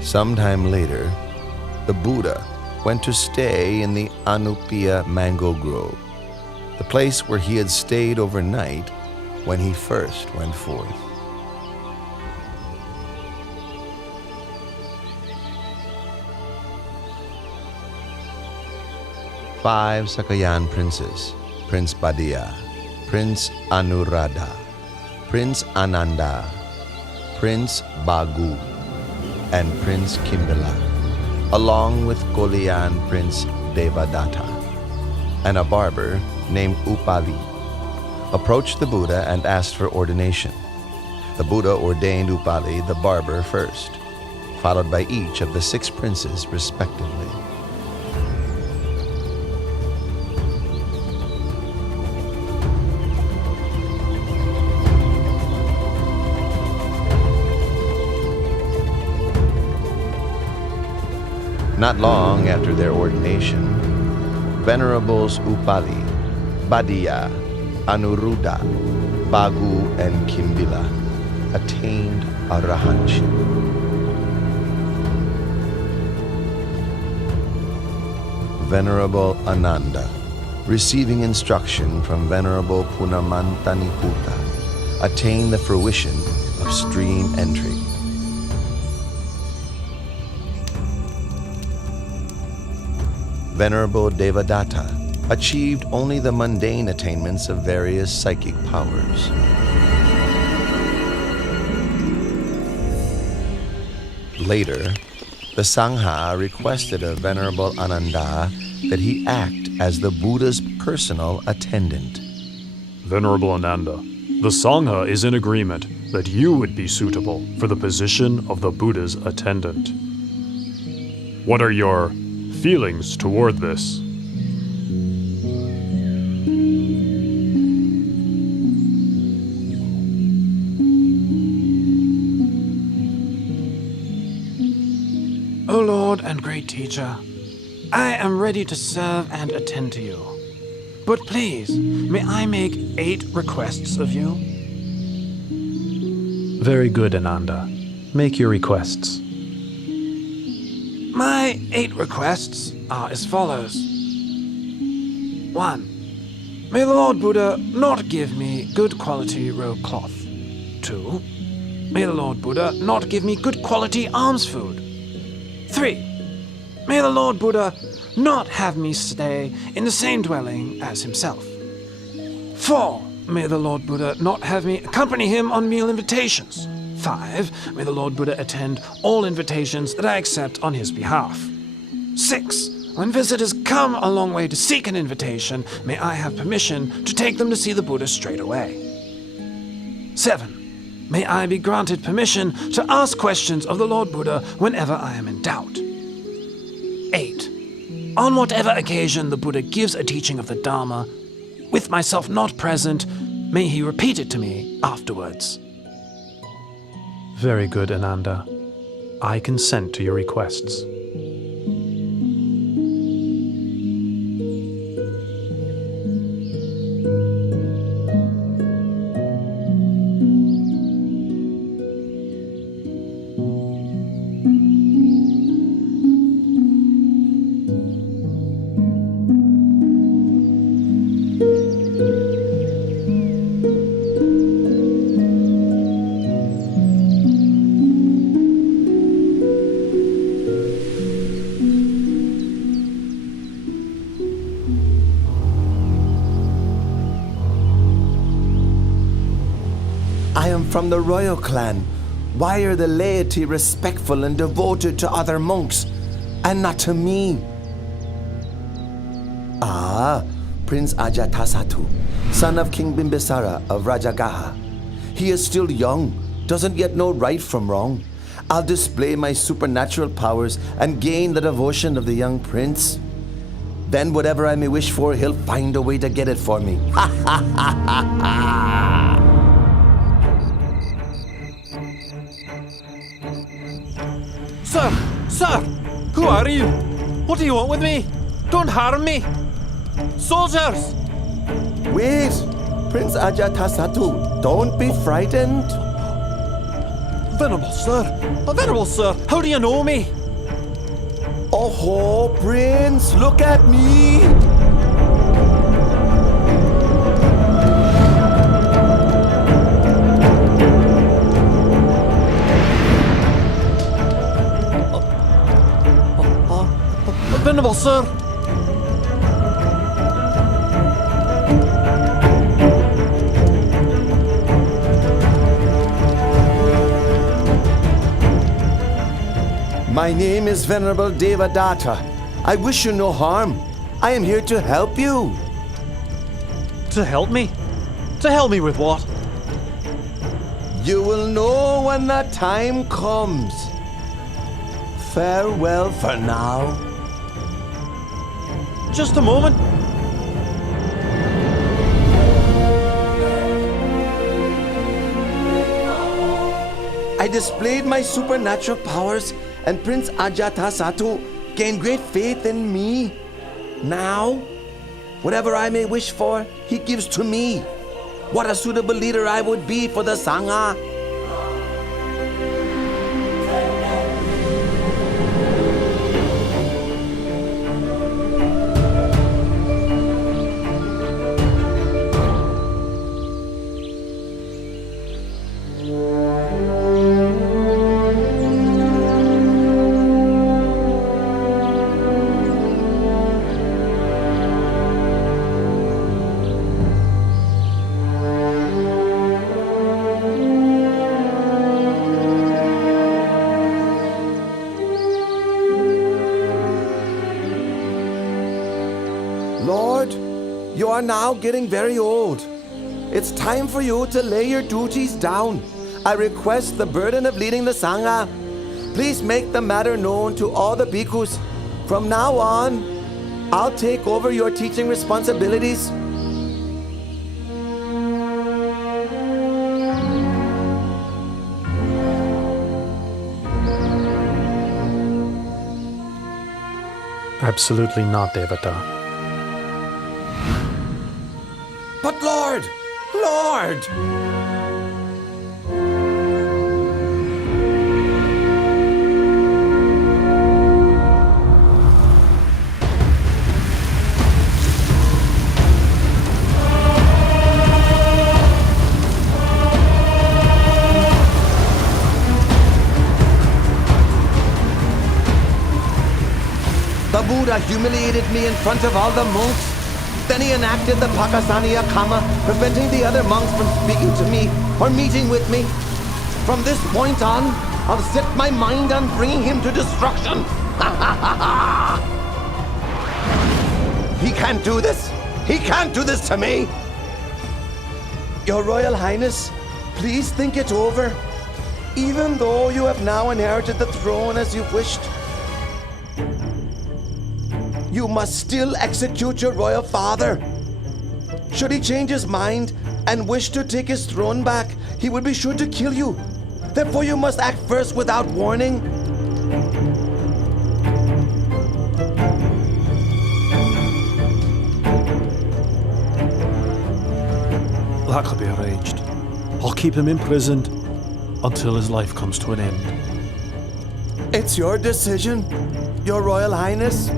Sometime later, the Buddha went to stay in the Anupiya mango grove, the place where he had stayed overnight when he first went forth. Five Sakayan princes, Prince Badiya, Prince Anuradha, Prince Ananda, Prince Bagu, and Prince Kimbila, along with Kolian Prince Devadatta, and a barber named Upali, approached the Buddha and asked for ordination. The Buddha ordained Upali the barber first, followed by each of the 6 princes respectively. Not long after their ordination, Venerables Upali, Badiya, Anuruddha, Bagu, and Kimbila attained arahantship. Venerable Ananda, receiving instruction from Venerable Punamantaniputta, attained the fruition of stream entry. Venerable Devadatta achieved only the mundane attainments of various psychic powers. Later, the Sangha requested of Venerable Ananda that he act as the Buddha's personal attendant. Venerable Ananda, the Sangha is in agreement that you would be suitable for the position of the Buddha's attendant. What are your feelings toward this? Lord and great teacher, I am ready to serve and attend to you. But please, may I make 8 requests of you? Very good, Ananda. Make your requests. My 8 requests are as follows. 1. May the Lord Buddha not give me good quality robe cloth. 2. May the Lord Buddha not give me good quality alms food. 3. May the Lord Buddha not have me stay in the same dwelling as himself. 4. May the Lord Buddha not have me accompany him on meal invitations. 5. May the Lord Buddha attend all invitations that I accept on his behalf. 6. When visitors come a long way to seek an invitation, may I have permission to take them to see the Buddha straight away. 7. May I be granted permission to ask questions of the Lord Buddha whenever I am in doubt. 8. On whatever occasion the Buddha gives a teaching of the Dharma, with myself not present, may he repeat it to me afterwards. Very good, Ananda. I consent to your requests. I am from the royal clan. Why are the laity respectful and devoted to other monks, and not to me? Ah, Prince Ajatasattu, son of King Bimbisara of Rajagaha. He is still young, doesn't yet know right from wrong. I'll display my supernatural powers and gain the devotion of the young prince. Then whatever I may wish for, he'll find a way to get it for me. Ha ha ha ha ha! Sir! Sir! Who are you? What do you want with me? Don't harm me! Soldiers! Wait! Prince Ajatasattu, don't be frightened. Venerable sir, how do you know me? Oh, Prince, look at me! Venerable sir! My name is Venerable Devadatta. I wish you no harm. I am here to help you. To help me? To help me with what? You will know when that time comes. Farewell for now. Just a moment. I displayed my supernatural powers, and Prince Ajatasattu gained great faith in me. Now, whatever I may wish for, he gives to me. What a suitable leader I would be for the Sangha. Lord, you are now getting very old. It's time for you to lay your duties down. I request the burden of leading the Sangha. Please make the matter known to all the bhikkhus. From now on, I'll take over your teaching responsibilities. Absolutely not, Devata. But Lord! Lord! The Buddha humiliated me in front of all the monks. Then he enacted the Pakasaniya Kama, preventing the other monks from speaking to me or meeting with me. From this point on, I'll set my mind on bringing him to destruction. He can't do this. He can't do this to me. Your Royal Highness, please think it over. Even though you have now inherited the throne as you wished, you must still execute your royal father. Should he change his mind and wish to take his throne back, he will be sure to kill you. Therefore, you must act first without warning. That could be arranged. I'll keep him imprisoned until his life comes to an end. It's your decision, Your Royal Highness.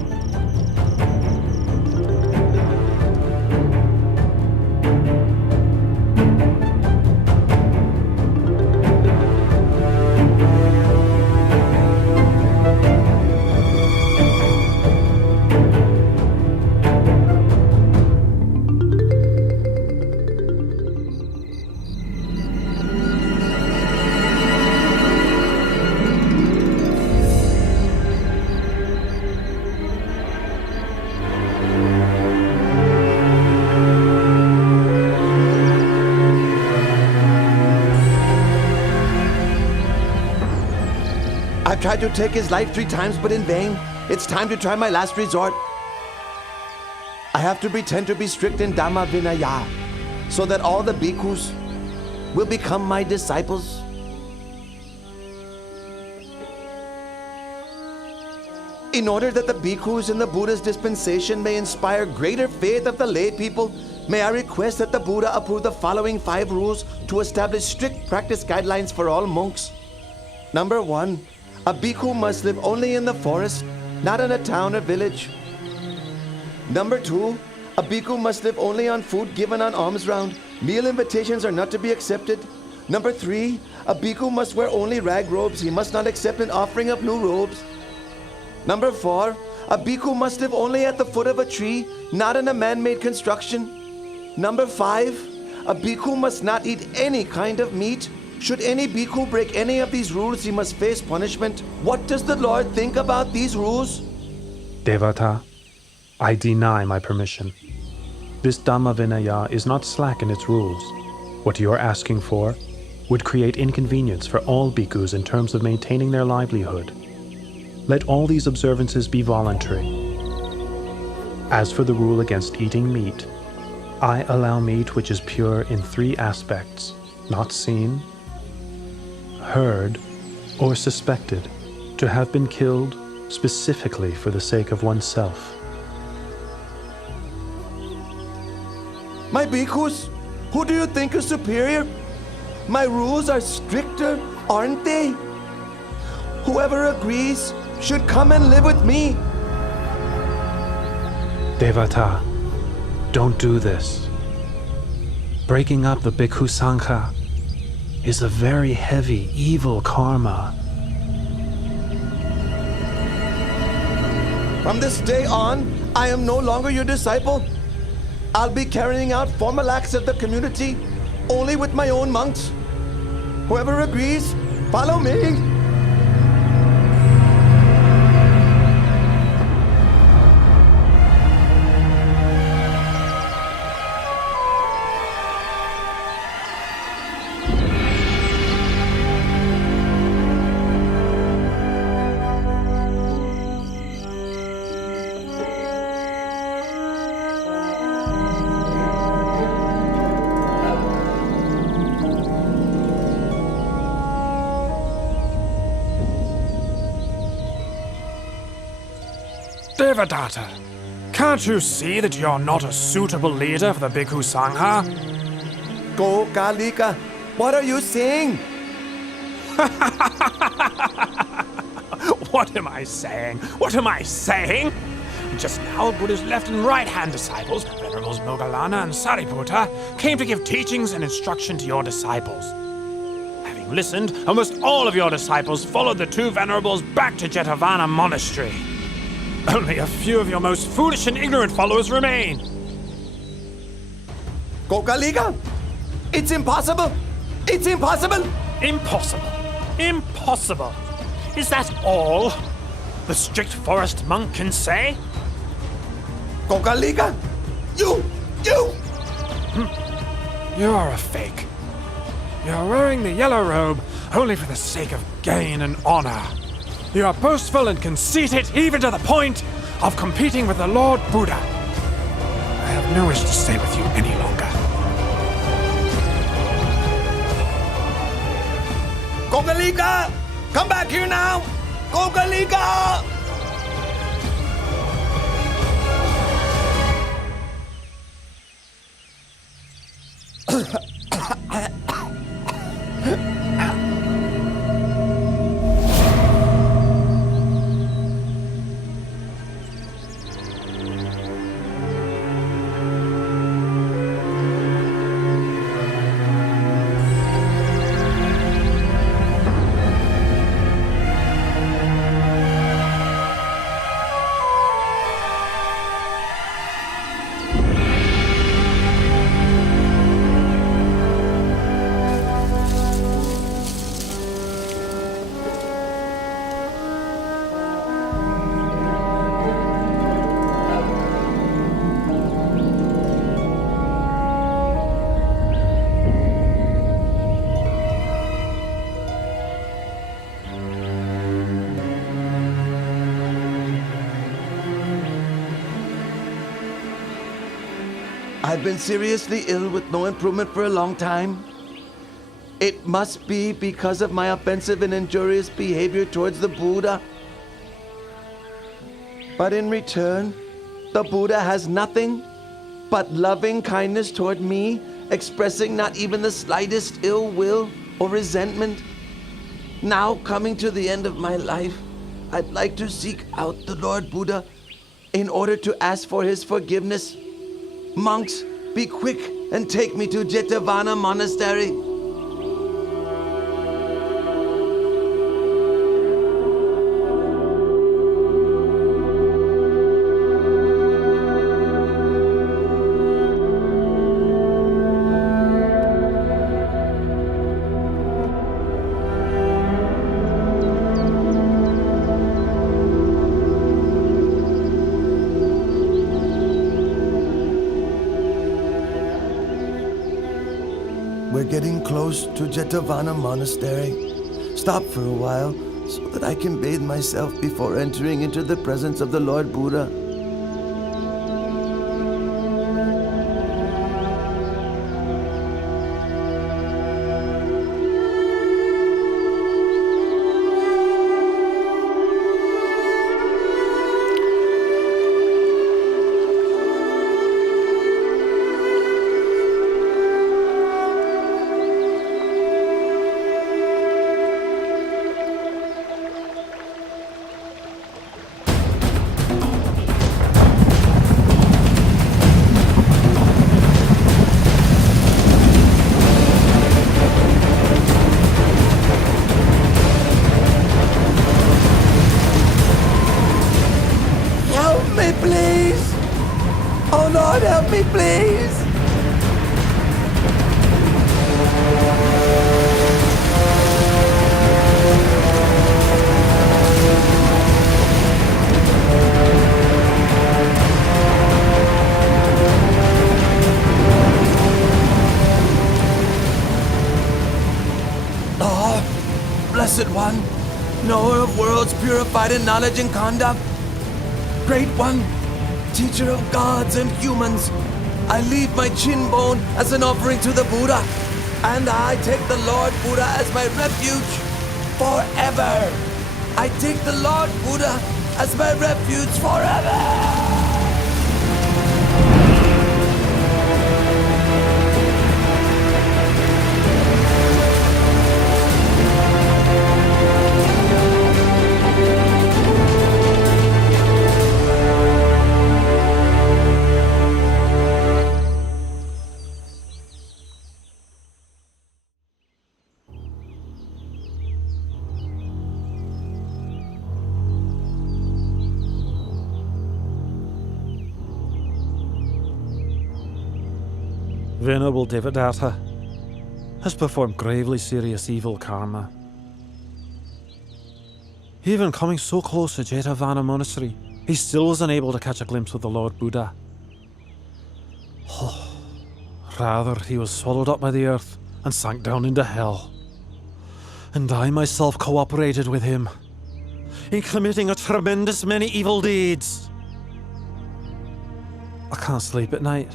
I've tried to take his life 3 times, but in vain. It's time to try my last resort. I have to pretend to be strict in Dhamma Vinaya, so that all the bhikkhus will become my disciples. In order that the bhikkhus in the Buddha's dispensation may inspire greater faith of the lay people, may I request that the Buddha approve the following 5 rules to establish strict practice guidelines for all monks. Number 1, a bhikkhu must live only in the forest, not in a town or village. Number 2, a bhikkhu must live only on food given on alms round. Meal invitations are not to be accepted. Number 3, a bhikkhu must wear only rag robes. He must not accept an offering of new robes. Number 4, a bhikkhu must live only at the foot of a tree, not in a man-made construction. Number 5, a bhikkhu must not eat any kind of meat. Should any bhikkhu break any of these rules, he must face punishment. What does the Lord think about these rules? Devata, I deny my permission. This Dhamma Vinaya is not slack in its rules. What you are asking for would create inconvenience for all bhikkhus in terms of maintaining their livelihood. Let all these observances be voluntary. As for the rule against eating meat, I allow meat which is pure in 3 aspects: not seen, heard, or suspected to have been killed specifically for the sake of oneself. My bhikkhus, who do you think is superior? My rules are stricter, aren't they? Whoever agrees should come and live with me. Devata, don't do this. Breaking up the Bhikkhu Sangha is a very heavy, evil karma. From this day on, I am no longer your disciple. I'll be carrying out formal acts of the community only with my own monks. Whoever agrees, follow me. Devadatta, can't you see that you're not a suitable leader for the Bhikkhu Sangha? Gokalika, what are you saying? What am I saying? What am I saying? Just now, Buddha's left and right-hand disciples, Venerables Moggallana and Sariputta, came to give teachings and instruction to your disciples. Having listened, almost all of your disciples followed the two Venerables back to Jetavana Monastery. Only a few of your most foolish and ignorant followers remain. Gokalika, it's impossible! It's impossible! Impossible. Impossible. Is that all the strict forest monk can say? Gokalika, you! You're a fake. You're wearing the yellow robe only for the sake of gain and honor. You are boastful and conceited even to the point of competing with the Lord Buddha. I have no wish to stay with you any longer. Gokalika! Come back here now! Gokalika! I've been seriously ill with no improvement for a long time. It must be because of my offensive and injurious behavior towards the Buddha. But in return, the Buddha has nothing but loving kindness toward me, expressing not even the slightest ill will or resentment. Now, coming to the end of my life, I'd like to seek out the Lord Buddha in order to ask for his forgiveness. Monks, be quick and take me to Jetavana Monastery. We're getting close to Jetavana Monastery. Stop for a while so that I can bathe myself before entering into the presence of the Lord Buddha. Please! Oh Lord, help me, please! Oh, Blessed One, knower of worlds purified in knowledge and conduct, Great One, teacher of gods and humans, I leave my chin bone as an offering to the Buddha, and I take the Lord Buddha as my refuge forever. I take the Lord Buddha as my refuge forever! Venerable Devadatta has performed gravely serious evil karma. Even coming so close to Jetavana Monastery, he still was unable to catch a glimpse of the Lord Buddha. Rather, he was swallowed up by the earth and sank down into hell. And I myself cooperated with him in committing a tremendous many evil deeds. I can't sleep at night.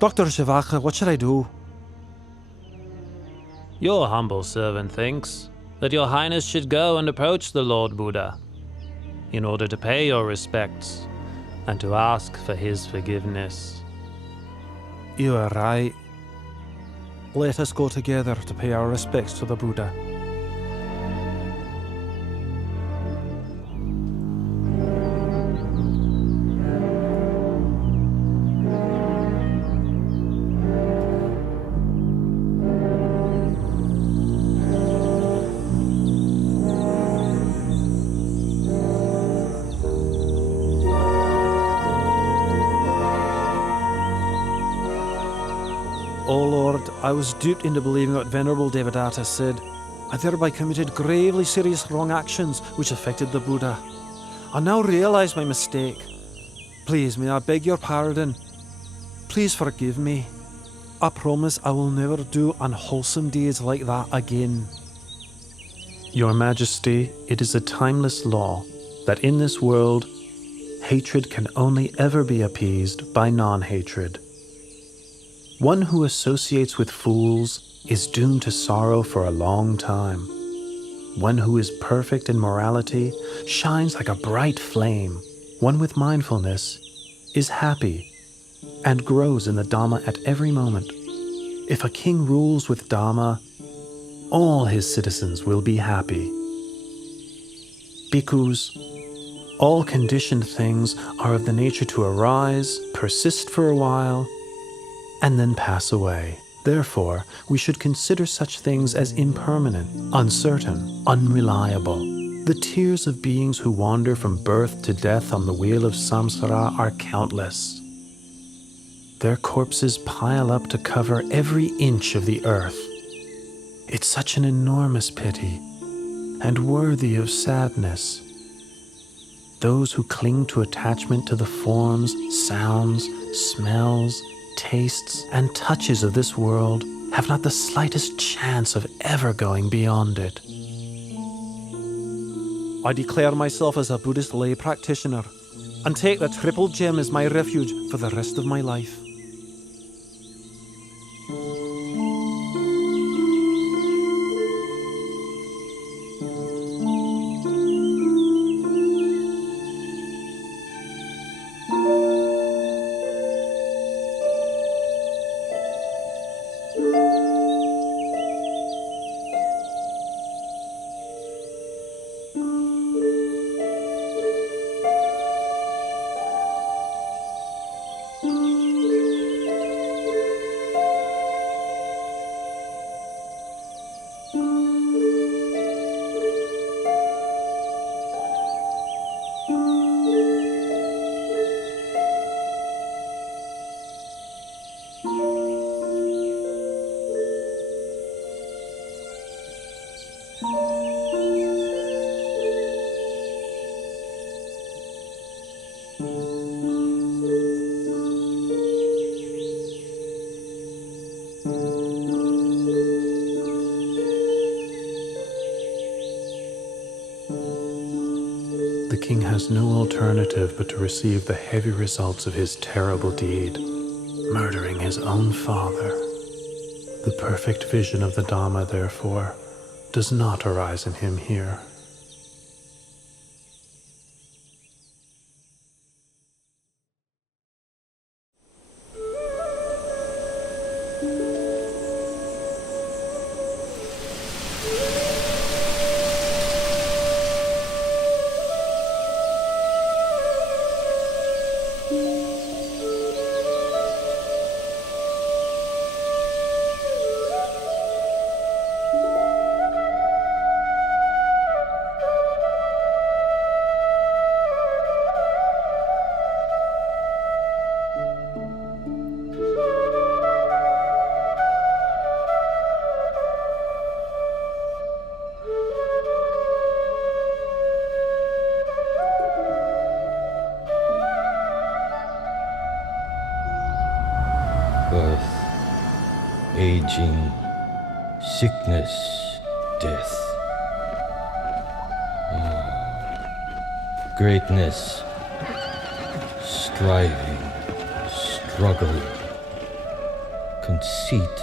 Dr. Shivaka, what should I do? Your humble servant thinks that your highness should go and approach the Lord Buddha in order to pay your respects and to ask for his forgiveness. You are right. Let us go together to pay our respects to the Buddha. O Lord, I was duped into believing what Venerable Devadatta said. I thereby committed gravely serious wrong actions which affected the Buddha. I now realize my mistake. Please, may I beg your pardon? Please forgive me. I promise I will never do unwholesome deeds like that again. Your Majesty, it is a timeless law that in this world, hatred can only ever be appeased by non-hatred. One who associates with fools is doomed to sorrow for a long time. One who is perfect in morality shines like a bright flame. One with mindfulness is happy and grows in the Dhamma at every moment. If a king rules with Dhamma, all his citizens will be happy. Bhikkhus, all conditioned things are of the nature to arise, persist for a while, and then pass away. Therefore, we should consider such things as impermanent, uncertain, unreliable. The tears of beings who wander from birth to death on the wheel of samsara are countless. Their corpses pile up to cover every inch of the earth. It's such an enormous pity, and worthy of sadness. Those who cling to attachment to the forms, sounds, smells, tastes, and touches of this world have not the slightest chance of ever going beyond it. I declare myself as a Buddhist lay practitioner and take the Triple Gem as my refuge for the rest of my life. The king has no alternative but to receive the heavy results of his terrible deed, murdering his own father. The perfect vision of the Dhamma, therefore, does not arise in him here. aging, sickness, death. Greatness, striving, struggle, conceit,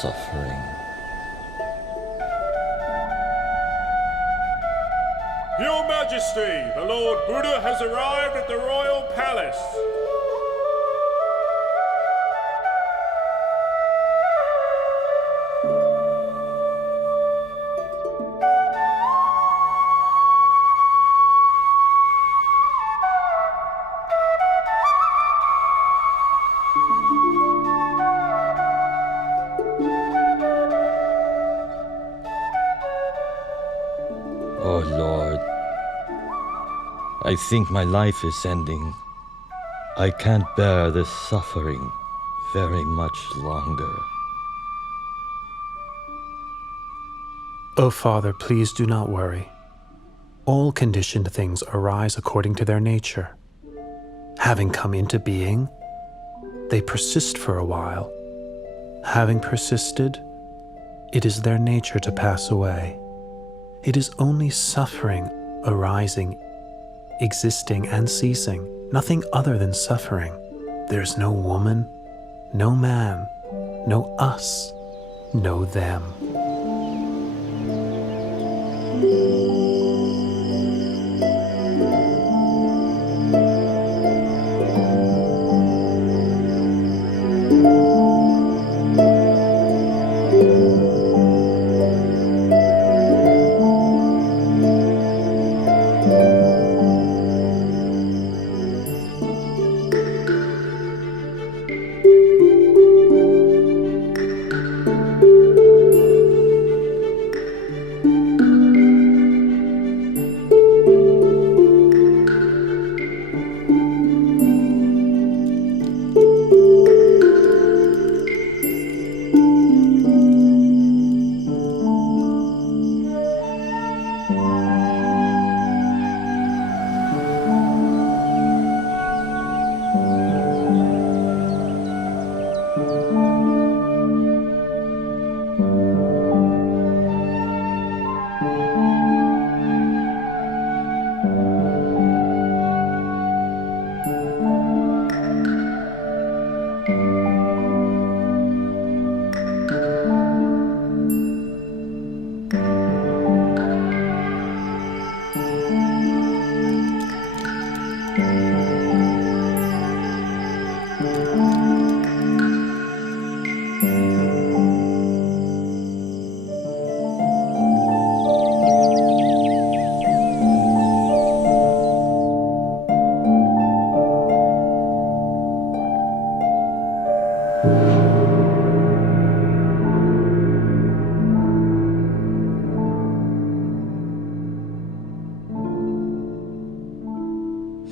suffering. Your Majesty, the Lord Buddha has arrived at the royal palace. Oh Lord, I think my life is ending. I can't bear this suffering very much longer. O Father, please do not worry. All conditioned things arise according to their nature. Having come into being, they persist for a while. Having persisted, it is their nature to pass away. It is only suffering arising, existing and ceasing, nothing other than suffering. There's no woman, no man, no us, no them.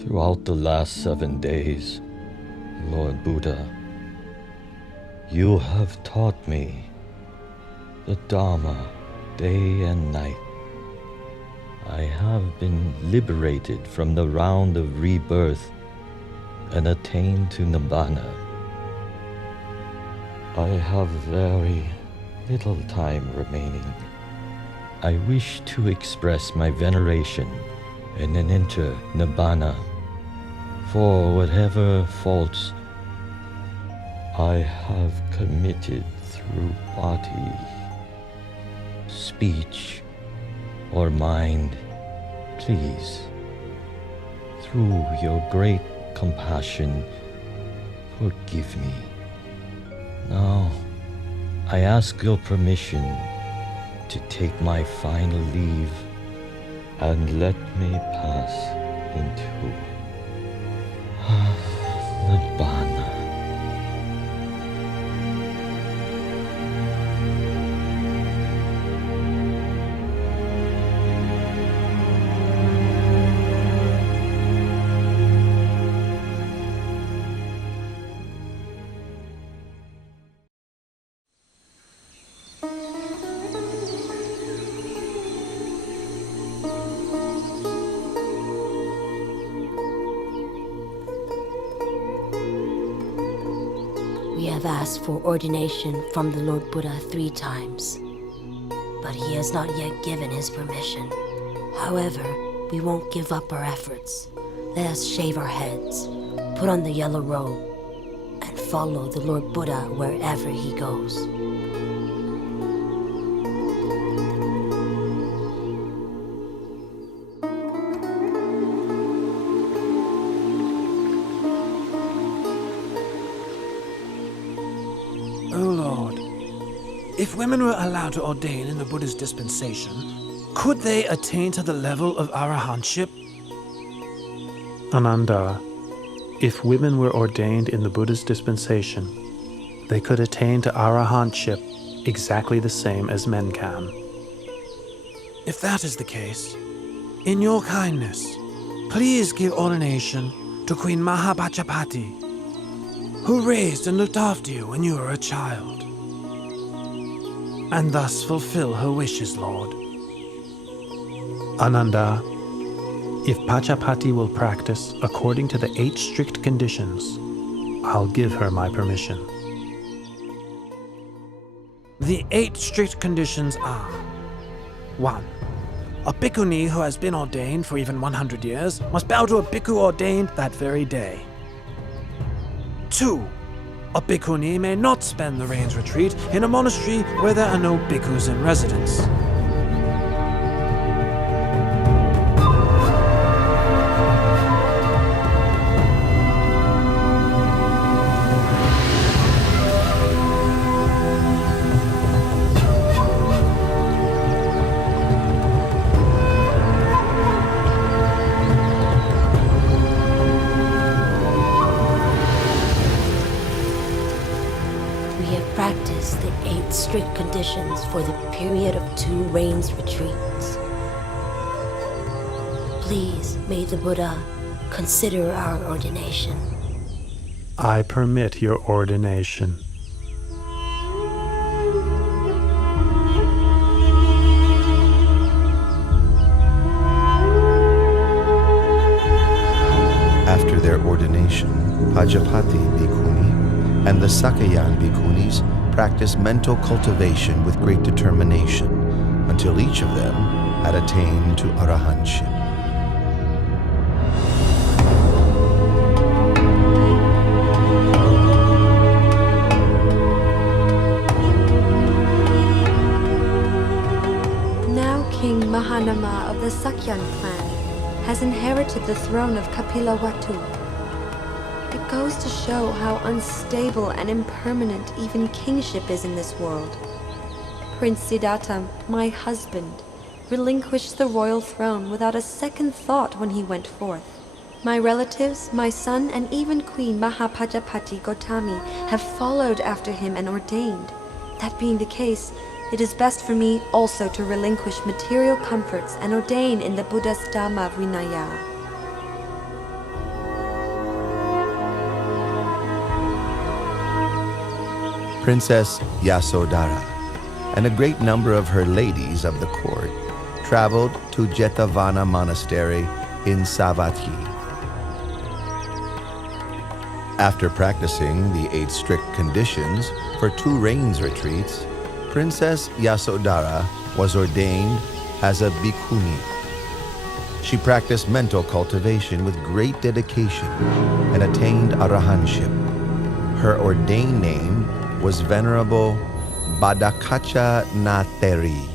Throughout the last 7 days, Lord Buddha, you have taught me the Dharma day and night. I have been liberated from the round of rebirth and attained to Nibbana. I have very little time remaining. I wish to express my veneration and then enter Nibbana for whatever faults I have committed through body, speech, or mind. Please, through your great compassion, forgive me. Now, I ask your permission to take my final leave and let me pass into Nibbana. asked for ordination from the Lord Buddha 3 times, but he has not yet given his permission. However, we won't give up our efforts. Let us shave our heads, put on the yellow robe, and follow the Lord Buddha wherever he goes. O Lord, if women were allowed to ordain in the Buddha's dispensation, could they attain to the level of arahantship? Ananda, if women were ordained in the Buddha's dispensation, they could attain to arahantship exactly the same as men can. If that is the case, in your kindness, please give ordination to Queen Mahapajapati, who raised and looked after you when you were a child, and thus fulfill her wishes, Lord. Ananda, if Pachapati will practice according to the 8 strict conditions, I'll give her my permission. The 8 strict conditions are: 1. A bhikkhuni who has been ordained for even 100 years must bow to a bhikkhu ordained that very day. 2. A bhikkhuni may not spend the rains retreat in a monastery where there are no bhikkhus in residence. 8 strict conditions for the period of 2 rains retreats. Please, may the Buddha consider our ordination. I permit your ordination. After their ordination, Pajapati Bhikkhuni and the Sakyayan Bhikkhunis practiced mental cultivation with great determination until each of them had attained to arahantship. Now King Mahanama of the Sakyan clan has inherited the throne of Kapilavatthu. It goes to show how unstable and impermanent even kingship is in this world. Prince Siddhartha, my husband, relinquished the royal throne without a second thought when he went forth. My relatives, my son, and even Queen Mahapajapati Gautami have followed after him and ordained. That being the case, it is best for me also to relinquish material comforts and ordain in the Buddha's Dhamma Vinaya. Princess Yasodhara and a great number of her ladies of the court traveled to Jetavana Monastery in Savatthi. After practicing the 8 strict conditions for 2 rains retreats, Princess Yasodhara was ordained as a bhikkhuni. She practiced mental cultivation with great dedication and attained arahantship. Her ordained name was Venerable Badakacha Nateri.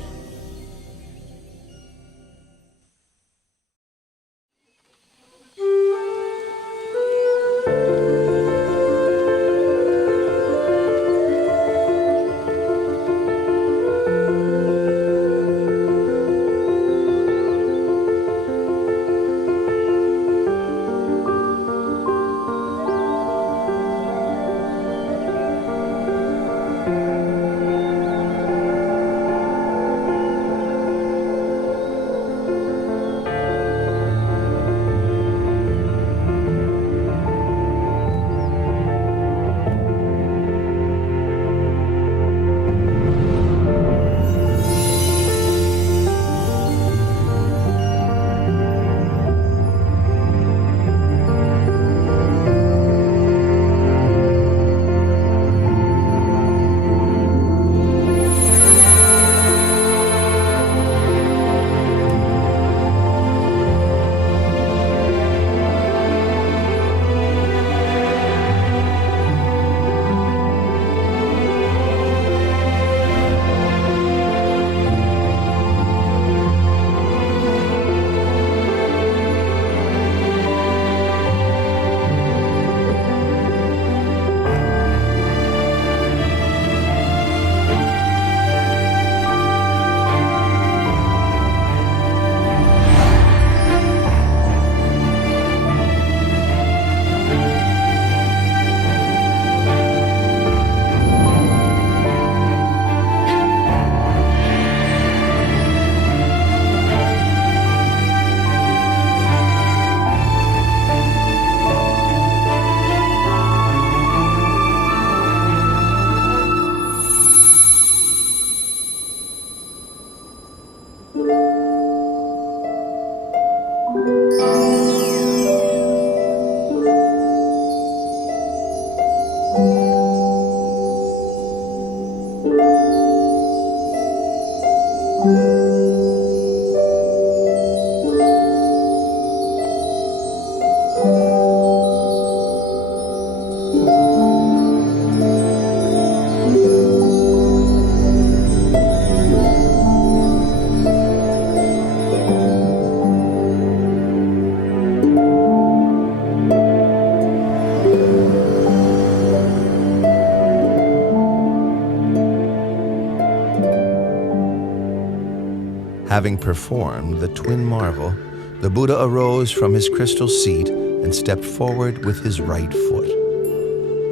Having performed the twin marvel, the Buddha arose from his crystal seat and stepped forward with his right foot.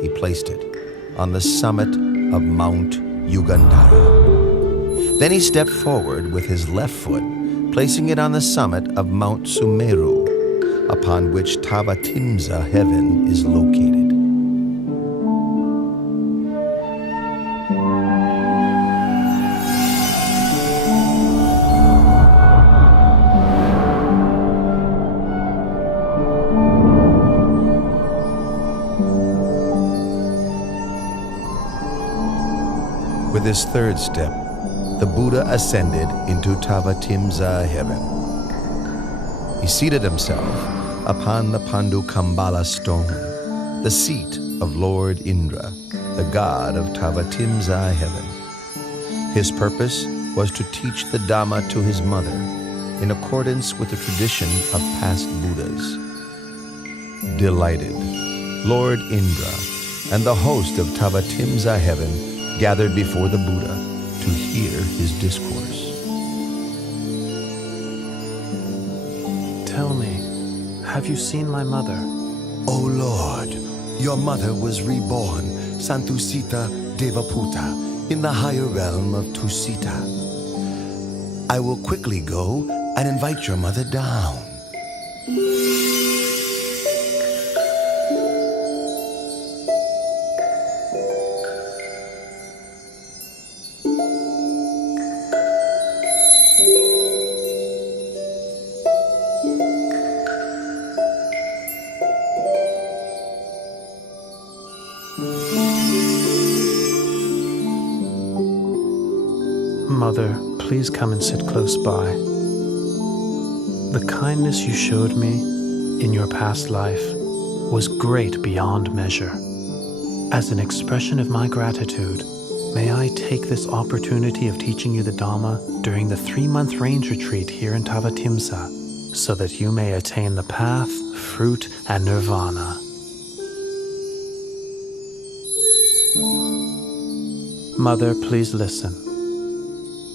He placed it on the summit of Mount Yugandhara. Then he stepped forward with his left foot, placing it on the summit of Mount Sumeru, upon which Tavatimsa heaven is located. With his third step, the Buddha ascended into Tavatimsa heaven. He seated himself upon the Pandukambala stone, the seat of Lord Indra, the god of Tavatimsa heaven. His purpose was to teach the Dhamma to his mother, in accordance with the tradition of past Buddhas. Delighted, Lord Indra and the host of Tavatimsa heaven gathered before the Buddha to hear his discourse. Tell me, have you seen my mother? O Lord, your mother was reborn, Santusita Devaputa, in the higher realm of Tusita. I will quickly go and invite your mother down. Mother, please come and sit close by. The kindness you showed me in your past life was great beyond measure. As an expression of my gratitude, may I take this opportunity of teaching you the Dhamma during the 3-month range retreat here in Tavatimsa, so that you may attain the path, fruit, and nirvana. Mother, please listen.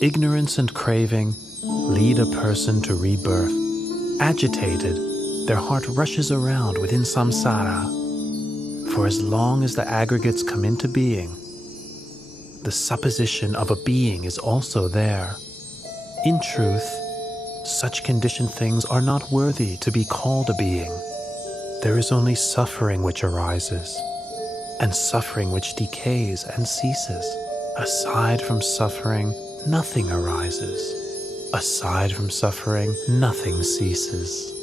Ignorance and craving lead a person to rebirth. Agitated, their heart rushes around within samsara. For as long as the aggregates come into being, the supposition of a being is also there. In truth, such conditioned things are not worthy to be called a being. There is only suffering which arises, and suffering which decays and ceases. Aside from suffering, nothing arises. Aside from suffering, nothing ceases.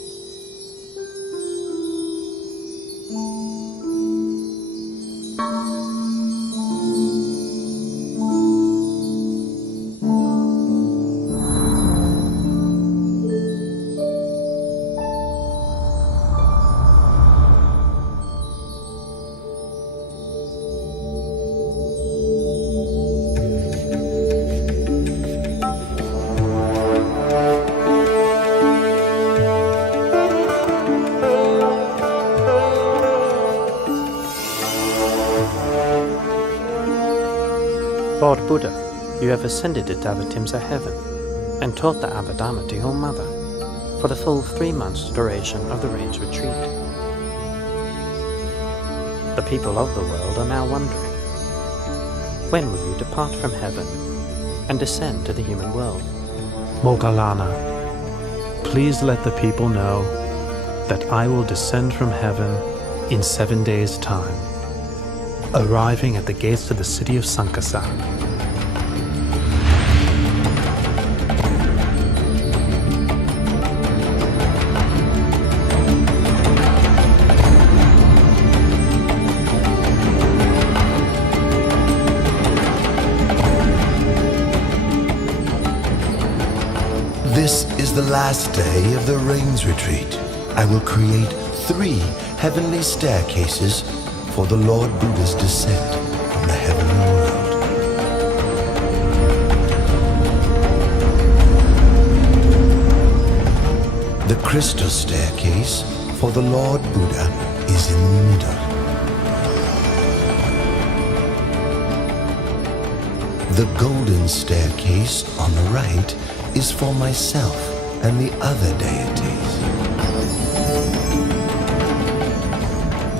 Lord Buddha, you have ascended to Tavatimsa heaven and taught the Abhidhamma to your mother for the full 3 months duration of the range retreat. The people of the world are now wondering, when will you depart from heaven and descend to the human world? Moggallana, please let the people know that I will descend from heaven in 7 days' time, arriving at the gates of the city of Sankasa. This is the last day of the rains retreat. I will create 3 heavenly staircases for the Lord Buddha's descent from the heavenly world. The crystal staircase for the Lord Buddha is in the middle. The golden staircase on the right is for myself and the other deities.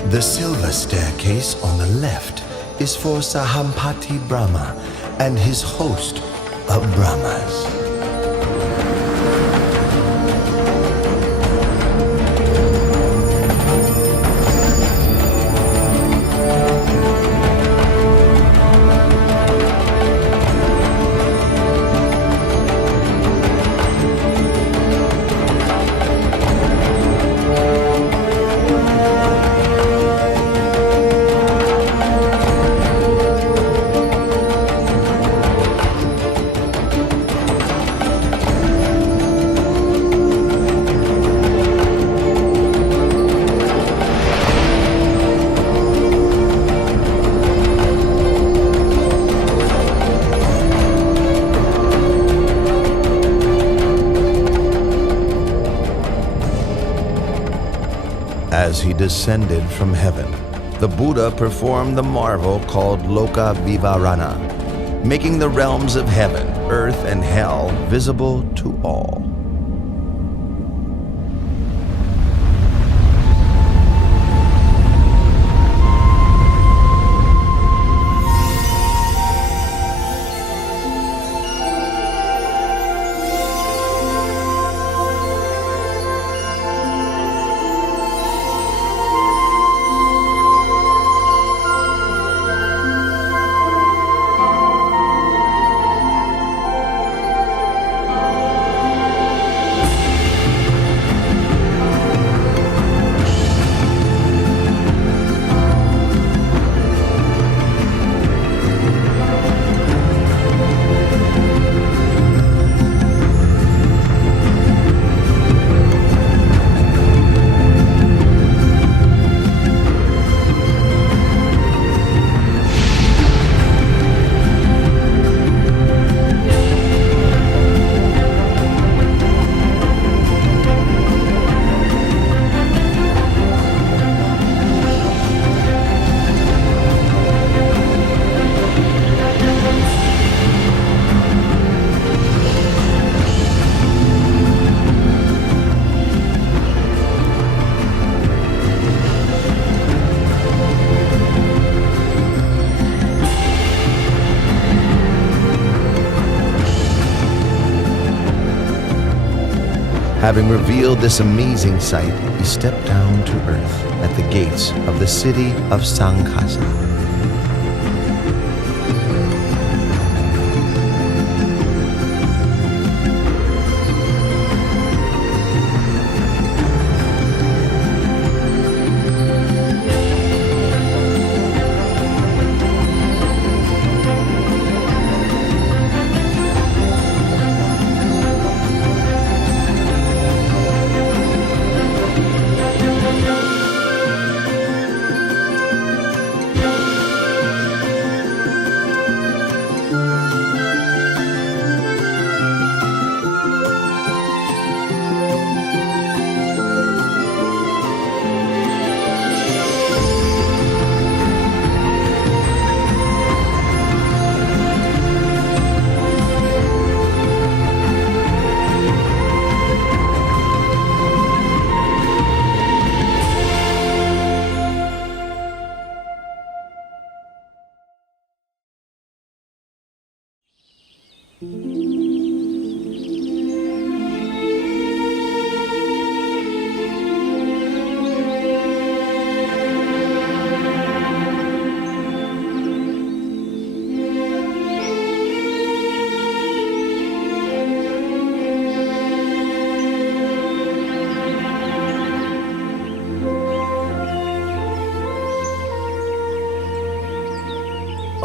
The silver staircase on the left is for Sahampati Brahma and his host of Brahmas. As he descended from heaven, the Buddha performed the marvel called Loka Vivarana, making the realms of heaven, earth, and hell visible to all. Having revealed this amazing sight, he stepped down to earth at the gates of the city of Sankasa.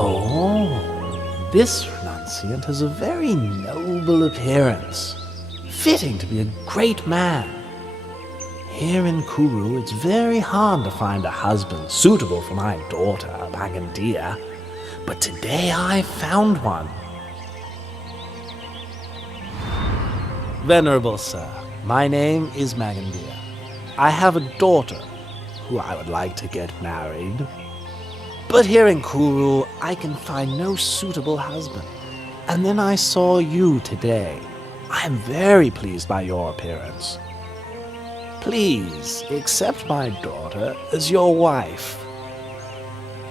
Oh, this renunciant has a very noble appearance. fitting to be a great man. Here in Kuru, it's very hard to find a husband suitable for my daughter, Magandia. But today I found one. Venerable sir, my name is Magandia. I have a daughter who I would like to get married. But here in Kuru, I can find no suitable husband. And then I saw you today. I am very pleased by your appearance. Please accept my daughter as your wife.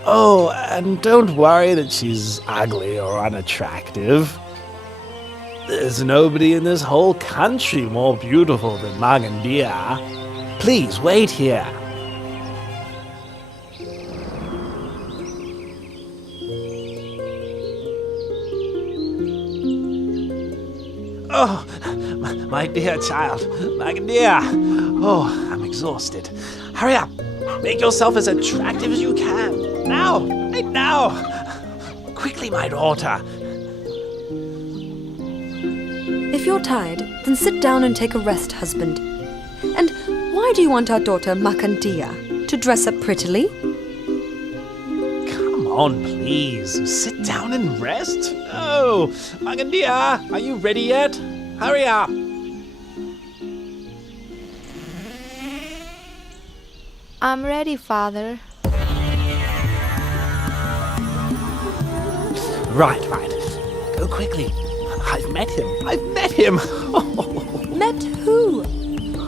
Oh, and don't worry that she's ugly or unattractive. There's nobody in this whole country more beautiful than Magandia. Please wait here. Oh, my dear child, Magandia. Oh, I'm exhausted. Hurry up. Make yourself as attractive as you can. Now, right now. Quickly, my daughter. If you're tired, then sit down and take a rest, husband. And why do you want our daughter Makandia to dress up prettily? Come on, please. Sit down and rest. Oh, Magandia, are you ready yet? Hurry up. I'm ready, Father. Right. Go quickly. I've met him. Met who?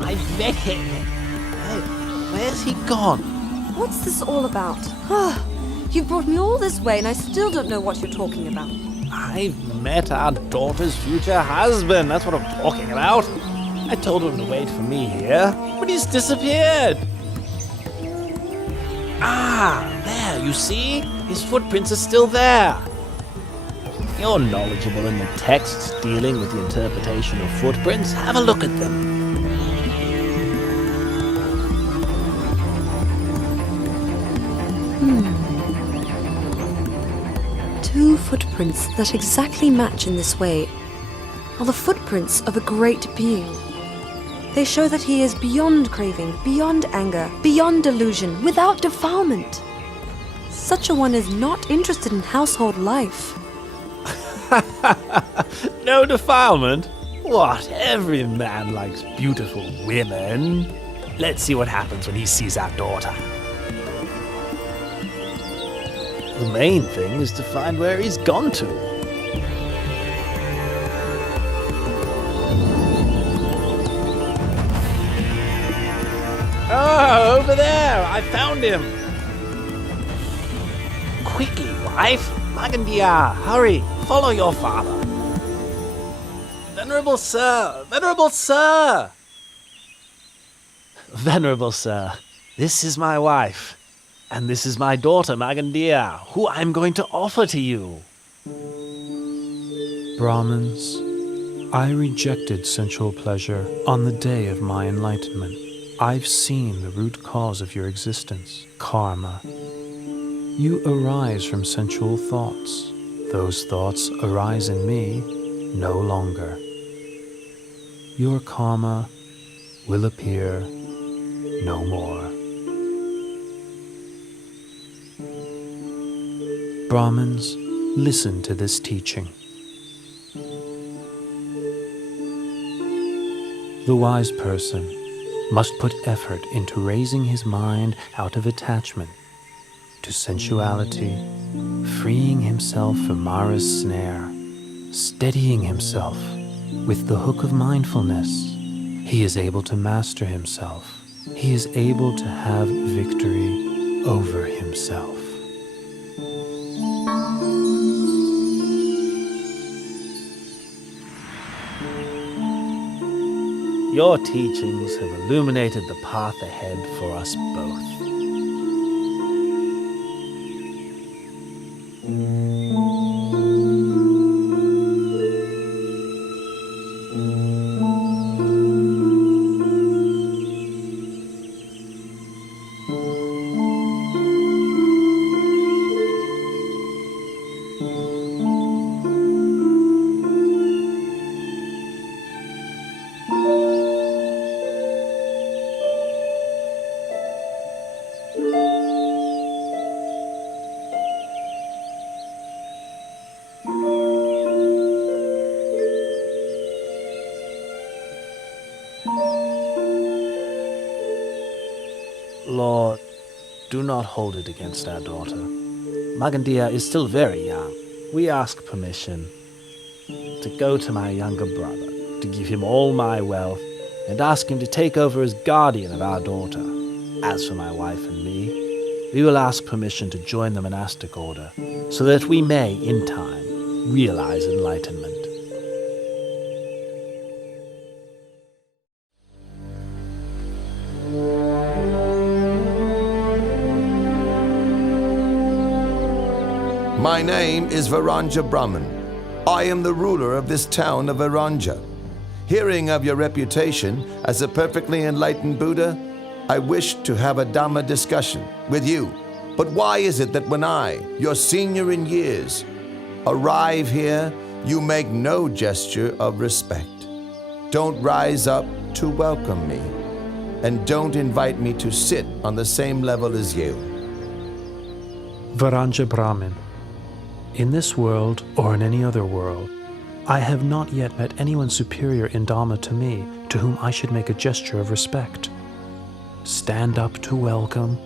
I've met him. Hey, where's he gone? What's this all about? You've brought me all this way and I still don't know what you're talking about. I've met our daughter's future husband. That's what I'm talking about. I told him to wait for me here, but he's disappeared. Ah, there, you see? His footprints are still there. You're knowledgeable in the texts dealing with the interpretation of footprints. Have a look at them. 2 footprints that exactly match in this way are the footprints of a great being. They show that he is beyond craving, beyond anger, beyond delusion, without defilement. Such a one is not interested in household life. No defilement? What? Every man likes beautiful women. Let's see what happens when he sees our daughter. The main thing is to find where he's gone to. Oh, over there! I found him! Quickly, wife! Magandia, hurry! Follow your father! Venerable sir! Venerable sir! Venerable sir, this is my wife. And this is my daughter, Magandia, who I'm going to offer to you. Brahmins, I rejected sensual pleasure on the day of my enlightenment. I've seen the root cause of your existence, karma. You arise from sensual thoughts. Those thoughts arise in me no longer. Your karma will appear no more. Brahmins, listen to this teaching. The wise person must put effort into raising his mind out of attachment to sensuality, freeing himself from Mara's snare, steadying himself with the hook of mindfulness. He is able to master himself. He is able to have victory over himself. Your teachings have illuminated the path ahead for us both. Lord, do not hold it against our daughter. Magandia is still very young. We ask permission to go to my younger brother, to give him all my wealth, and ask him to take over as guardian of our daughter. As for my wife and me, we will ask permission to join the monastic order, so that we may, in time, realize enlightenment. My name is Varanja Brahman. I am the ruler of this town of Varanja. Hearing of your reputation as a perfectly enlightened Buddha, I wish to have a Dhamma discussion with you. But why is it that when I, your senior in years, arrive here, you make no gesture of respect? Don't rise up to welcome me, and don't invite me to sit on the same level as you. Varanja Brahmin, in this world or in any other world, I have not yet met anyone superior in Dhamma to me, to whom I should make a gesture of respect, stand up to welcome,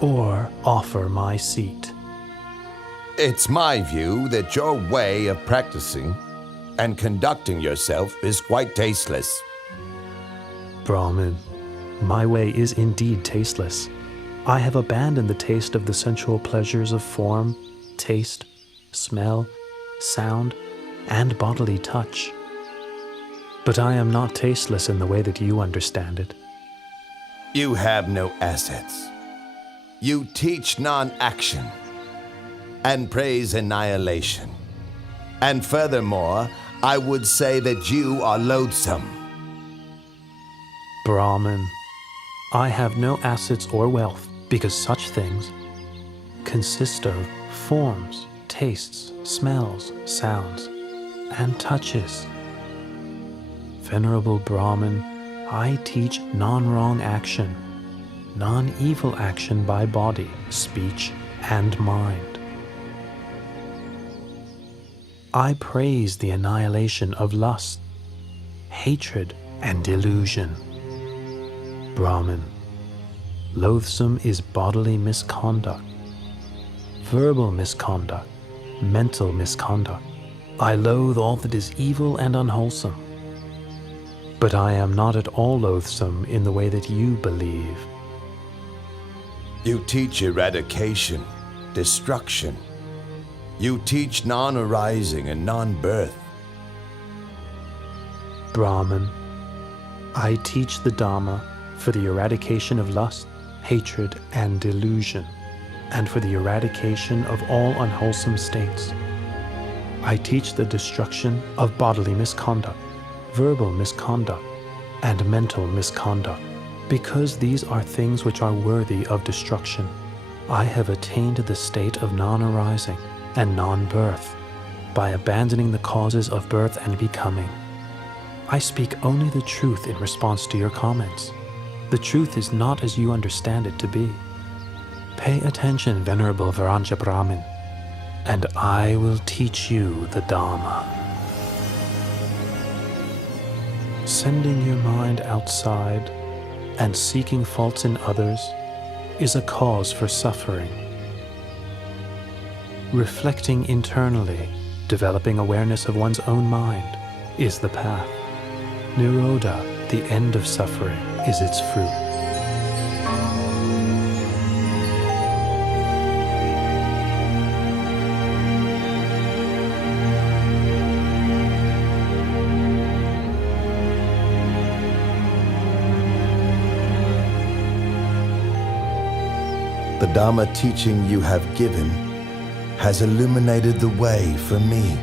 or offer my seat. It's my view that your way of practicing and conducting yourself is quite tasteless. Brahmin, my way is indeed tasteless. I have abandoned the taste of the sensual pleasures of form, taste, smell, sound, and bodily touch. But I am not tasteless in the way that you understand it. You have no assets. You teach non-action and praise annihilation. And furthermore, I would say that you are loathsome. Brahmin, I have no assets or wealth, because such things consist of forms, tastes, smells, sounds, and touches. Venerable Brahmin, I teach non-wrong action, non-evil action by body, speech, and mind. I praise the annihilation of lust, hatred, and delusion. Brahmin, loathsome is bodily misconduct, verbal misconduct, mental misconduct. I loathe all that is evil and unwholesome. But I am not at all loathsome in the way that you believe. You teach eradication, destruction. You teach non-arising and non-birth. Brahmin, I teach the Dhamma for the eradication of lust, hatred, and delusion, and for the eradication of all unwholesome states. I teach the destruction of bodily misconduct, verbal misconduct, and mental misconduct, because these are things which are worthy of destruction. I have attained the state of non-arising and non-birth by abandoning the causes of birth and becoming. I speak only the truth in response to your comments. The truth is not as you understand it to be. Pay attention, Venerable Varanja Brahmin, and I will teach you the Dhamma. Sending your mind outside and seeking faults in others is a cause for suffering. Reflecting internally, developing awareness of one's own mind, is the path. Nirodha, the end of suffering, is its fruit. The Dhamma teaching you have given has illuminated the way for me.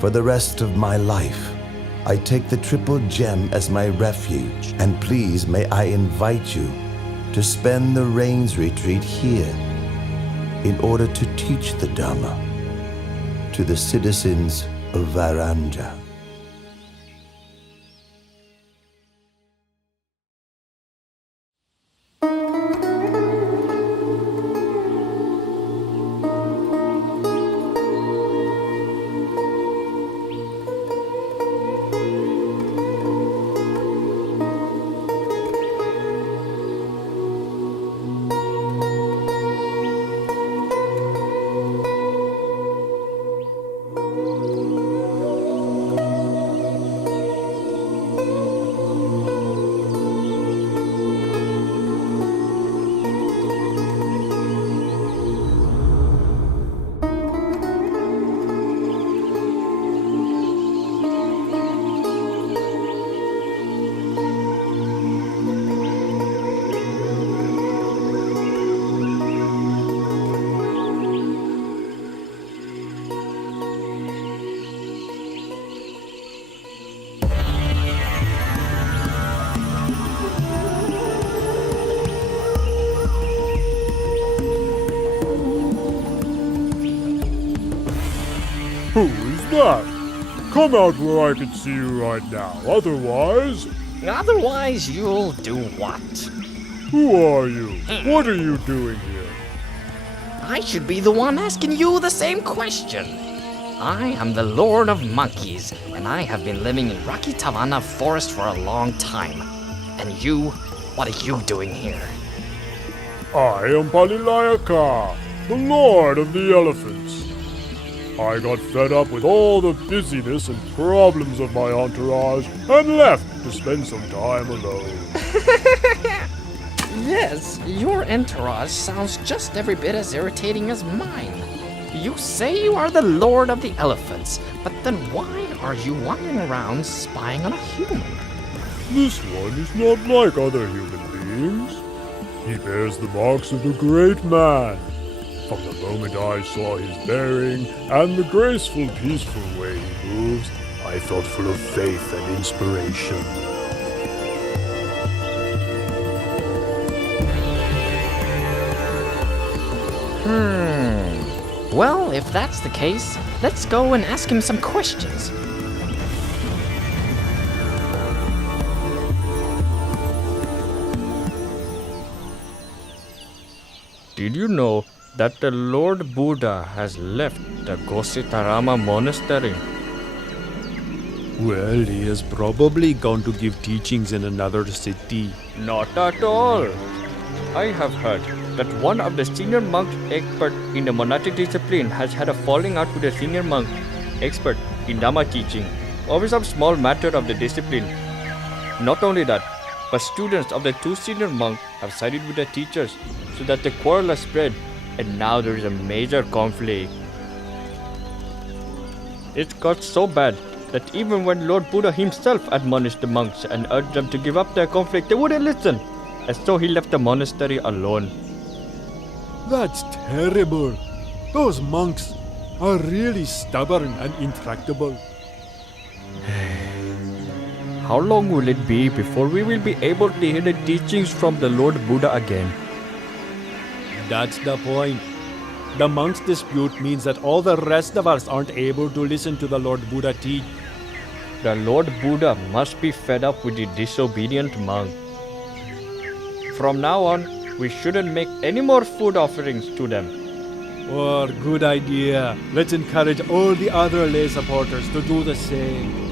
For the rest of my life, I take the Triple Gem as my refuge, and please may I invite you to spend the Rains Retreat here in order to teach the Dhamma to the citizens of Varanja. Come out where I can see you right now. Otherwise... Otherwise, you'll do what? Who are you? What are you doing here? I should be the one asking you the same question. I am the Lord of Monkeys, and I have been living in Rocky Tavana Forest for a long time. And you, what are you doing here? I am Palilayaka, the Lord of the Elephants. I got fed up with all the busyness and problems of my entourage and left to spend some time alone. Yes, your entourage sounds just every bit as irritating as mine. You say you are the Lord of the Elephants, but then why are you wandering around spying on a human? This one is not like other human beings. He bears the marks of a great man. From the moment I saw his bearing and the graceful, peaceful way he moves, I felt full of faith and inspiration. Well, if that's the case, let's go and ask him some questions. Did you know that the Lord Buddha has left the Gositarama monastery? Well, he has probably gone to give teachings in another city. Not at all. I have heard that one of the senior monks expert in the monastic discipline has had a falling out with the senior monk expert in Dhamma teaching over some small matter of the discipline. Not only that, but students of the two senior monks have sided with the teachers so that the quarrel has spread, and now there is a major conflict. It got so bad that even when Lord Buddha himself admonished the monks and urged them to give up their conflict, they wouldn't listen, and so he left the monastery alone. That's terrible. Those monks are really stubborn and intractable. How long will it be before we will be able to hear the teachings from the Lord Buddha again? That's the point. The monks' dispute means that all the rest of us aren't able to listen to the Lord Buddha teach. The Lord Buddha must be fed up with the disobedient monk. From now on, we shouldn't make any more food offerings to them. Oh, good idea. Let's encourage all the other lay supporters to do the same.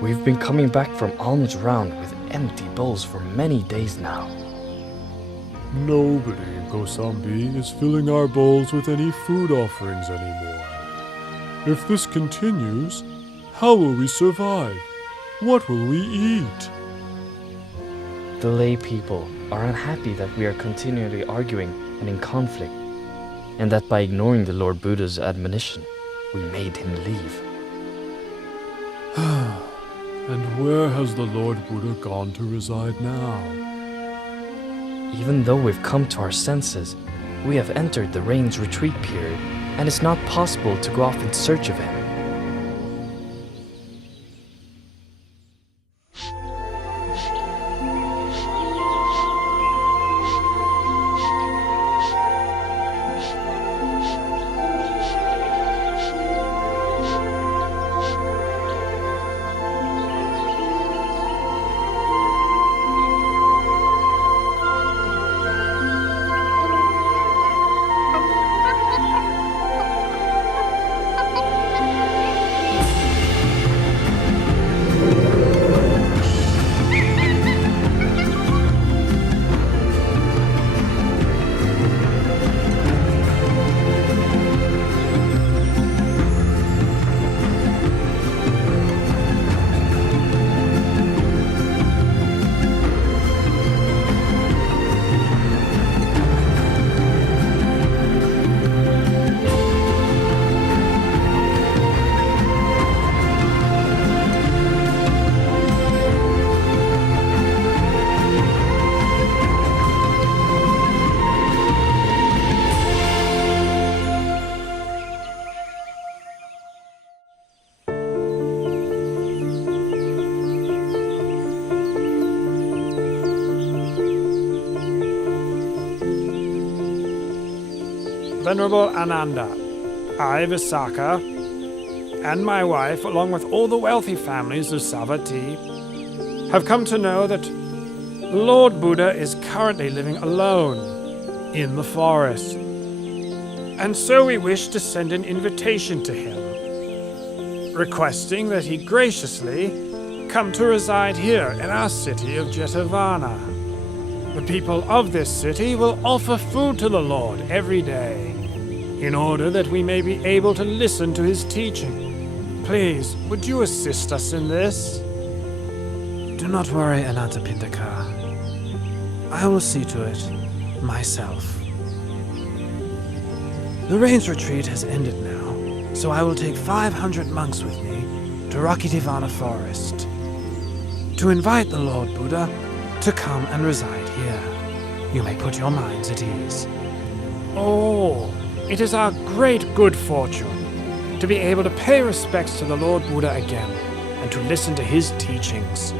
We've been coming back from alms round with empty bowls for many days now. Nobody in Kosambi is filling our bowls with any food offerings anymore. If this continues, how will we survive? What will we eat? The lay people are unhappy that we are continually arguing and in conflict, and that by ignoring the Lord Buddha's admonition, we made him leave. And where has the Lord Buddha gone to reside now? Even though we've come to our senses, we have entered the rain's retreat period, and it's not possible to go off in search of him. Venerable Ananda, I, Visakha, and my wife, along with all the wealthy families of Savatthi, have come to know that Lord Buddha is currently living alone in the forest. And so we wish to send an invitation to him, requesting that he graciously come to reside here in our city of Jetavana. The people of this city will offer food to the Lord every day, in order that we may be able to listen to his teaching. Please, would you assist us in this? Do not worry, Anathapindaka. I will see to it myself. The rains retreat has ended now, so I will take 500 monks with me to Rakitivana Forest to invite the Lord Buddha to come and reside here. You may put your minds at ease. Oh, it is our great good fortune to be able to pay respects to the Lord Buddha again and to listen to his teachings.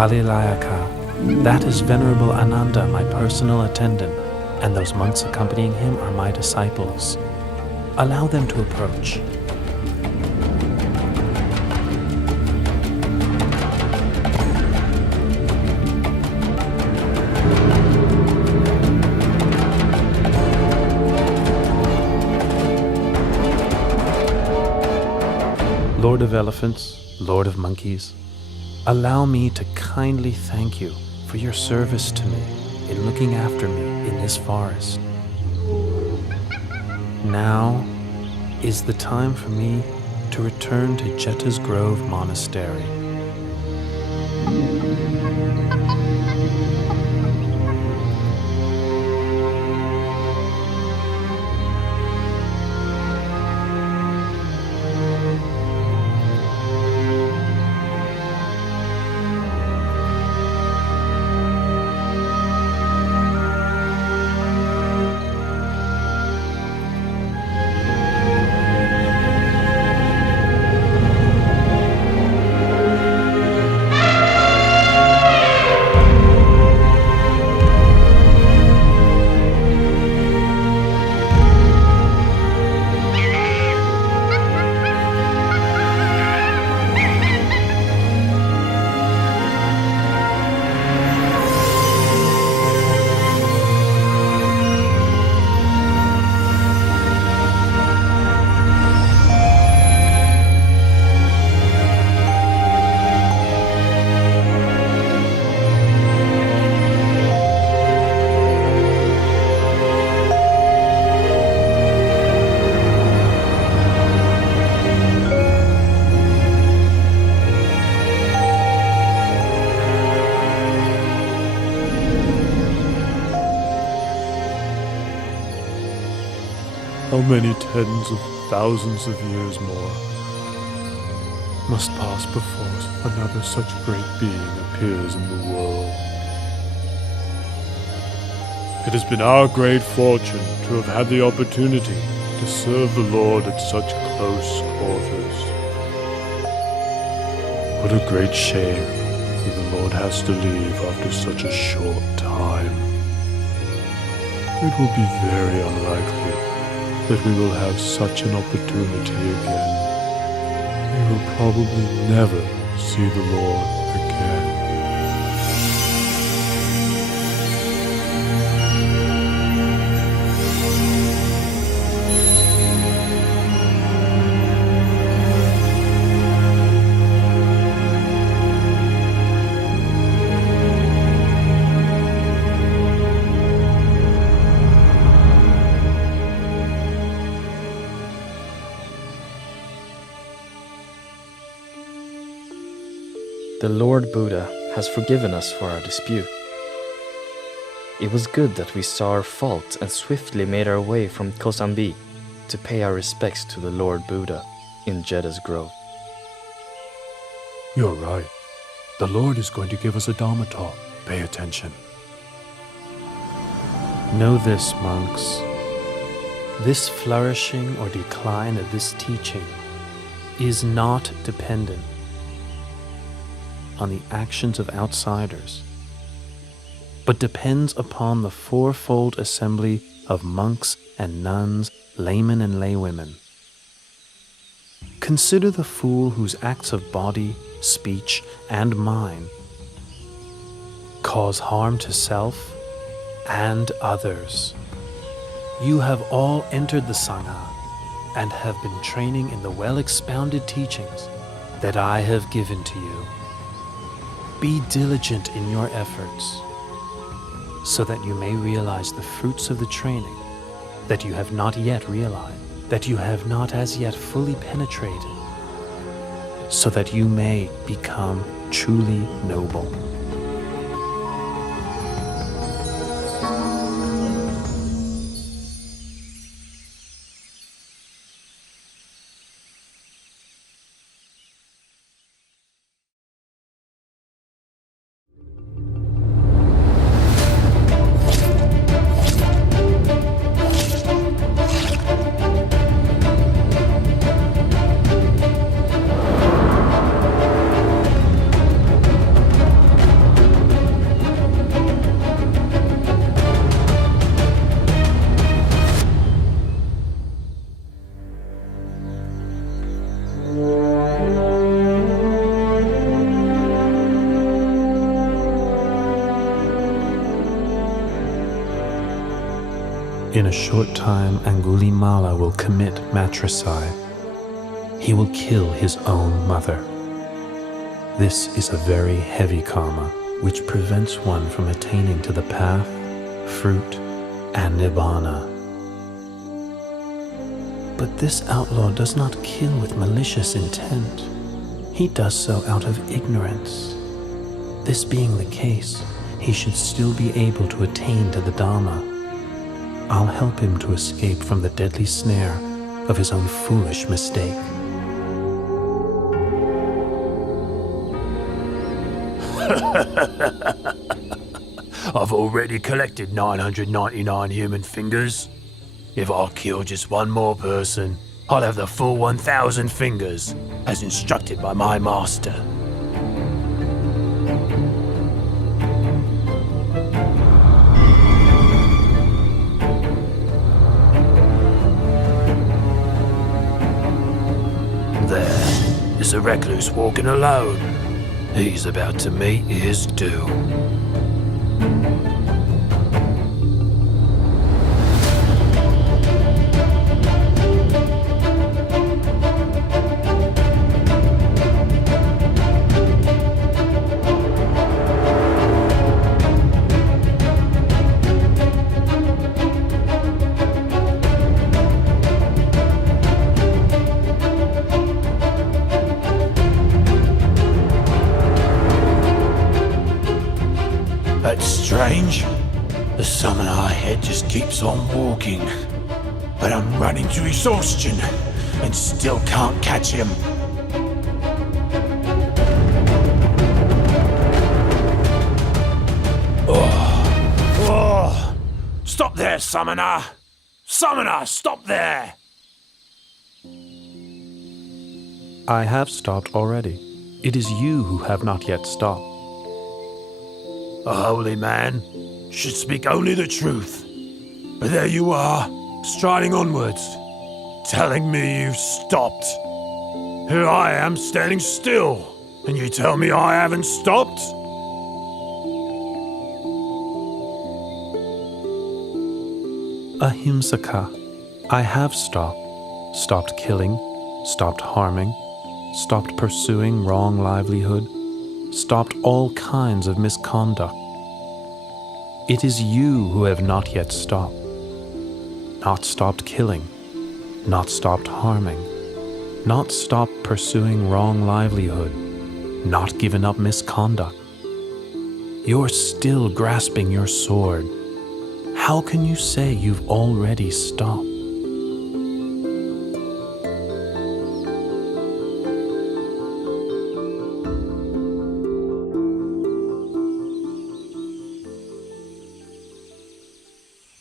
Palilayaka, that is Venerable Ananda, my personal attendant, and those monks accompanying him are my disciples. Allow them to approach. Lord of Elephants, Lord of Monkeys, allow me to kindly thank you for your service to me in looking after me in this forest. Now is the time for me to return to Jeta's Grove Monastery. How many tens of thousands of years more must pass before another such great being appears in the world? It has been our great fortune to have had the opportunity to serve the Lord at such close quarters. What a great shame The Lord has to leave after such a short time. It will be very unlikely that we will have such an opportunity again. We will probably never see the Lord again. The Lord Buddha has forgiven us for our dispute. It was good that we saw our fault and swiftly made our way from Kosambi to pay our respects to the Lord Buddha in Jedda's Grove. You're right. The Lord is going to give us a Dharma talk. Pay attention. Know this, monks. This flourishing or decline of this teaching is not dependent on the actions of outsiders, but depends upon the fourfold assembly of monks and nuns, laymen and laywomen. Consider the fool whose acts of body, speech, and mind cause harm to self and others. You have all entered the Sangha and have been training in the well-expounded teachings that I have given to you. Be diligent in your efforts so that you may realize the fruits of the training that you have not yet realized, that you have not as yet fully penetrated, so that you may become truly noble. In a short time, Angulimala will commit matricide. He will kill his own mother. This is a very heavy karma, which prevents one from attaining to the path, fruit, and nibbana. But this outlaw does not kill with malicious intent. He does so out of ignorance. This being the case, he should still be able to attain to the Dharma. I'll help him to escape from the deadly snare of his own foolish mistake. I've already collected 999 human fingers. If I kill just one more person, I'll have the full 1,000 fingers, as instructed by my master. There's a recluse walking alone. He's about to meet his doom. That's strange. The summoner ahead just keeps on walking. But I'm running to exhaustion and still can't catch him. Oh. Stop there, summoner! Summoner, stop there! I have stopped already. It is you who have not yet stopped. A holy man should speak only the truth. But there you are, striding onwards, telling me you've stopped. Here I am standing still, and you tell me I haven't stopped? Ahimsaka, I have stopped. Stopped killing, stopped harming, stopped pursuing wrong livelihood, stopped all kinds of misconduct. It is you who have not yet stopped. Not stopped killing, not stopped harming, not stopped pursuing wrong livelihood, not given up misconduct. You're still grasping your sword. How can you say you've already stopped?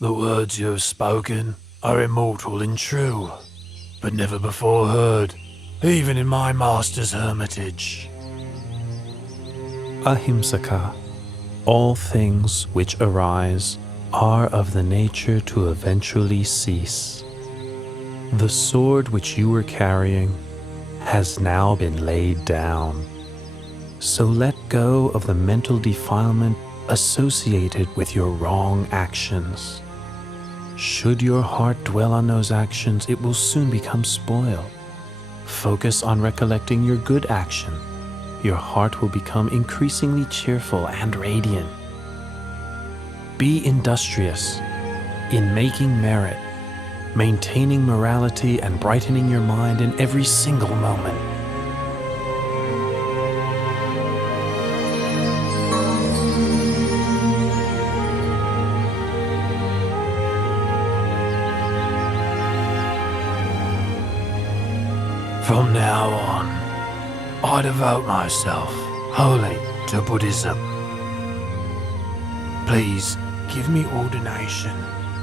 The words you have spoken are immortal and true, but never before heard, even in my master's hermitage. Ahimsaka, all things which arise are of the nature to eventually cease. The sword which you were carrying has now been laid down. So let go of the mental defilement associated with your wrong actions. Should your heart dwell on those actions, it will soon become spoiled. Focus on recollecting your good action. Your heart will become increasingly cheerful and radiant. Be industrious in making merit, maintaining morality, and brightening your mind in every single moment. From now on, I devote myself wholly to Buddhism. Please give me ordination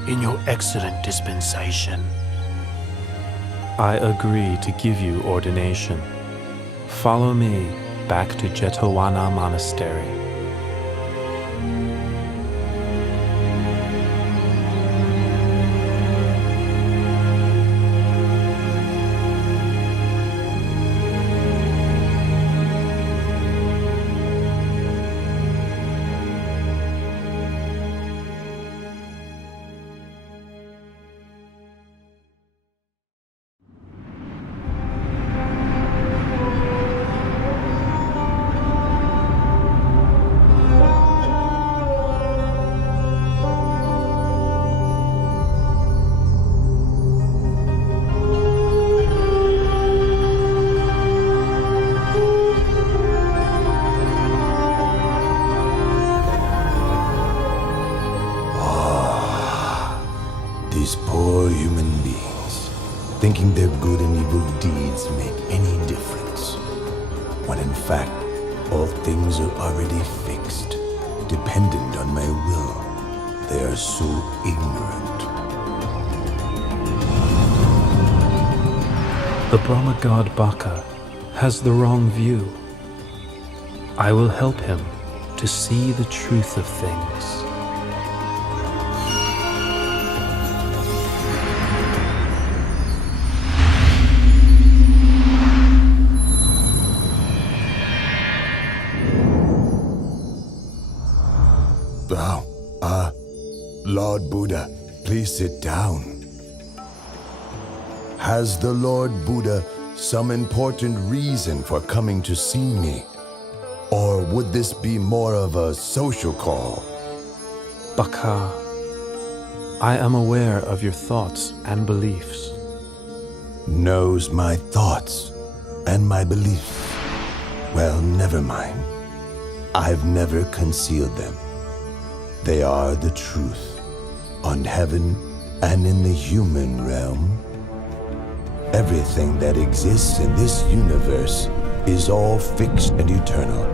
in your excellent dispensation. I agree to give you ordination. Follow me back to Jetavana Monastery. These poor human beings, thinking their good and evil deeds make any difference, when in fact all things are already fixed, dependent on my will. They are so ignorant. The Brahma god Baka has the wrong view. I will help him to see the truth of things. Lord Buddha, please sit down. Has the Lord Buddha some important reason for coming to see me? Or would this be more of a social call? Baka, I am aware of your thoughts and beliefs. Knows my thoughts and my beliefs. Well, never mind. I've never concealed them. They are the truth. On heaven and in the human realm, everything that exists in this universe is all fixed and eternal,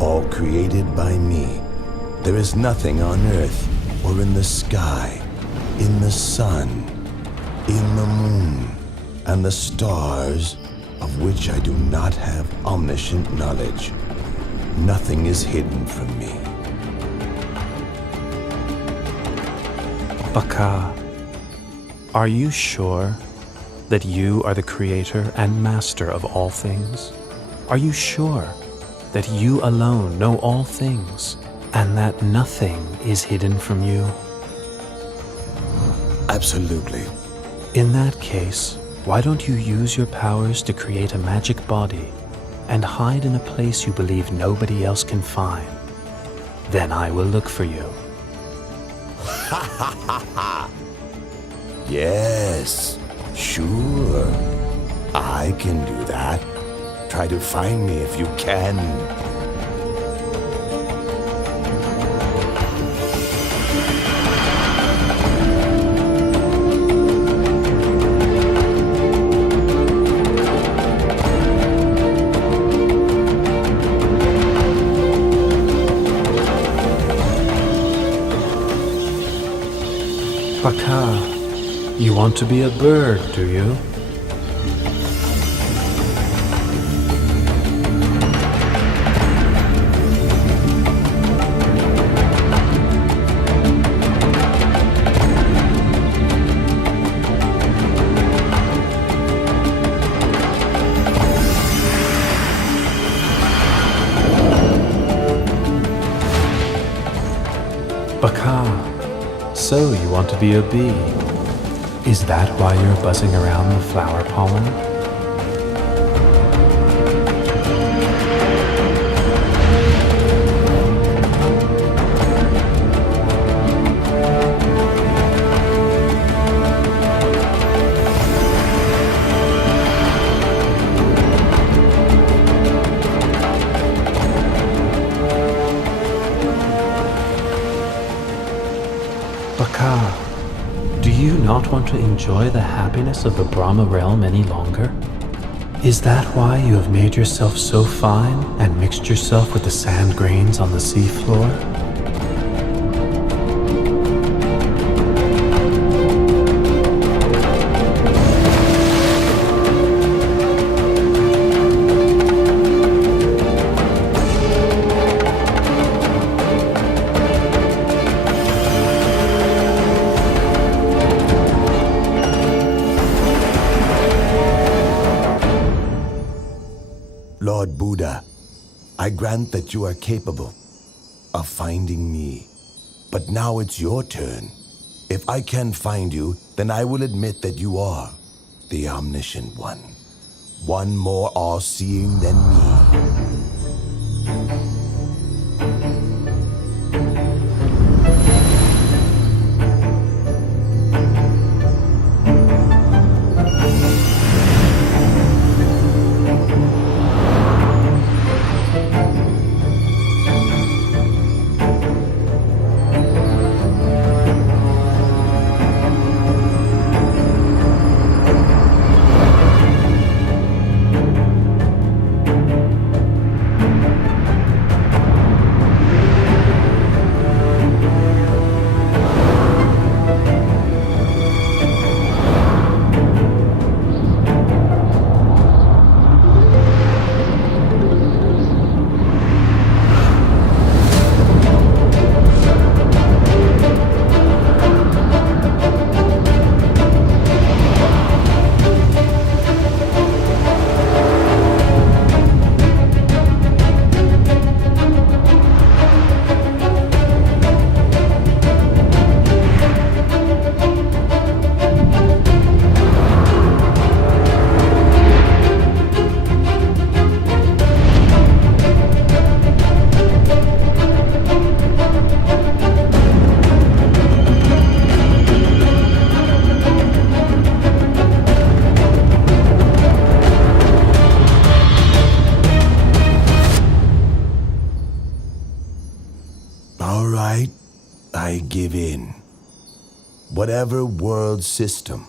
all created by me. There is nothing on earth or in the sky, in the sun, in the moon, and the stars of which I do not have omniscient knowledge. Nothing is hidden from me. Baka, are you sure that you are the creator and master of all things? Are you sure that you alone know all things and that nothing is hidden from you? Absolutely. In that case, why don't you use your powers to create a magic body and hide in a place you believe nobody else can find? Then I will look for you. Ha ha ha ha! Yes, sure. I can do that. Try to find me if you can. Baka, you want to be a bird, do you? Baka, so you want to be a bee. Is that why you're buzzing around the flower pollen? Baka, do you not want to enjoy the happiness of the Brahma realm any longer? Is that why you have made yourself so fine and mixed yourself with the sand grains on the seafloor? Lord Buddha, I grant that you are capable of finding me. But now it's your turn. If I can find you, then I will admit that you are the omniscient one. One more all-seeing than me. All right, I give in. Whatever world system,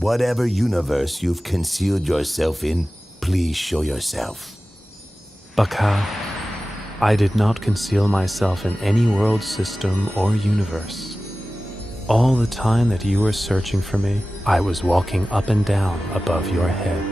whatever universe you've concealed yourself in, please show yourself. Baka, I did not conceal myself in any world system or universe. All the time that you were searching for me, I was walking up and down above your head.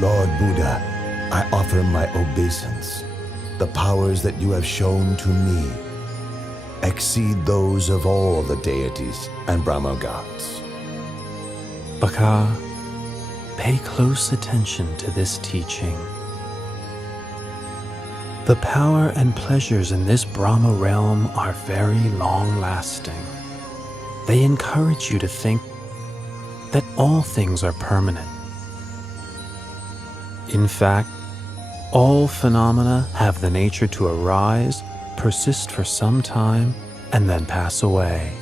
Lord Buddha, I offer my obeisance. The powers that you have shown to me exceed those of all the deities and Brahma gods. Baka, pay close attention to this teaching. The power and pleasures in this Brahma realm are very long-lasting. They encourage you to think that all things are permanent. In fact, all phenomena have the nature to arise, persist for some time, and then pass away.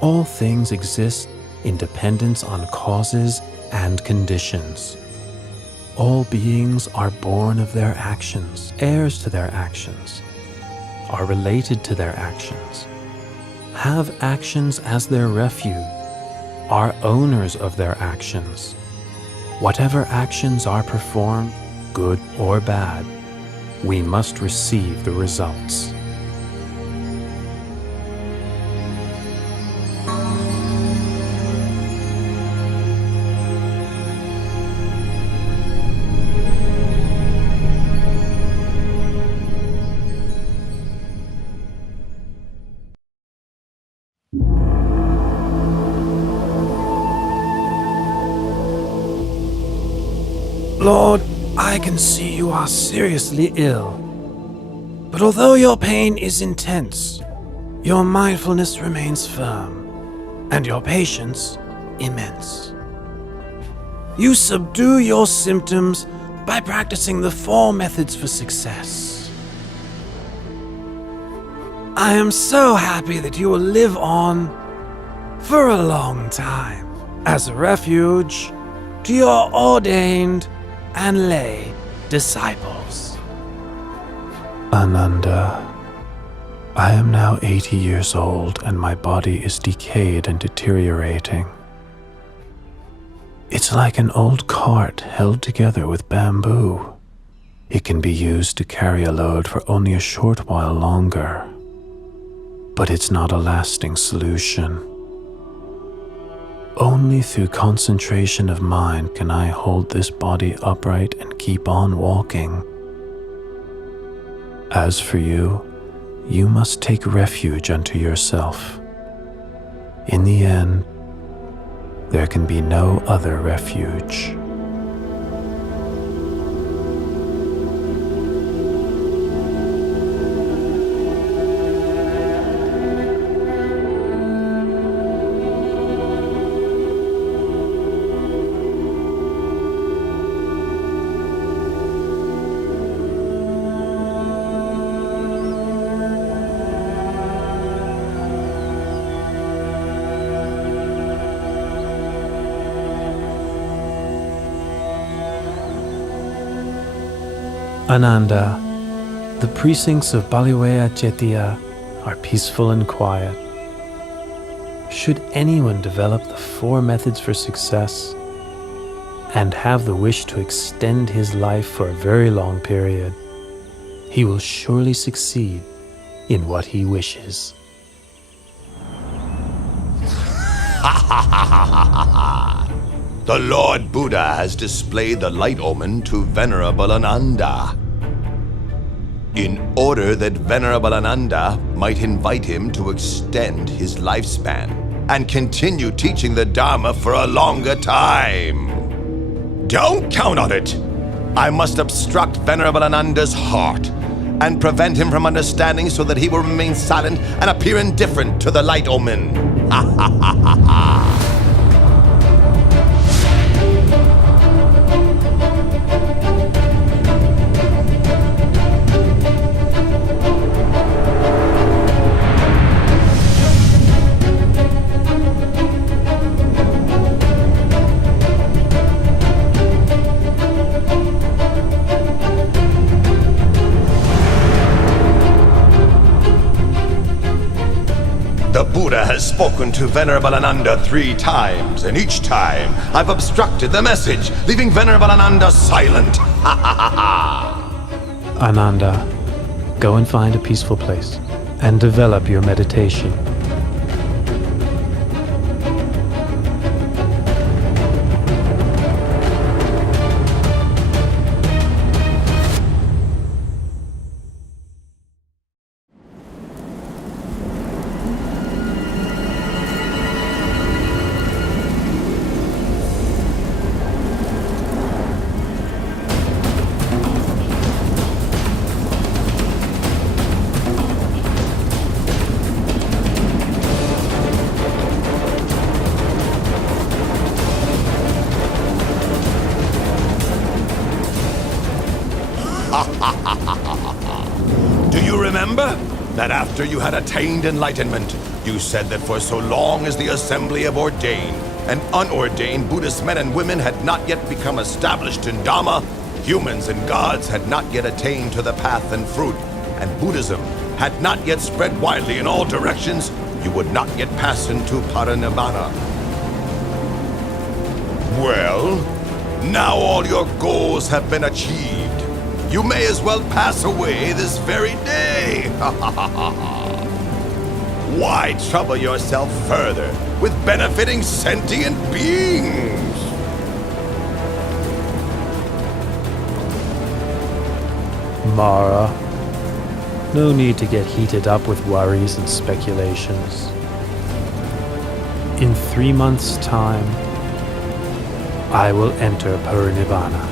All things exist in dependence on causes and conditions. All beings are born of their actions, heirs to their actions, are related to their actions, have actions as their refuge, are owners of their actions. Whatever actions are performed, good or bad, we must receive the results. Lord, I can see you are seriously ill. But although your pain is intense, your mindfulness remains firm, and your patience immense. You subdue your symptoms by practicing the 4 methods for success. I am so happy that you will live on for a long time as a refuge to your ordained and lay disciples. Ananda, I am now 80 years old and my body is decayed and deteriorating. It's like an old cart held together with bamboo. It can be used to carry a load for only a short while longer, but it's not a lasting solution. Only through concentration of mind can I hold this body upright and keep on walking. As for you, you must take refuge unto yourself. In the end, there can be no other refuge. Ananda, the precincts of Baliwea Jettiya are peaceful and quiet. Should anyone develop the 4 methods for success and have the wish to extend his life for a very long period, he will surely succeed in what he wishes. The Lord Buddha has displayed the light omen to Venerable Ananda, in order that Venerable Ananda might invite him to extend his lifespan and continue teaching the Dharma for a longer time. Don't count on it! I must obstruct Venerable Ananda's heart and prevent him from understanding so that he will remain silent and appear indifferent to the light omen. Ha ha ha ha ha! The Buddha has spoken to Venerable Ananda 3 times, and each time I've obstructed the message, leaving Venerable Ananda silent. Ha ha ha ha! Ananda, go and find a peaceful place and develop your meditation. remember that after you had attained enlightenment, you said that for so long as the assembly of ordained and unordained Buddhist men and women had not yet become established in Dhamma, humans and gods had not yet attained to the path and fruit, and Buddhism had not yet spread widely in all directions, you would not yet pass into Parinibbana. Well, now all your goals have been achieved. You may as well pass away this very day. Why trouble yourself further with benefiting sentient beings? Mara, no need to get heated up with worries and speculations. In 3 months' time, I will enter Parinibbana.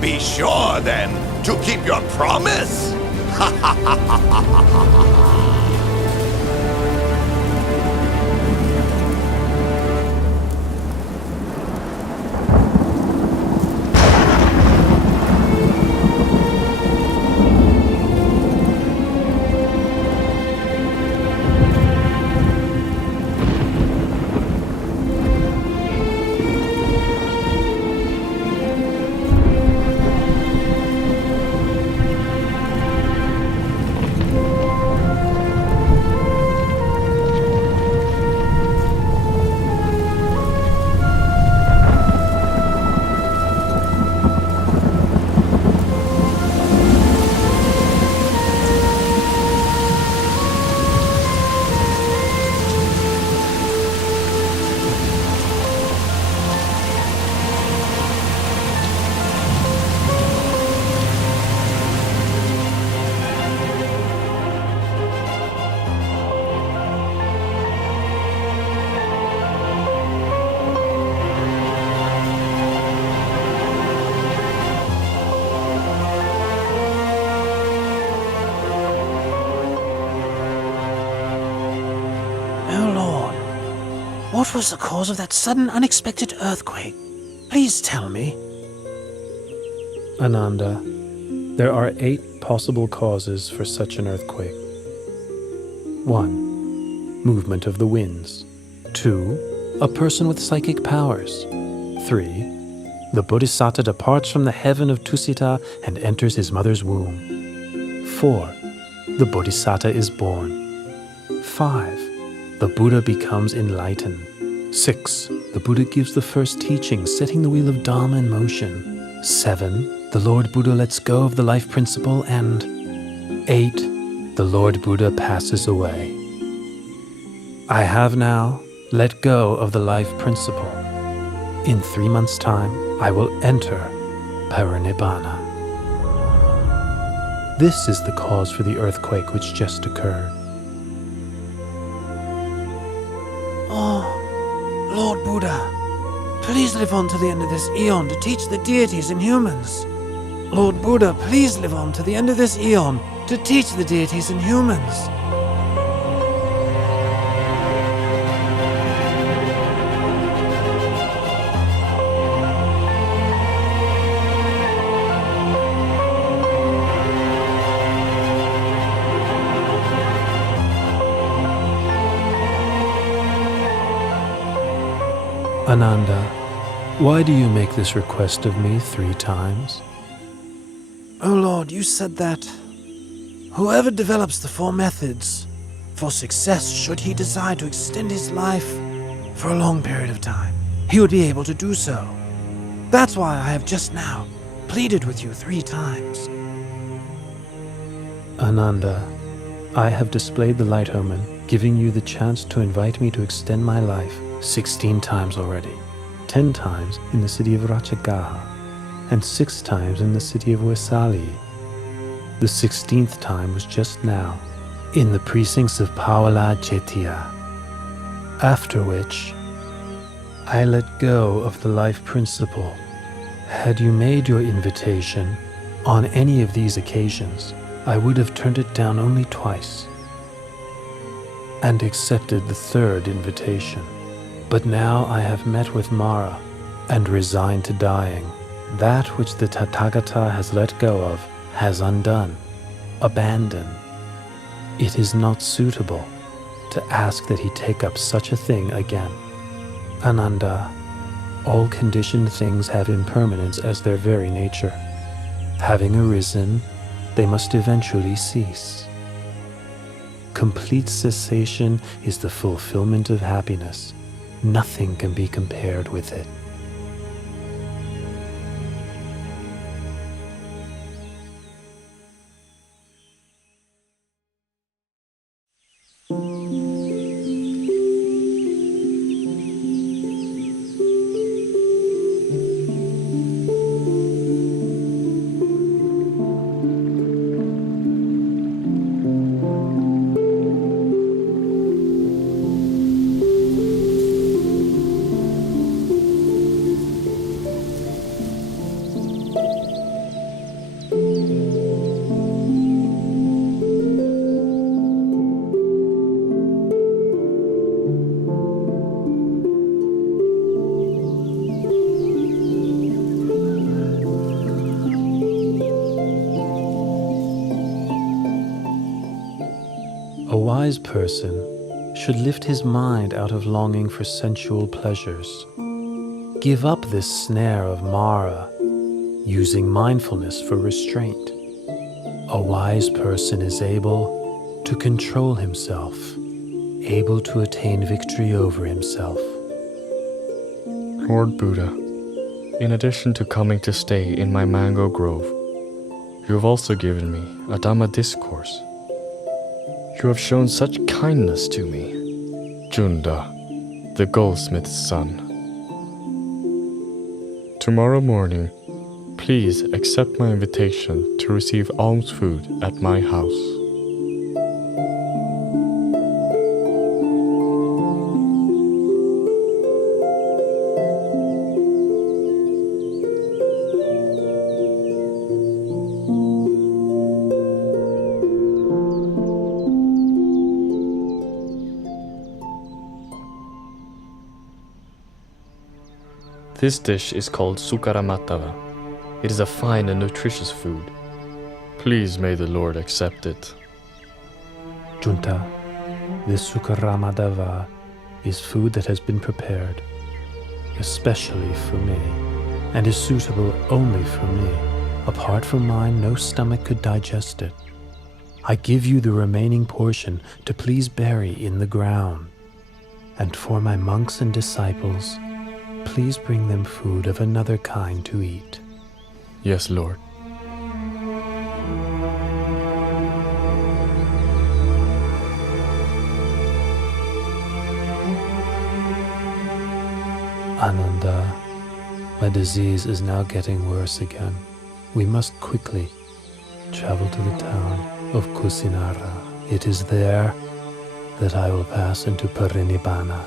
Be sure, then, to keep your promise. What was the cause of that sudden, unexpected earthquake? Please tell me. Ananda, there are 8 possible causes for such an earthquake. 1. Movement of the winds. 2. A person with psychic powers. 3. The Bodhisattva departs from the heaven of Tusita and enters his mother's womb. 4. The Bodhisattva is born. 5. The Buddha becomes enlightened. 6. The Buddha gives the first teaching, setting the wheel of Dharma in motion. 7. The Lord Buddha lets go of the life principle. And 8. The Lord Buddha passes away. I have now let go of the life principle. In 3 months' time, I will enter Parinibbana. This is the cause for the earthquake which just occurred. Oh, Lord Buddha, please live on to the end of this eon to teach the deities and humans. Lord Buddha, please live on to the end of this eon to teach the deities and humans. Ananda, why do you make this request of me 3 times? Oh Lord, you said that whoever develops the 4 methods for success, should he desire to extend his life for a long period of time, he would be able to do so. That's why I have just now pleaded with you 3 times. Ananda, I have displayed the light omen, giving you the chance to invite me to extend my life 16 times already. 10 times in the city of Ratchagaha, and 6 times in the city of Vesali. The 16th time was just now, in the precincts of Pawala Chetia. After which, I let go of the life principle. Had you made your invitation on any of these occasions, I would have turned it down only twice, and accepted the 3rd invitation. But now I have met with Mara, and resigned to dying. That which the Tathagata has let go of has undone, abandon. It is not suitable to ask that he take up such a thing again. Ananda, all conditioned things have impermanence as their very nature. Having arisen, they must eventually cease. Complete cessation is the fulfillment of happiness. Nothing can be compared with it. A wise person should lift his mind out of longing for sensual pleasures. Give up this snare of Mara, using mindfulness for restraint. A wise person is able to control himself, able to attain victory over himself. Lord Buddha, in addition to coming to stay in my mango grove, you have also given me a Dhamma discourse. You have shown such kindness to me, Junda, the goldsmith's son. Tomorrow morning, please accept my invitation to receive alms food at my house. This dish is called sukaramatava. It is a fine and nutritious food. Please may the Lord accept it. Junta, this sukaramatava is food that has been prepared, especially for me, and is suitable only for me. Apart from mine, no stomach could digest it. I give you the remaining portion to please bury in the ground. And for my monks and disciples, please bring them food of another kind to eat. Yes, Lord. Ananda, my disease is now getting worse again. We must quickly travel to the town of Kusinara. It is there that I will pass into Parinibbana.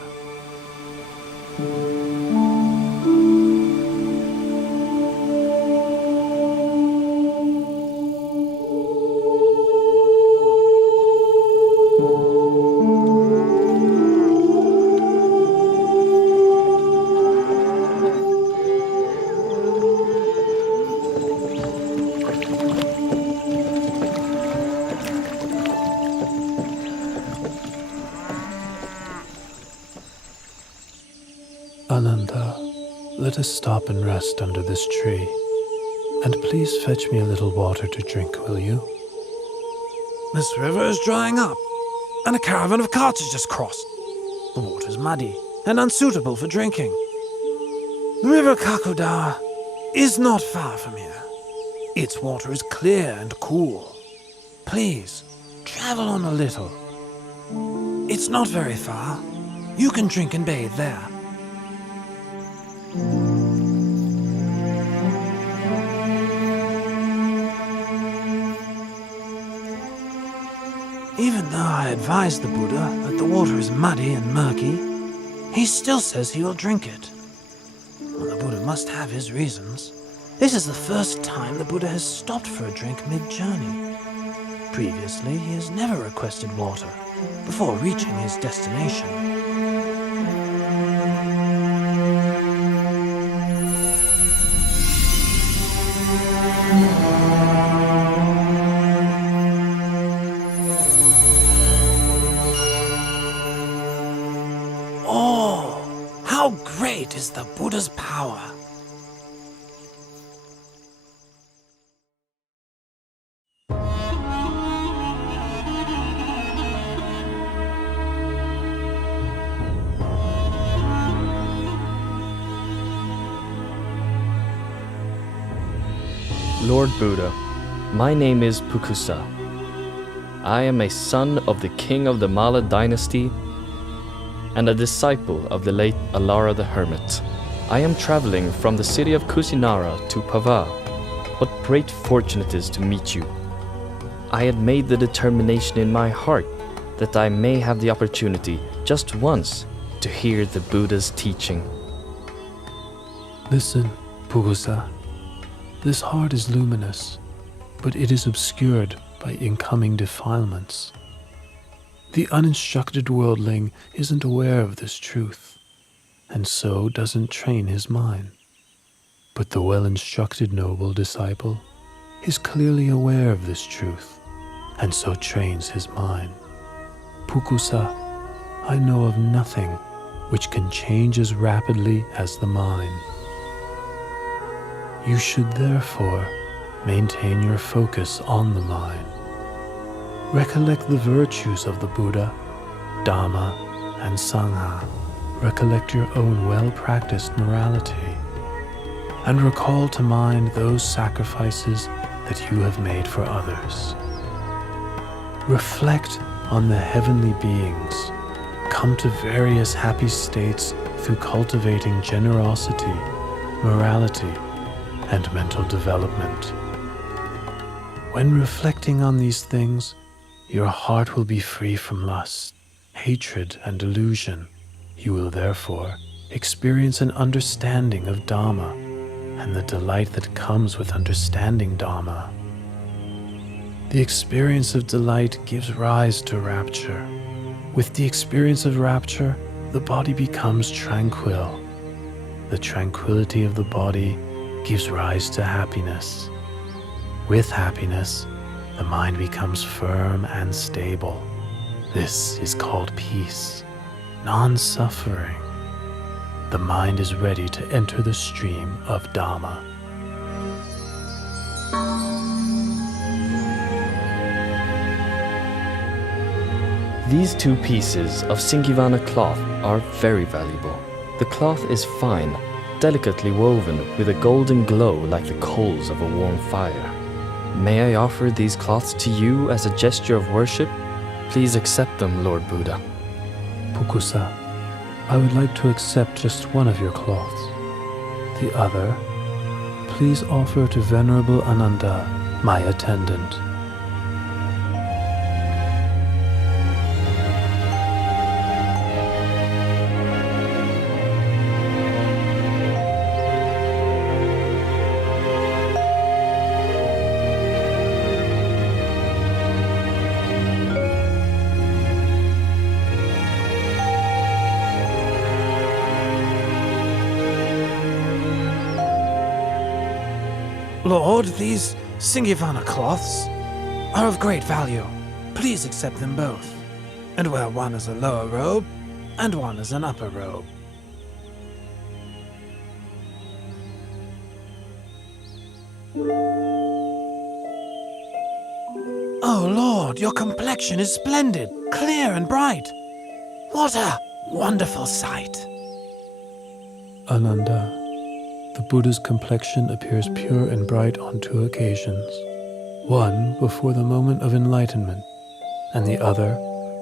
Ananda, let us stop and rest under this tree. And please fetch me a little water to drink, will you? This river is drying up, and a caravan of carts has just crossed. The water is muddy and unsuitable for drinking. The river Kakuda is not far from here. Its water is clear and cool. Please, travel on a little. It's not very far. You can drink and bathe there. Even though I advised the Buddha that the water is muddy and murky, he still says he will drink it. Well, the Buddha must have his reasons. This is the first time the Buddha has stopped for a drink mid-journey. Previously, he has never requested water before reaching his destination. How great is the Buddha's power! Lord Buddha, my name is Pukusa. I am a son of the king of the Mala dynasty and a disciple of the late Alara the Hermit. I am traveling from the city of Kusinara to Pava. What great fortune it is to meet you. I had made the determination in my heart that I may have the opportunity, just once, to hear the Buddha's teaching. Listen, Pukusa. This heart is luminous, but it is obscured by incoming defilements. The uninstructed worldling isn't aware of this truth, and so doesn't train his mind. But the well-instructed noble disciple is clearly aware of this truth, and so trains his mind. Pukusa, I know of nothing which can change as rapidly as the mind. You should therefore maintain your focus on the mind. Recollect the virtues of the Buddha, Dhamma, and Sangha. Recollect your own well-practiced morality. And recall to mind those sacrifices that you have made for others. Reflect on the heavenly beings. Come to various happy states through cultivating generosity, morality, and mental development. When reflecting on these things, your heart will be free from lust, hatred, and delusion. You will therefore experience an understanding of Dhamma and the delight that comes with understanding Dhamma. The experience of delight gives rise to rapture. With the experience of rapture, the body becomes tranquil. The tranquility of the body gives rise to happiness. With happiness, the mind becomes firm and stable. This is called peace, non-suffering. The mind is ready to enter the stream of Dhamma. These 2 pieces of Singivana cloth are very valuable. The cloth is fine, delicately woven with a golden glow like the coals of a warm fire. May I offer these cloths to you as a gesture of worship? Please accept them, Lord Buddha. Pukusa, I would like to accept just one of your cloths. The other, please offer to Venerable Ananda, my attendant. Lord, these Singivana cloths are of great value. Please accept them both, and wear one as a lower robe and one as an upper robe. Oh Lord, your complexion is splendid, clear and bright. What a wonderful sight. Ananda, the Buddha's complexion appears pure and bright on 2 occasions. One before the moment of enlightenment, and the other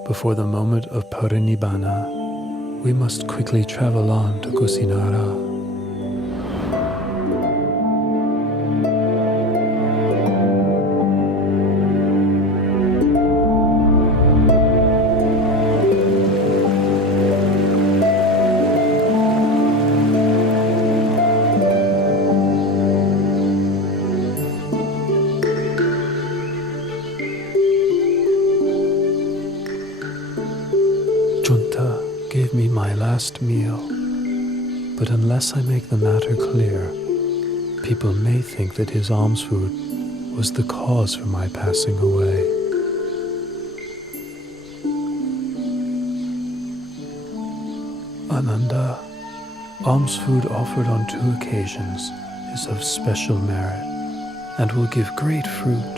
before the moment of parinibbana. We must quickly travel on to Kusinara. Junta gave me my last meal, but unless I make the matter clear, people may think that his alms food was the cause for my passing away. Ananda, Alms food offered on 2 occasions is of special merit and will give great fruit.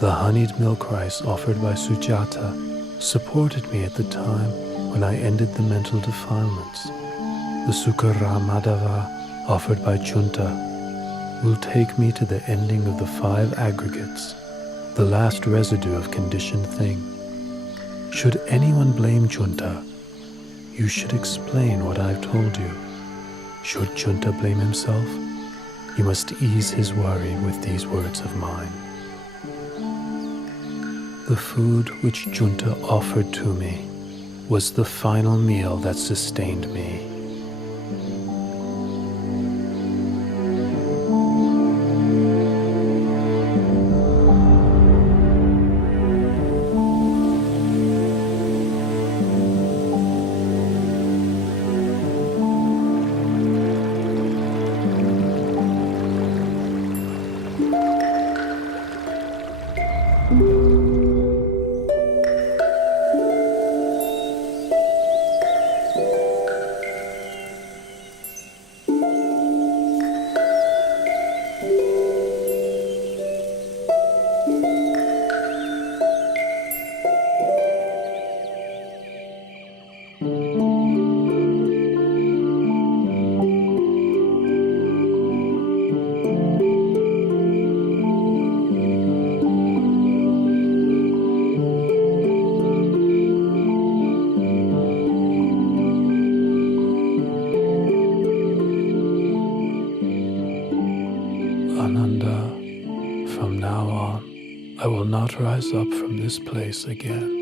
The honeyed milk rice offered by Sujata supported me at the time when I ended the mental defilements. The Sukara Madhava offered by Junta will take me to the ending of the 5 aggregates, the last residue of conditioned thing. Should anyone blame Junta, you should explain what I've told you. Should Junta blame himself, you must ease his worry with these words of mine. The food which Junta offered to me was the final meal that sustained me. I will not rise up from this place again.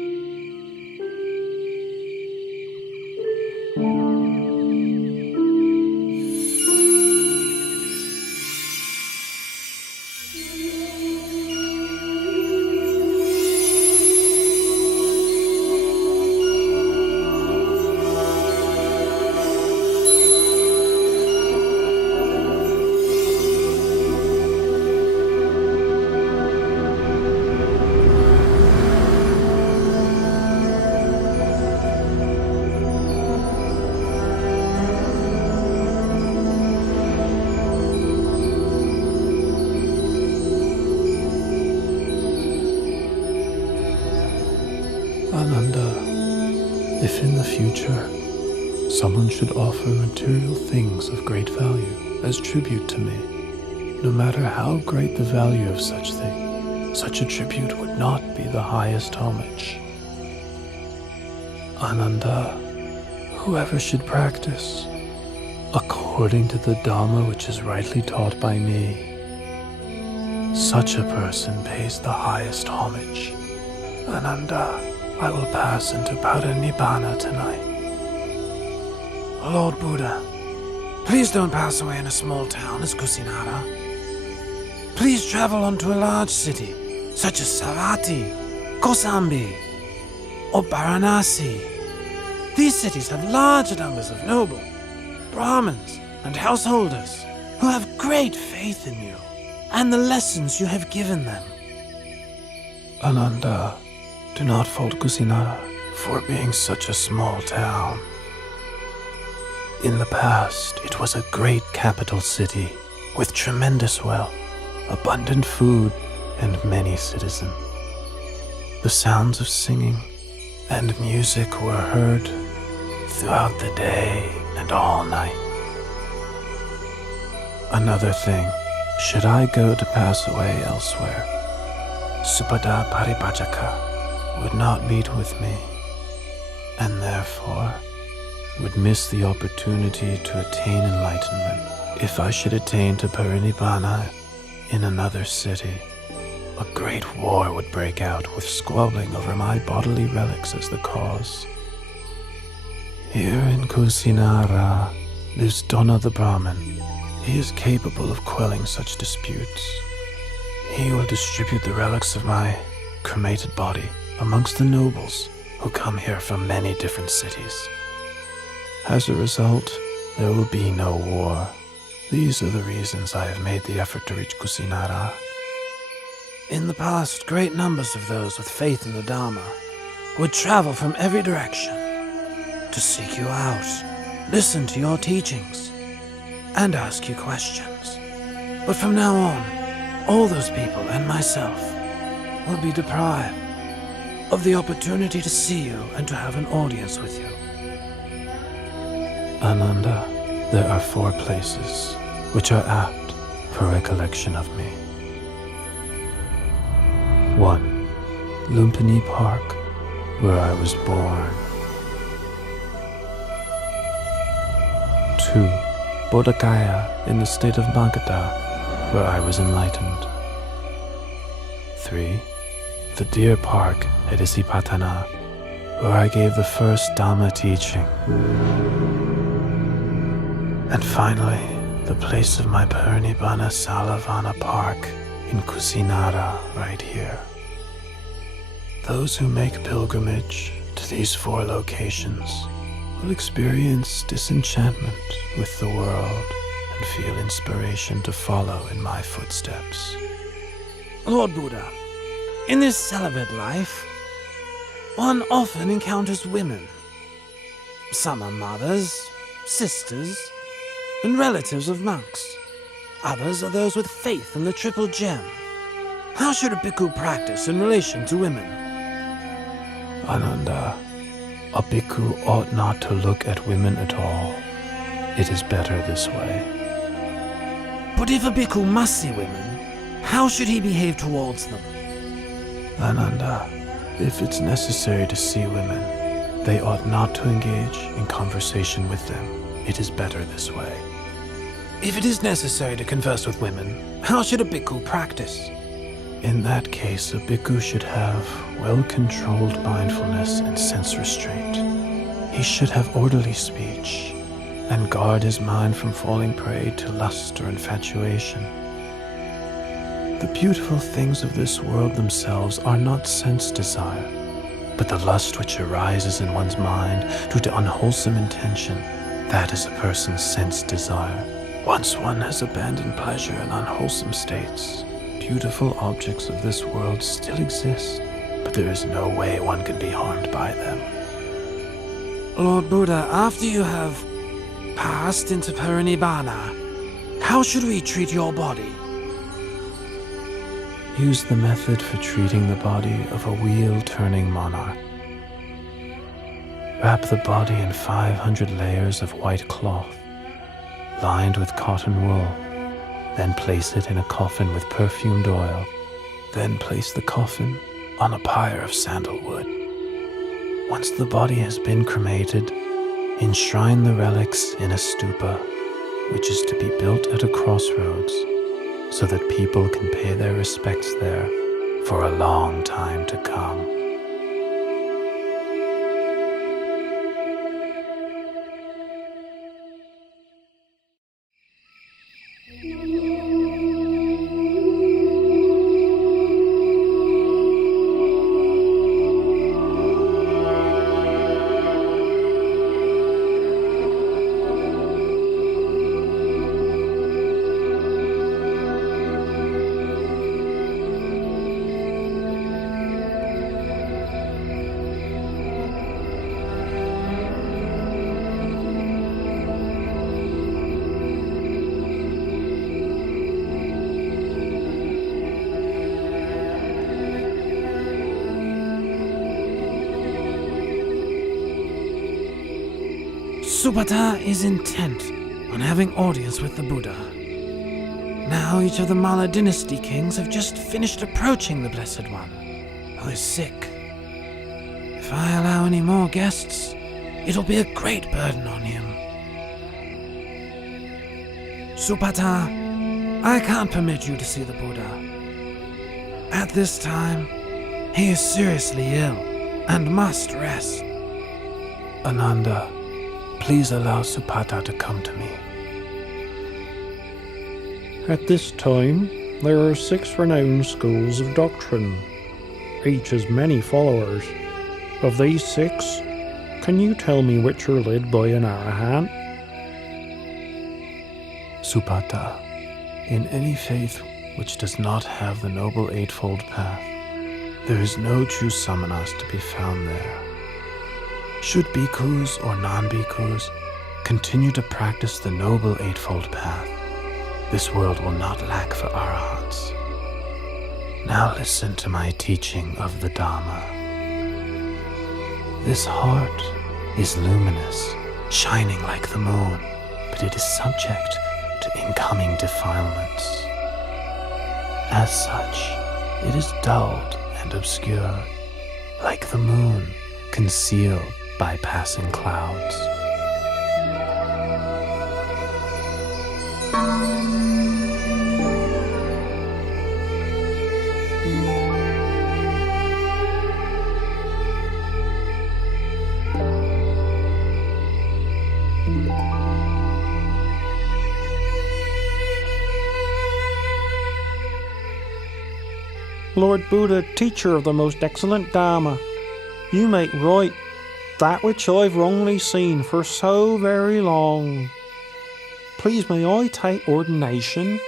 If in the future someone should offer material things of great value as tribute to me, no matter how great the value of such thing, such a tribute would not be the highest homage. Ananda, whoever should practice according to the Dhamma which is rightly taught by me, such a person pays the highest homage. Ananda, I will pass into Parinibbana tonight. Lord Buddha, please don't pass away in a small town as Kusinara. Please travel on to a large city, such as Savatthi, Kosambi, or Varanasi. These cities have large numbers of noble, Brahmins, and householders who have great faith in you and the lessons you have given them. Ananda, do not fault Kusinara for being such a small town. In the past, it was a great capital city with tremendous wealth, abundant food, and many citizens. The sounds of singing and music were heard throughout the day and all night. Another thing, should I go to pass away elsewhere, Supada Paripajaka would not meet with me, and therefore would miss the opportunity to attain enlightenment. If I should attain to Parinibbana in another city, a great war would break out with squabbling over my bodily relics as the cause. Here in Kusinara lives Dona the Brahmin. He is capable of quelling such disputes. He will distribute the relics of my cremated body amongst the nobles who come here from many different cities. As a result, there will be no war. These are the reasons I have made the effort to reach Kusinara. In the past, great numbers of those with faith in the Dharma would travel from every direction to seek you out. listen to your teachings, and ask you questions. But from now on, all those people and myself will be deprived of the opportunity to see you and to have an audience with you. Ananda, there are 4 places which are apt for recollection of me. 1. Lumbini Park, where I was born. 2. Bodh Gaya in the state of Magadha, where I was enlightened. 3. The Deer Park at Isipatana, where I gave the first Dhamma teaching. And finally, the place of my Parinibbana Salavana Park in Kusinara, right here. Those who make pilgrimage to these 4 locations will experience disenchantment with the world and feel inspiration to follow in my footsteps. Lord Buddha, in this celibate life, one often encounters women. Some are mothers, sisters, and relatives of monks. Others are those with faith in the Triple Gem. How should a bhikkhu practice in relation to women? Ananda, a bhikkhu ought not to look at women at all. It is better this way. But if a bhikkhu must see women, how should he behave towards them? Ananda, if it's necessary to see women, they ought not to engage in conversation with them. It is better this way. If it is necessary to converse with women, how should a bhikkhu practice? In that case, a bhikkhu should have well-controlled mindfulness and sense restraint. He should have orderly speech and guard his mind from falling prey to lust or infatuation. The beautiful things of this world themselves are not sense desire, but the lust which arises in one's mind due to unwholesome intention. That is a person's sense desire. Once one has abandoned pleasure in unwholesome states, beautiful objects of this world still exist, but there is no way one can be harmed by them. Lord Buddha, after you have passed into Parinibbana, how should we treat your body? Use the method for treating the body of a wheel-turning monarch. Wrap the body in 500 layers of white cloth, lined with cotton wool. Then place it in a coffin with perfumed oil. Then place the coffin on a pyre of sandalwood. Once the body has been cremated, enshrine the relics in a stupa, which is to be built at a crossroads, so that people can pay their respects there for a long time to come. Subhata is intent on having audience with the Buddha. Now each of the Mala dynasty kings have just finished approaching the Blessed One, who is sick. If I allow any more guests, it'll be a great burden on him. Subhata, I can't permit you to see the Buddha. At this time, he is seriously ill and must rest. Ananda, please allow Subhata to come to me. At this time, there are 6 renowned schools of doctrine. Each has many followers. Of these 6, can you tell me which are led by an Arahant? Subhata, in any faith which does not have the Noble Eightfold Path, there is no true samanas to be found there. Should bhikkhus or non-bhikkhus continue to practice the Noble Eightfold Path, this world will not lack for arahants. Now listen to my teaching of the Dharma. This heart is luminous, shining like the moon, but it is subject to incoming defilements. As such, it is dulled and obscured, like the moon concealed by passing clouds. Lord Buddha, teacher of the most excellent Dharma, you make right that which I've wrongly seen for so very long. Please may I take ordination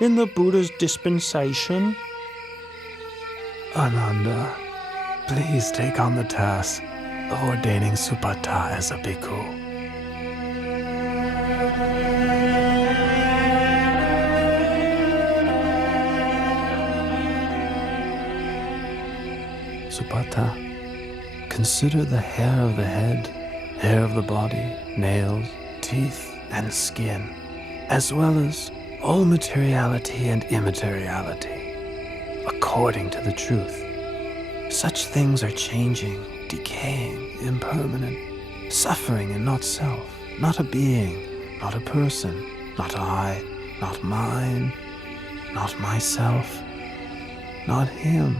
in the Buddha's dispensation? Ananda, please take on the task of ordaining Siddhartha as a bhikkhu. Siddhartha, consider the hair of the head, hair of the body, nails, teeth, and skin, as well as all materiality and immateriality, according to the truth. Such things are changing, decaying, impermanent, suffering and not self, not a being, not a person, not I, not mine, not myself, not him,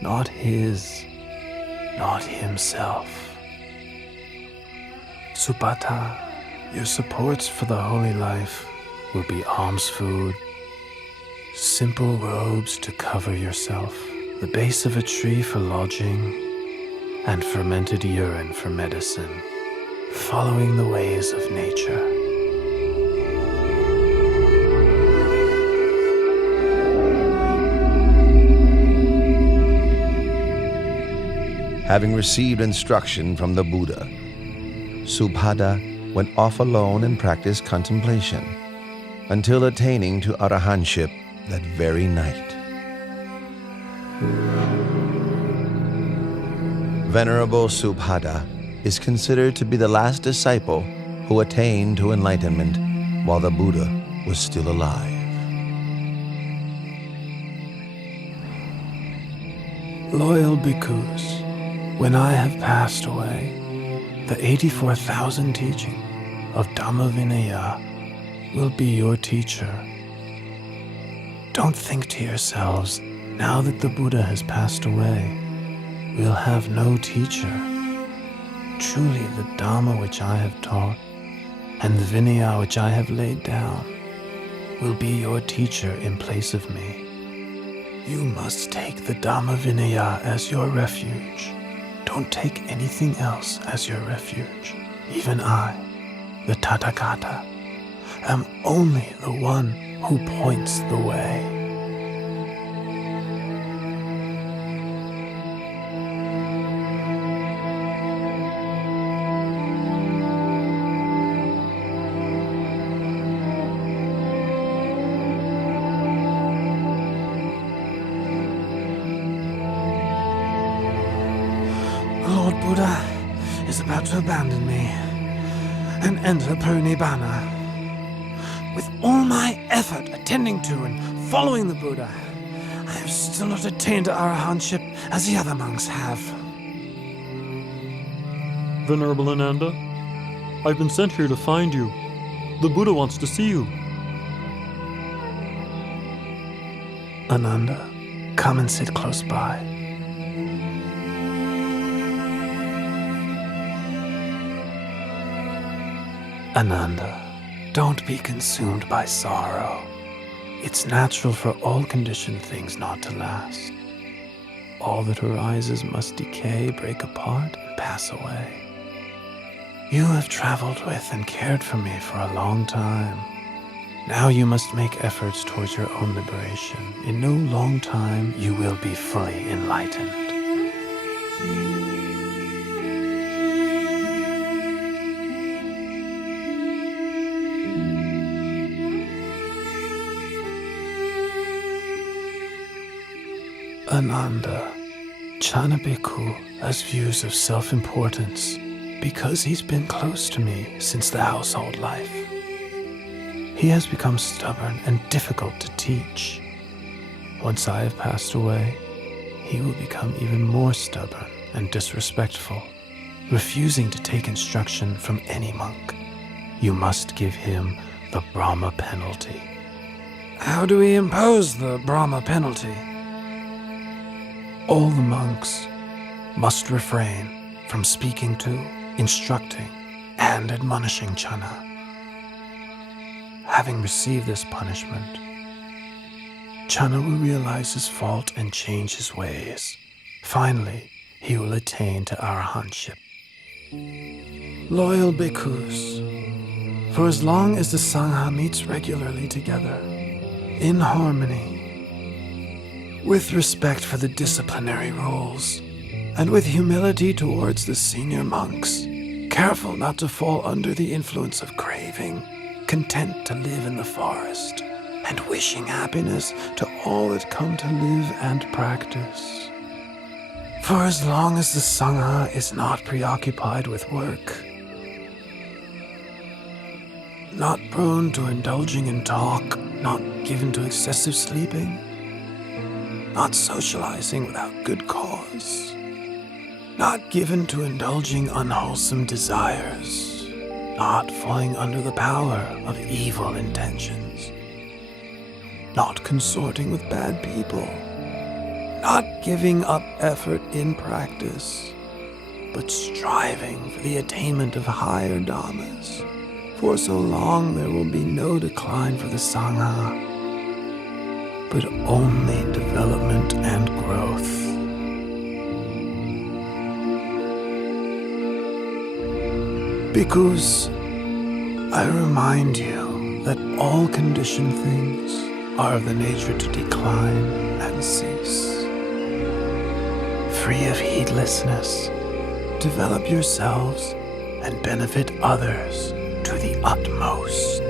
not his, not himself. Siddhartha, your supports for the holy life will be alms food, simple robes to cover yourself, the base of a tree for lodging, and fermented urine for medicine, following the ways of nature. Having received instruction from the Buddha, Siddhartha went off alone and practiced contemplation until attaining to arahantship that very night. Venerable Siddhartha is considered to be the last disciple who attained to enlightenment while the Buddha was still alive. Loyal bhikkhus, when I have passed away, the 84,000 teaching of Dhamma Vinaya will be your teacher. Don't think to yourselves, now that the Buddha has passed away, we'll have no teacher. Truly the Dhamma which I have taught and the Vinaya which I have laid down will be your teacher in place of me. You must take the Dhamma Vinaya as your refuge. Don't take anything else as your refuge. Even I, the Tathagata, am only the one who points the way. Lord Buddha is about to abandon me and enter Parinibbana. With all my effort attending to and following the Buddha, I have still not attained to arahantship as the other monks have. Venerable Ananda, I've been sent here to find you. The Buddha wants to see you. Ananda, come and sit close by. Ananda, don't be consumed by sorrow. It's natural for all conditioned things not to last. All that arises must decay, break apart, and pass away. You have traveled with and cared for me for a long time. Now you must make efforts towards your own liberation. In no long time, you will be fully enlightened. Ananda, Chanabhikkhu has views of self-importance because he's been close to me since the household life. He has become stubborn and difficult to teach. Once I have passed away, he will become even more stubborn and disrespectful, refusing to take instruction from any monk. You must give him the Brahma penalty. How do we impose the Brahma penalty? All the monks must refrain from speaking to, instructing, and admonishing Channa. Having received this punishment, Channa will realize his fault and change his ways. Finally, he will attain to arahantship. Loyal bhikkhus, for as long as the Sangha meets regularly together, in harmony, with respect for the disciplinary rules, and with humility towards the senior monks, careful not to fall under the influence of craving, content to live in the forest, and wishing happiness to all that come to live and practice. For as long as the Sangha is not preoccupied with work, not prone to indulging in talk, not given to excessive sleeping, not socializing without good cause, not given to indulging unwholesome desires, not falling under the power of evil intentions, not consorting with bad people, not giving up effort in practice, but striving for the attainment of higher dhammas. For so long there will be no decline for the Sangha, but only development and growth. Bhikkhus, I remind you that all conditioned things are of the nature to decline and cease. Free of heedlessness, develop yourselves and benefit others to the utmost.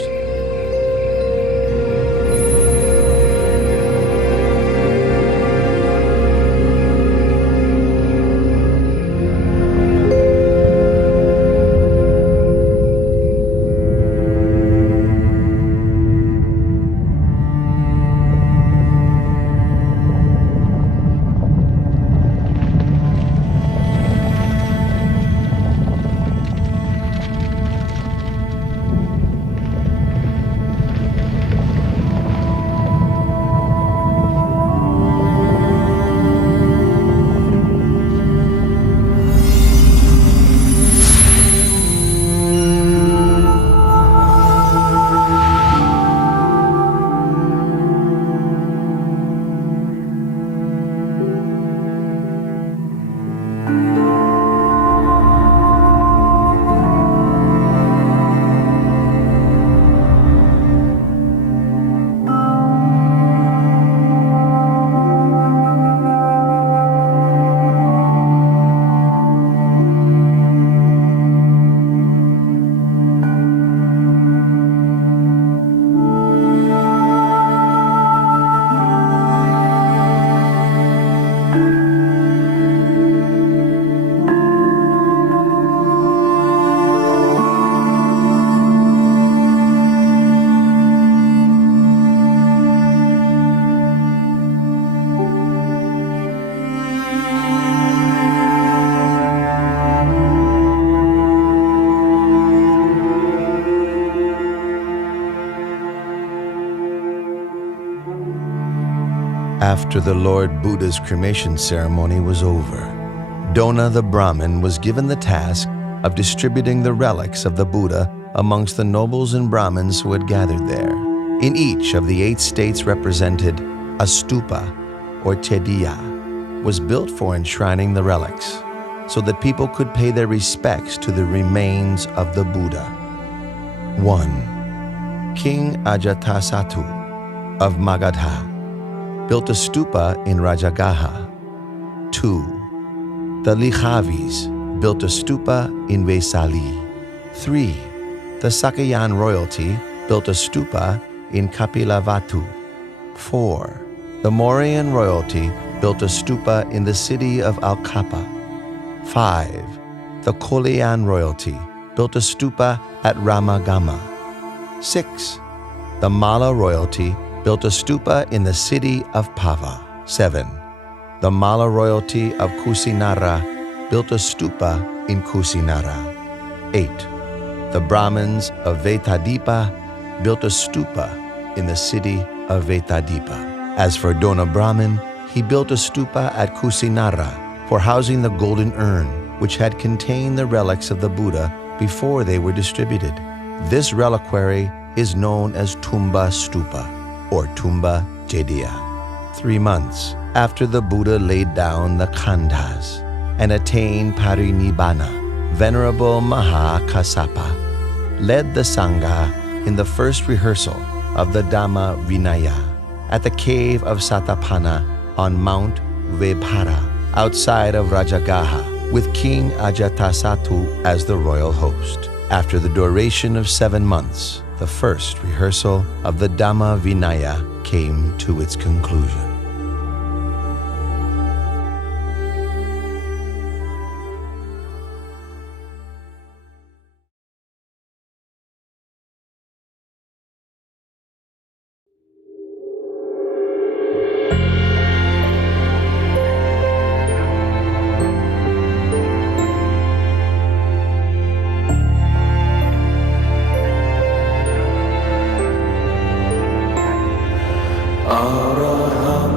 After the Lord Buddha's cremation ceremony was over, Dona the Brahmin was given the task of distributing the relics of the Buddha amongst the nobles and Brahmins who had gathered there. In each of the 8 states represented, a stupa, or chediya, was built for enshrining the relics, so that people could pay their respects to the remains of the Buddha. 1. King Ajatasattu of Magadha built a stupa in Rajagaha. 2. The Likhavis built a stupa in Vesali. 3. The Sakyan royalty built a stupa in Kapilavatu. 4. The Mauryan royalty built a stupa in the city of Alkapa. 5. The Kolian royalty built a stupa at Ramagama. 6. The Malla royalty built a stupa in the city of Pava. 7. The Malla royalty of Kusinara built a stupa in Kusinara. 8. The Brahmins of Vetadipa built a stupa in the city of Vetadipa. As for Dona Brahmin, he built a stupa at Kusinara for housing the golden urn, which had contained the relics of the Buddha before they were distributed. This reliquary is known as Tumba Stupa or Tumba Jediya. 3 months after the Buddha laid down the khandhas and attained parinibbana, Venerable Maha Kassapa led the Sangha in the first rehearsal of the Dhamma Vinaya at the cave of Satapana on Mount Vebhara outside of Rajagaha, with King Ajatasattu as the royal host. After the duration of 7 months, the first rehearsal of the Dhamma Vinaya came to its conclusion. Araham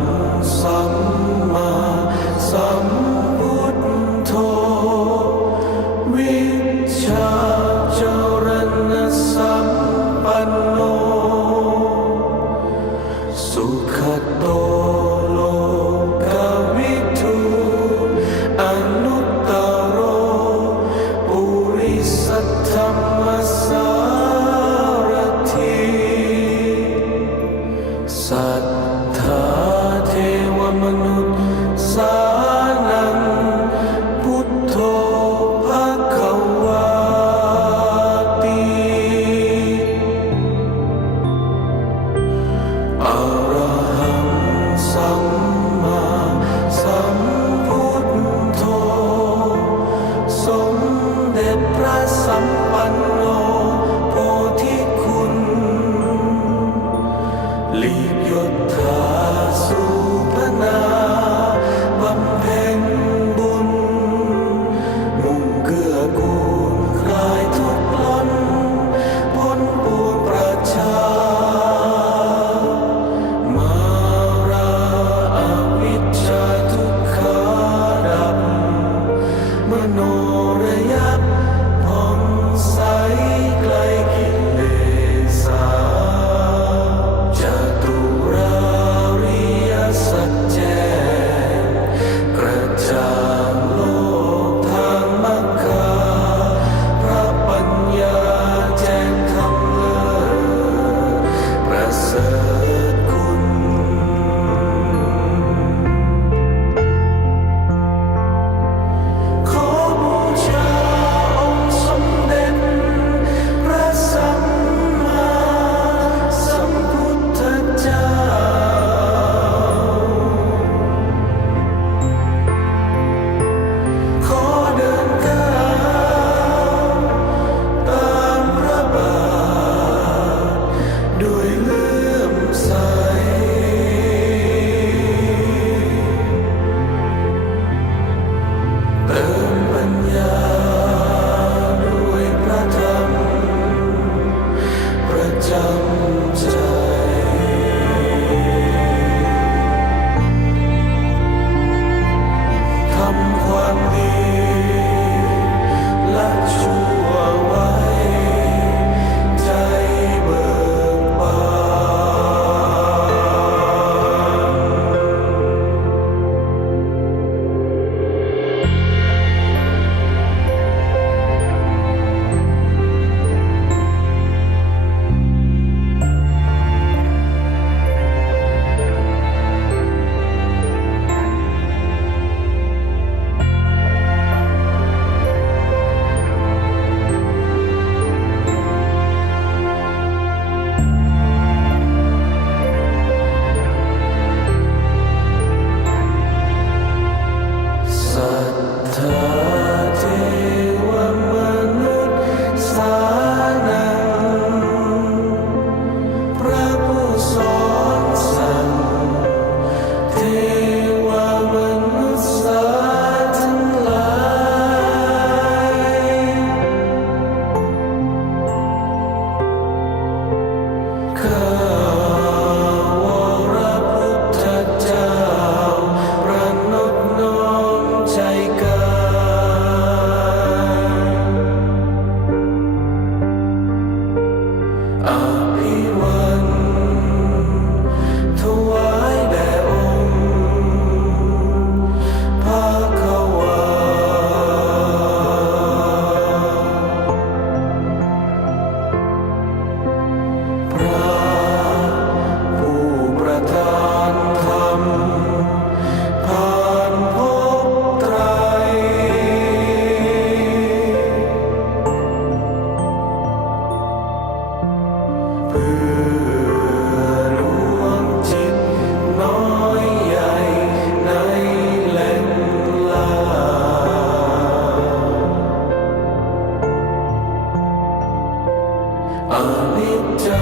Anicca